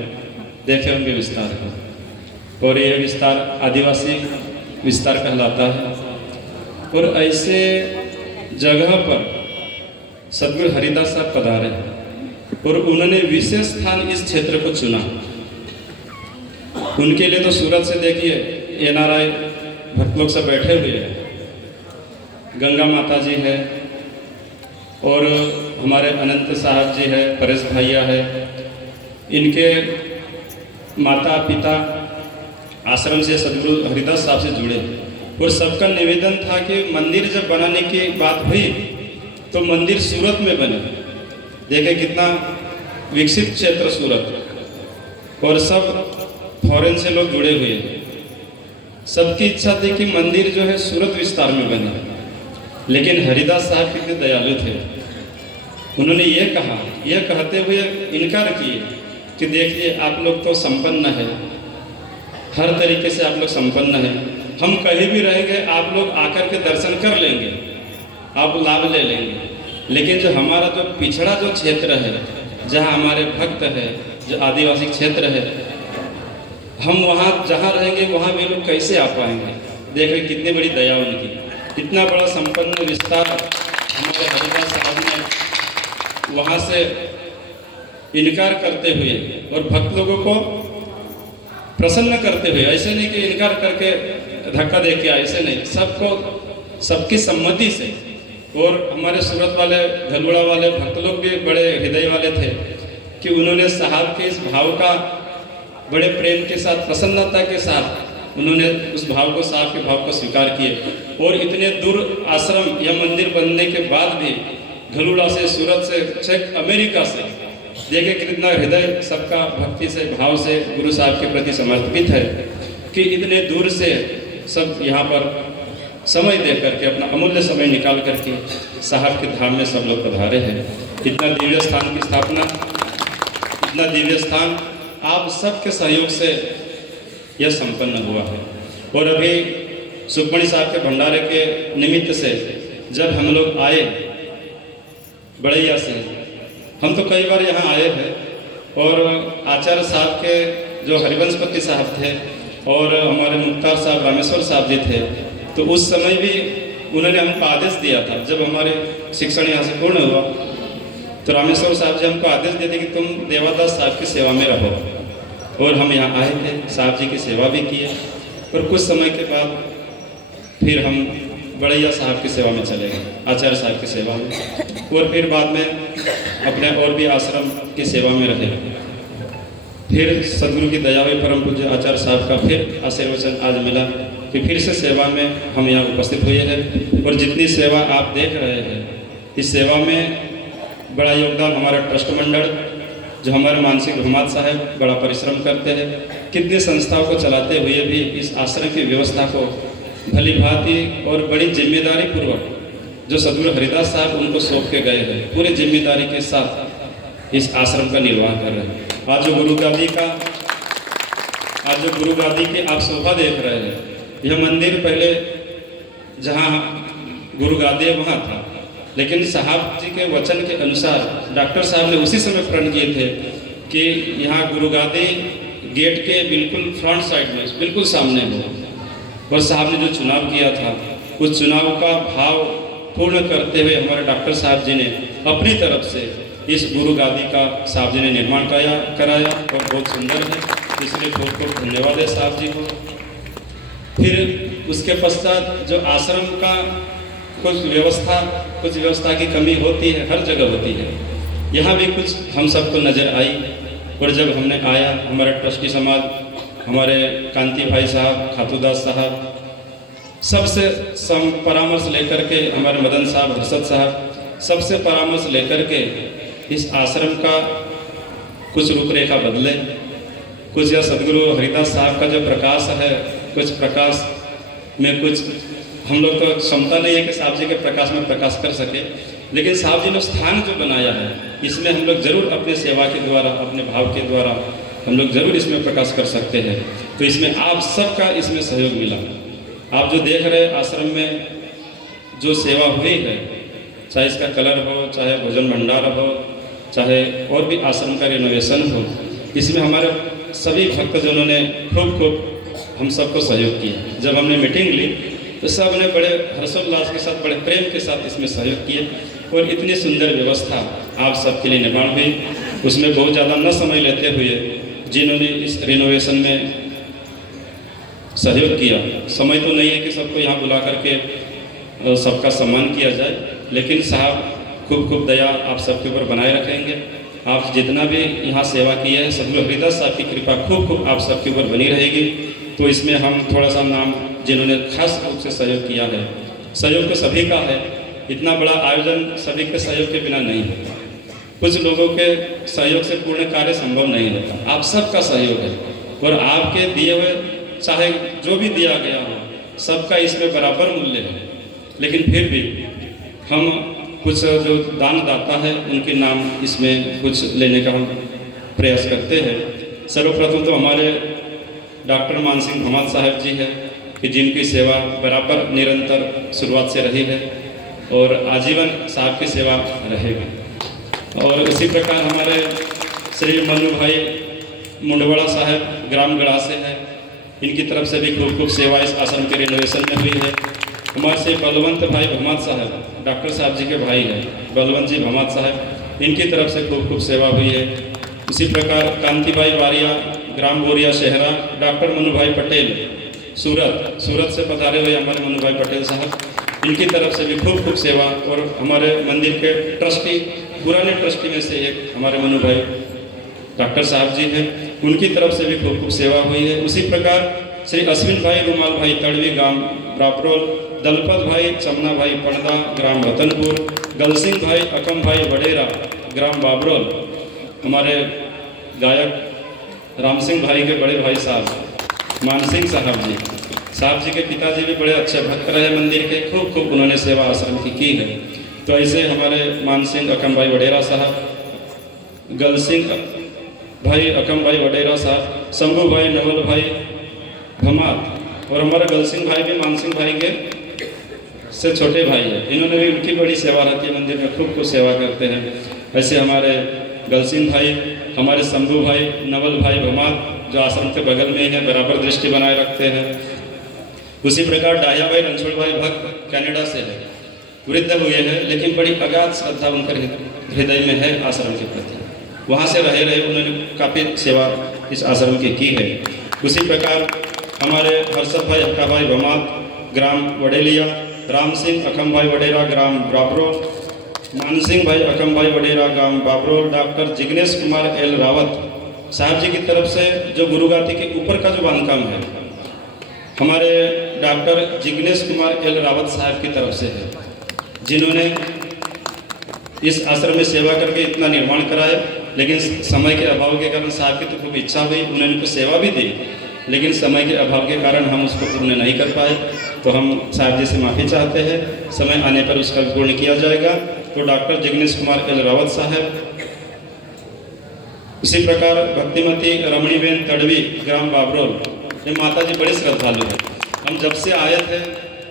देखे होंगे विस्तार को. और यह विस्तार आदिवासी विस्तार कहलाता है. और ऐसे जगह पर सदगुरु हरिदास साहब पधारे और उन्होंने विशेष स्थान इस क्षेत्र को चुना. उनके लिए तो सूरत से देखिए NRI भक्त लोग सब बैठे हुए हैं, गंगा माता जी है और हमारे अनंत साहब जी है, परेश भैया है, इनके माता पिता आश्रम से सदगुरु हरिदास साहब से जुड़े. और सबका निवेदन था कि मंदिर जब बनाने की बात हुई तो मंदिर सूरत में बने. देखें कितना विकसित क्षेत्र सूरत, और सब फॉरेन से लोग जुड़े हुए हैं. सबकी इच्छा थी कि मंदिर जो है सूरत विस्तार में बने. लेकिन हरिदास साहब कितने दयालु थे, उन्होंने ये कहा, यह कहते हुए इनकार किए कि देखिए आप लोग तो संपन्न है, हर तरीके से आप लोग संपन्न हैं, हम कहीं भी रहेंगे आप लोग आकर के दर्शन कर लेंगे, आप लाभ ले लेंगे. लेकिन जो हमारा जो पिछड़ा जो क्षेत्र है, जहाँ हमारे भक्त है, जो आदिवासी क्षेत्र है, हम वहाँ जहाँ रहेंगे वहाँ वे लोग कैसे आ पाएंगे. देखिए कितनी बड़ी दया उनकी, कितना बड़ा संपन्न विस्तार हमारे हरिदास साहब ने वहाँ से इनकार करते हुए और भक्त लोगों को प्रसन्न करते हुए, ऐसे नहीं कि इनकार करके धक्का दे के, ऐसे नहीं, सबको सबकी सम्मति से. और हमारे सूरत वाले, धलुड़ा वाले भक्त लोग भी बड़े हृदय वाले थे कि उन्होंने साहब के इस भाव का बड़े प्रेम के साथ, प्रसन्नता के साथ उन्होंने उस भाव को, साहब के भाव को स्वीकार किए। और इतने दूर आश्रम या मंदिर बनने के बाद भी घलुड़ा से, सूरत से, छेक अमेरिका से, देखे कितना हृदय सबका भक्ति से, भाव से गुरु साहब के प्रति समर्पित है कि इतने दूर से सब यहाँ पर समय दे करके, अपना अमूल्य समय निकाल करके साहब के धाम में सब लोग पधारे हैं। इतना दिव्य स्थान की स्थापना, इतना दिव्य स्थान आप सबके सहयोग से यह संपन्न हुआ है। और अभी सुखमणि साहब के भंडारे के निमित्त से जब हम लोग आए बड़ैया से, हम तो कई बार यहाँ आए हैं, और आचार्य साहब के जो हरिवंशपति साहब थे और हमारे मुख्तार साहब रामेश्वर साहब जी थे, तो उस समय भी उन्होंने हमको आदेश दिया था। जब हमारे शिक्षण यहाँ से पूर्ण हुआ तो रामेश्वर साहब जी हमको आदेश दिए थे कि तुम देवादास साहब की सेवा में रहो। और हम यहाँ आए थे, साहब जी की सेवा भी किए, और कुछ समय के बाद फिर हम बड़ैया साहब की सेवा में चले गए, आचार्य साहब की सेवा में, और फिर बाद में अपने और भी आश्रम की सेवा में रहे। फिर सदगुरु की दया हुई, परम पूज्य आचार्य साहब का फिर आशीर्वचन आज मिला कि फिर से सेवा में हम यहाँ उपस्थित हुए हैं। और जितनी सेवा आप देख रहे हैं, इस सेवा में बड़ा योगदान हमारा ट्रस्ट मंडल, जो हमारे मानसिक भमात साहब बड़ा परिश्रम करते हैं। कितनी संस्थाओं को चलाते हुए भी इस आश्रम की व्यवस्था को भली भांति और बड़ी जिम्मेदारी पूर्वक जो सदगुरु हरिदास साहब उनको सौंप के गए हैं, पूरे जिम्मेदारी के साथ इस आश्रम का निर्वाह कर रहे हैं। आज जो गुरु गादी की आप शोभा देख रहे हैं, यह मंदिर पहले जहाँ गुरु गादी वहाँ था, लेकिन साहब जी के वचन के अनुसार डॉक्टर साहब ने उसी समय प्रण किए थे कि यहाँ गुरु गादी गेट के बिल्कुल फ्रंट साइड में, बिल्कुल सामने हो। और साहब ने जो चुनाव किया था, उस चुनाव का भाव पूर्ण करते हुए हमारे डॉक्टर साहब जी ने अपनी तरफ से इस गुरु गादी का साहब जी ने निर्माण कराया और बहुत सुंदर है, इसलिए बहुत बहुत धन्यवाद है साहब जी को। फिर उसके पश्चात जो आश्रम का कुछ व्यवस्था की कमी होती है, हर जगह होती है, यहाँ भी कुछ हम सबको नज़र आई। और जब हमने आया, हमारे ट्रस्टी समाज, हमारे कांति भाई साहब, खातूदास साहब, सबसे परामर्श लेकर के, हमारे मदन साहब, हर्षद साहब, सबसे परामर्श लेकर के इस आश्रम का कुछ रूपरेखा बदले। कुछ यह सदगुरु हरिदास साहब का जो प्रकाश है, कुछ प्रकाश में कुछ हम लोग तो क्षमता नहीं है कि साहब जी के प्रकाश में प्रकाश कर सके, लेकिन साहब जी ने स्थान जो बनाया है, इसमें हम लोग जरूर अपने सेवा के द्वारा, अपने भाव के द्वारा हम लोग जरूर इसमें प्रकाश कर सकते हैं। तो इसमें आप सबका इसमें सहयोग मिला। आप जो देख रहे आश्रम में जो सेवा हुई है, चाहे इसका कलर हो, चाहे भोजन भंडार हो, चाहे और भी आश्रम का रिनोवेशन हो, इसमें हमारे सभी भक्तजनों ने खूब हम सबको सहयोग किया। जब हमने मीटिंग ली तो सब ने बड़े हर्षोल्लास के साथ, बड़े प्रेम के साथ इसमें सहयोग किए, और इतनी सुंदर व्यवस्था आप सबके लिए निर्माण हुई। उसमें बहुत ज़्यादा न समय लेते हुए जिन्होंने इस रिनोवेशन में सहयोग किया, समय तो नहीं है कि सबको यहाँ बुला करके सबका सम्मान किया जाए, लेकिन साहब खूब दया आप सबके ऊपर बनाए रखेंगे। आप जितना भी यहाँ सेवा की है, सदगुरु हरिदास साहब की कृपा खूब आप सबके ऊपर बनी रहेगी। तो इसमें हम थोड़ा सा नाम जिन्होंने खास रूप से सहयोग किया है, सहयोग तो सभी का है, इतना बड़ा आयोजन सभी के सहयोग के बिना नहीं होता, कुछ लोगों के सहयोग से पूर्ण कार्य संभव नहीं होता। आप सबका सहयोग है, और आपके दिए हुए चाहे जो भी दिया गया हो, सबका इसमें बराबर मूल्य है। लेकिन फिर भी हम कुछ जो दानदाता है उनके नाम इसमें कुछ लेने का हम प्रयास करते हैं। सर्वप्रथम तो हमारे डॉक्टर मानसिंह भमात साहब जी हैं कि जिनकी सेवा बराबर निरंतर शुरुआत से रही है और आजीवन साहब की सेवा रहेगी। और इसी प्रकार हमारे श्री मनु भाई मुंडवाड़ा साहब ग्राम गढ़ा से है, इनकी तरफ से भी खूब सेवा इस आश्रम के रिनोवेशन में हुई है। हमारे से बलवंत भाई भमात साहब, डॉक्टर साहब जी के भाई हैं, बलवंत जी भमात साहब, इनकी तरफ से खूब सेवा हुई है। इसी प्रकार कांति भाई वारिया ग्राम बोरिया शहरा, डॉक्टर मनु भाई पटेल सूरत से पधारे हुए हमारे मनु भाई पटेल साहब, इनकी तरफ से भी खूब सेवा। और हमारे मंदिर के ट्रस्टी, पुराने ट्रस्टी में से एक हमारे मनु भाई डॉक्टर साहब जी हैं, उनकी तरफ से भी खूब खूब सेवा हुई है। उसी प्रकार श्री अश्विन भाई रूमाल भाई तड़वी ग्राम ब्रापरोल, दलपत भाई चमना भाई पड़दा ग्राम रतनपुर, गलसिंह भाई अकम भाई वडेरा ग्राम बाबरोल, हमारे गायक राम सिंह भाई के बड़े भाई साहब मानसिंह साहब जी के पिताजी भी बड़े अच्छे भक्त रहे मंदिर के, खूब खूब उन्होंने सेवा आश्रम की है। तो ऐसे हमारे मानसिंह अकम भाई वडेरा साहब, गलसिंह भाई अकम भाई वडेरा साहब, शंभू भाई नवल भाई भमात, और हमारे गलसिंह भाई भी मानसिंह भाई के से छोटे भाई हैं। इन्होंने भी उनकी बड़ी सेवा रहती है मंदिर में, खूब खूब सेवा करते हैं। ऐसे हमारे गलसिंह भाई, हमारे शंभू भाई नवल भाई भमात जो आश्रम के बगल में है, बराबर दृष्टि बनाए रखते हैं। उसी प्रकार डाया भाई रणछोड़ भाई भक्त कनाडा से है, वृद्ध हुए हैं, लेकिन बड़ी अगाध श्रद्धा उनके हृदय में है आश्रम के प्रति। वहाँ से रहे उन्होंने काफ़ी सेवा इस आश्रम की है। उसी प्रकार हमारे हर्षद भाई अक्का भाई भमात ग्राम वडेलिया, राम सिंह अकम भाई वडेरा ग्राम ब्रापरोल, मान सिंह भाई अकम भाई वडेरा ग्राम बाबरोल, डॉक्टर जिग्नेश कुमार एल रावत साहब जी की तरफ से जो गुरुगाती के ऊपर का जो बांधकाम है, हमारे डॉक्टर जिग्नेश कुमार एल रावत साहब की तरफ से है, जिन्होंने इस आश्रम में सेवा करके इतना निर्माण कराया। लेकिन समय के अभाव के कारण साहब की तो खूब इच्छा हुई, उन्होंने तो सेवा भी दी, लेकिन समय के अभाव के कारण हम उसको पूर्ण नहीं कर पाए। तो हम साहब जी से माफ़ी चाहते हैं, समय आने पर उसका पूर्ण किया जाएगा। तो डॉक्टर जिग्नेश कुमार एल रावत साहब, इसी प्रकार भक्तिमती रमणीबेन तड़वी ग्राम बाबरोल, ये माता जी बड़े श्रद्धालु हैं। हम जब से आए थे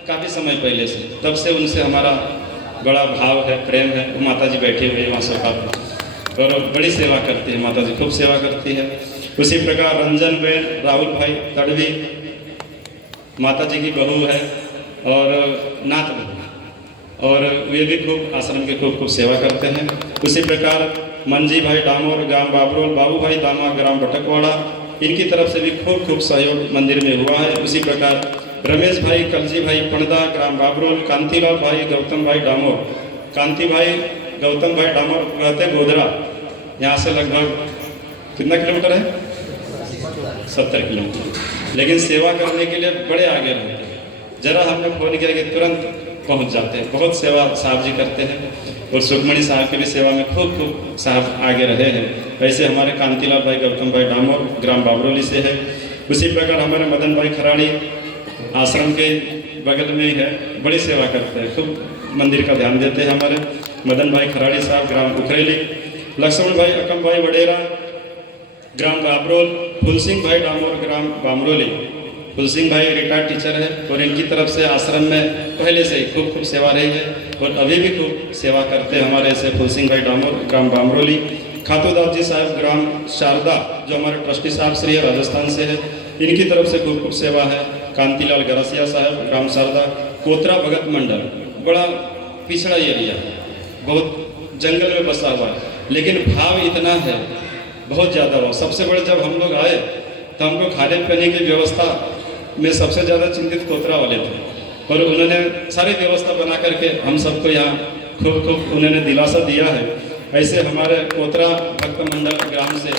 काफ़ी समय पहले से, तब से उनसे हमारा बड़ा भाव है, प्रेम है। वो माता जी बैठी हुई है वहाँ सोफा पर और बड़ी सेवा करती है, माता जी खूब सेवा करती है। उसी प्रकार रंजन बेन राहुल भाई तड़वी माता जी की बहू है और नात बहू, और वे भी खूब आश्रम की खूब सेवा करते हैं। उसी प्रकार मंजी भाई डामोर ग्राम बाबरोल, बाबू भाई दामा ग्राम बटकवाड़ा, इनकी तरफ से भी खूब सहयोग मंदिर में हुआ है। उसी प्रकार रमेश भाई कलजी भाई पड़दा ग्राम बाबरोल, कांतिलाल भाई गौतम भाई डामोर, कांति भाई गौतम भाई डामोर रहते गोदरा, यहाँ से लगभग कितना किलोमीटर है, 70 किलोमीटर, लेकिन सेवा करने के लिए बड़े आगे रहते हैं। जरा हमने फ़ोन किया कि तुरंत पहुँच जाते हैं। बहुत सेवा साहब जी करते हैं, और सुखमणि साहब की भी सेवा में खूब साहब आगे रहे हैं। ऐसे हमारे कांतिलाल भाई गौतम भाई डामोर ग्राम बाबरोली से है। उसी प्रकार हमारे मदन भाई खराड़ी आश्रम के बगल में ही है, बड़ी सेवा करते हैं, खूब मंदिर का ध्यान देते हैं हमारे मदन भाई खराड़ी साहब ग्राम उखरेली, लक्ष्मण भाई अकम भाई वडेरा ग्राम बाबरोल, फुलसिंह भाई डामोर ग्राम बामरोली। फुलसिंह भाई रिटायर्ड टीचर है, और इनकी तरफ से आश्रम में पहले से ही खूब सेवा रही है, और अभी भी खूब सेवा करते हैं हमारे ऐसे फुलसिंह भाई डामोर ग्राम बामरोली। खातूदास जी साहब ग्राम शारदा, जो हमारे ट्रस्टी साहब श्री राजस्थान से है, इनकी तरफ से खूब सेवा है। कांतिलाल गरसिया साहब ग्राम शारदा, कोतरा भगत मंडल, बड़ा पिछड़ा एरिया है, बहुत जंगल में बसा हुआ है, लेकिन भाव इतना है, बहुत ज़्यादा हुआ। सबसे बड़े जब हम लोग आए तो हमको खाने पीने की व्यवस्था में सबसे ज़्यादा चिंतित कोतरा वाले थे, और उन्होंने सारी व्यवस्था बना करके हम सबको यहाँ खूब उन्होंने दिलासा दिया है। ऐसे हमारे कोतरा भक्त मंडल ग्राम से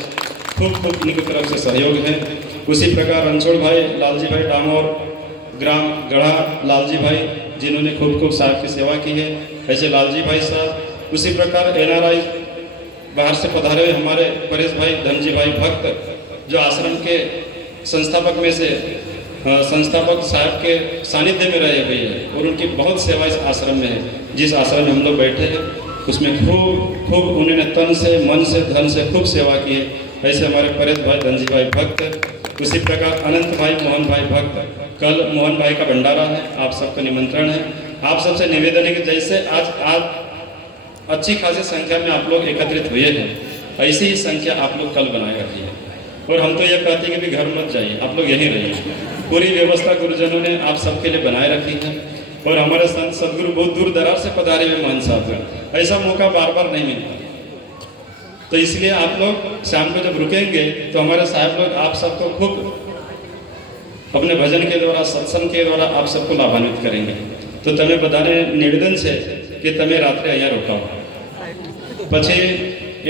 खूब इनकी तरफ से सहयोग है। उसी प्रकार रणछोड़ भाई लालजी भाई डामोर ग्राम गढ़ा लालजी भाई, जिन्होंने खूब साहब की सेवा की है, ऐसे लालजी भाई साहब। उसी प्रकार NRI बाहर से पधारे हुए हमारे परेश भाई धनजी भाई भक्त, जो आश्रम के संस्थापक में से संस्थापक साहब के सानिध्य में रहे हुए हैं, और उनकी बहुत सेवा इस आश्रम में है। जिस आश्रम में हम लोग बैठे हैं उसमें खूब उन्होंने तन से मन से धन से खूब सेवा की है। ऐसे हमारे परेश भाई धनजी भाई भक्त। उसी प्रकार अनंत भाई मोहन भाई भक्त, कल मोहन भाई का भंडारा है, आप सबका निमंत्रण है। आप सबसे निवेदन है कि जैसे आज अच्छी खासी संख्या में आप लोग एकत्रित हुए हैं, ऐसी ही संख्या आप लोग कल बनाए रखिए। और हम तो ये कहते हैं कि भी घर मत जाइए, आप लोग यहीं रहिए। पूरी व्यवस्था गुरुजनों ने आप सबके लिए बनाए रखी है, और हमारे संत सदगुरु बहुत दूर दराज से पधारे हुए महंत साहब हैं, ऐसा मौका बार बार नहीं मिलता। तो इसलिए आप लोग शाम को जब रुकेंगे तो हमारे साहब लोग आप सबको खूब अपने भजन के द्वारा, सत्संग के द्वारा आप सबको लाभान्वित करेंगे। तो तमें बधाने निवेदन છે કે તમે રાત્રે અહીંયા રોકાવો, પછી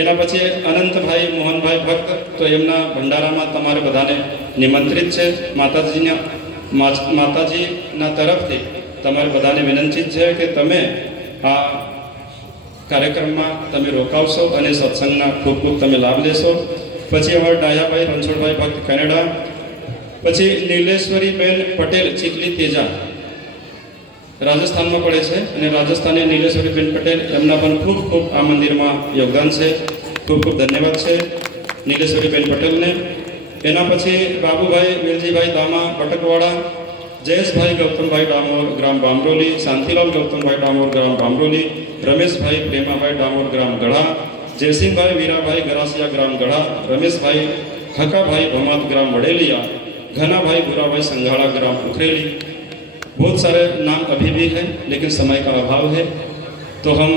એના પછી અનંતભાઈ મોહનભાઈ ભક્ત, તો એમના ભંડારામાં તમારે બધાને નિમંત્રિત છે. માતાજીના તરફથી તમારે બધાને વિનંતી છે કે તમે આ કાર્યક્રમમાં તમે રોકાવશો અને સત્સંગના ખૂબ ખૂબ તમે લાભ લેશો. પછી અમારા ડાયાભાઈ રણછોડભાઈ ભક્ત કેનેડા, પછી નીલેશ્વરીબેન પટેલ ચીખલી તેજા રાજસ્થાનમાં પડે છે, અને રાજસ્થાની નીલેશ્વરીબેન પટેલ એમના પણ ખૂબ ખૂબ આ મંદિરમાં યોગદાન છે. ખૂબ ખૂબ ધન્યવાદ છે નીલેશ્વરીબેન પટેલને. એના પછી બાબુભાઈ વેલજીભાઈ દામા બટકવાડા, જયેશભાઈ ગૌતમભાઈ ડામોર ગ્રામ બામરોલી, શાંતિલાલ ગૌતમભાઈ ડામોર ગ્રામ બામરોલી, રમેશભાઈ પ્રેમાભાઈ ડામોર ગ્રામ ગઢા, જયસિંહભાઈ વીરાભાઈ ગરાસિયા ગ્રામ ગઢા, રમેશભાઈ हकाभाई भमात ग्राम वडेलिया, घना भाई बुरा भाई संघाड़ा ग्राम उखरेली। बहुत सारे नाम अभी भी हैं लेकिन समय का अभाव है, तो हम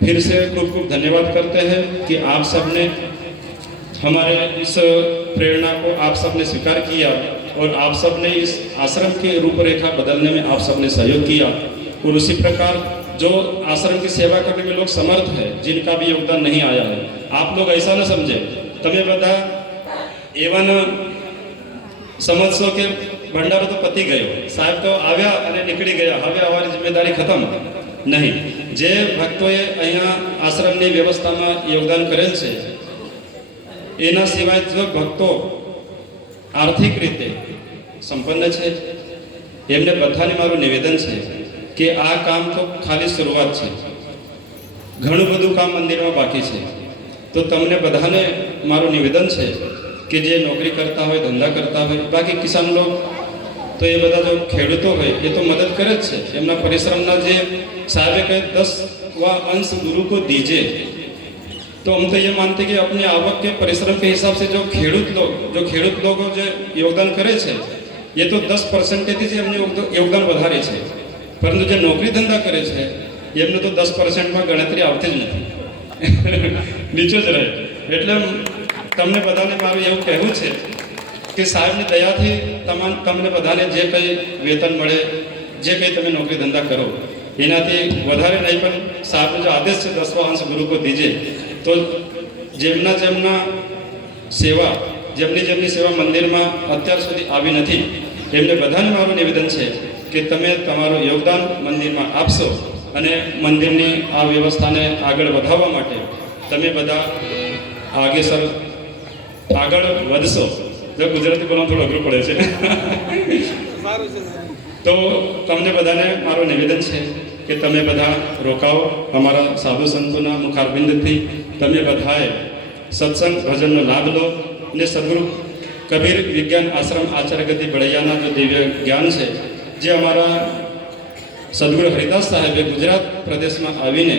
फिर से खूब खूब धन्यवाद करते हैं कि आप सबने हमारे इस प्रेरणा को आप सबने स्वीकार किया और आप सबने इस आश्रम की रूपरेखा बदलने में आप सबने सहयोग किया। और उसी प्रकार जो आश्रम की सेवा करने में लोग समर्थ है, जिनका भी योगदान नहीं आया है, आप लोग ऐसा न समझे तमे बता एवं समझो कि भंडारो तो पती गयो, साहेब तो आव्या अने निकली गया, हवे अमारी जिम्मेदारी खत्म नहीं। जे भक्तोए अहींया आश्रमनी व्यवस्थामां योगदान करेल छे एना सिवाय जो भक्तो आर्थिक रीते संपन्न छे एमने बधाने मारू निवेदन छे कि आ काम तो खाली शुरुआत छे, घणुं बधुं काम मंदिरमां बाकी छे। तो तमने बधाने मारू निवेदन छे कि जे नौकरी करता होय, धंधा करता होय, बाकी किसान लोग तो ये बधा जो खेडूतो होय ये तो मदद करे ज छे। एमना परिश्रमना जे साहेबे कहे 10वां अंश गुरु को दीजिए, तो हम तो ये मानते कि अपने आवक के परिश्रम के हिसाब से जो खेडूत लोग जो योगदान करे छे ये तो 10% જ એમને યોગદાન વધારે છે, પરંતુ જે નોકરી ધંધા કરે છે એમને તો 10%માં ગણતરી આવતી જ નથી, નીચે જ રહે। એટલે તમને બધાને મારું એવું કહેવું છે કે સાહેબની દયાથી તમને બધાને જે કંઈ વેતન મળે, જે કંઈ તમે નોકરી ધંધા કરો એનાથી વધારે નહીં, પણ સાહેબનો જો આદેશ છે 10વાं અંશ ગુરુ को दीजिए, तो જેમના સેવા જેમની સેવા મંદિરમાં અત્યાર સુધી આવી નથી એમને બધાને મારું નિવેદન છે કે તમે તમારું યોગદાન મંદિરમાં આપશો અને મંદિરની આ વ્યવસ્થાને આગળ વધારવા માટે તમે બધા આગળ વધશો। જો ગુજરાતી બોલવાનું થોડું અઘરું પડે છે તો તમને બધાને મારું નિવેદન છે કે તમે બધા રોકાઓ, અમારા સાધુ સંતોના મુખારબિંદથી તમે બધાએ સત્સંગ ભજનનો લાભ લો અને સદગુરુ કબીર વિજ્ઞાન આશ્રમ આચાર્ય ગતિ બળૈયાના जो दिव्य ज्ञान છે જે અમારા સદગુરુ હરિદાસ સાહેબે ગુજરાત પ્રદેશમાં આવીને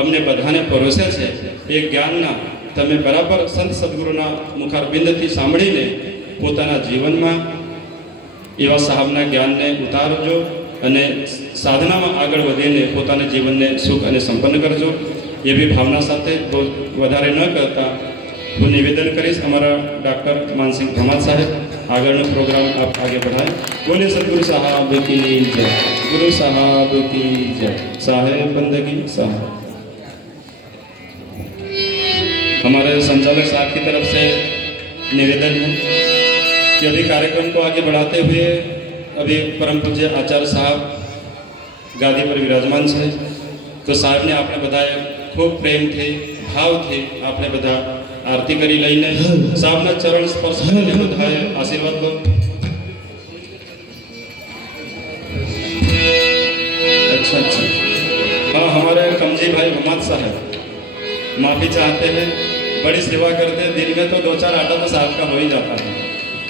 અમને બધાને પરોસ્યા છે, એ જ્ઞાનના તમે બરાબર સંત સદગુરુના મુખારબિંદથી સાંભળીને પોતાના જીવનમાં એવા સાહેબના જ્ઞાનને ઉતારજો અને સાધનામાં આગળ વધીને પોતાના જીવનને સુખ અને સંપન્ન કરજો। એવી ભાવના સાથે વધારે ન કરતા હું નિવેદન કરીશ અમારા ડૉક્ટર માનસિંહ ભમાત સાહેબ આગળનો પ્રોગ્રામ આપ આगे बढ़ाएं। बोले सदगुरु साहब की जय, गुरु साहब की जय, साहेब बंदगी साहब। हमारे संचालक साहब की तरफ से निवेदन है कि अभी कार्यक्रम को आगे बढ़ाते हुए अभी परम पूज्य आचार्य साहब गादी पर विराजमान है, तो साहब ने आपने बताया खूब प्रेम थे, भाव थे, आपने बता आरती करी लईने साहबना चरण स्पर्श करने बधाए आशीर्वाद लो। अच्छा हाँ, हमारे कमजी भाई भमात साहब माफ़ी चाहते हैं, बड़ी सेवा करते हैं, दिन में तो 2-4 आटा तो साहब का हो ही जाता है,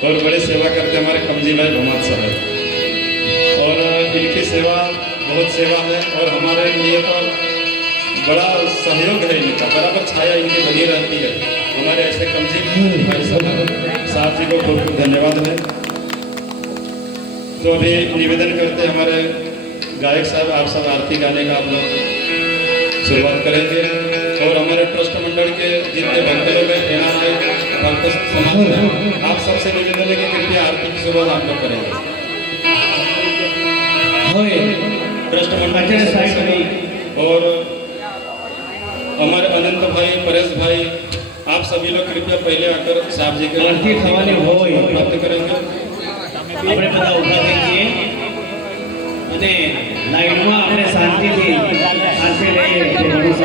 और बड़ी सेवा करते हमारे कमजी भाई भमात साहब, और इनकी सेवा बहुत सेवा है और हमारे लिए तो बड़ा सहयोग है इनका, बराबर छाया इनकी बनी रहती है। हमारे ऐसे कमजी भाई साहब जी को बहुत बहुत धन्यवाद है। तो अभी निवेदन करते हैं हमारे गायक साहब, आप सब आरती गाने का आप लोग शुरुआत करेंगे, और हमारे ट्रस्ट मंडल के जितने भक्त लोग हैं भक्त समाज में आप सबसे निवेदन है कि कृपया आरती की शुरुआत आप लोग करेंगे। ट्रस्ट मंडल और हमारे अनंत भाई, परेश भाई, आप सभी लोग कृपया पहले आकर साहब जी के आरती थवाने હોય प्राप्त करेंगे। આપણે બધા ઊભા થઈ છીએ અને લાઈનમાં આપણે શાંતિથી આરતી લઈએ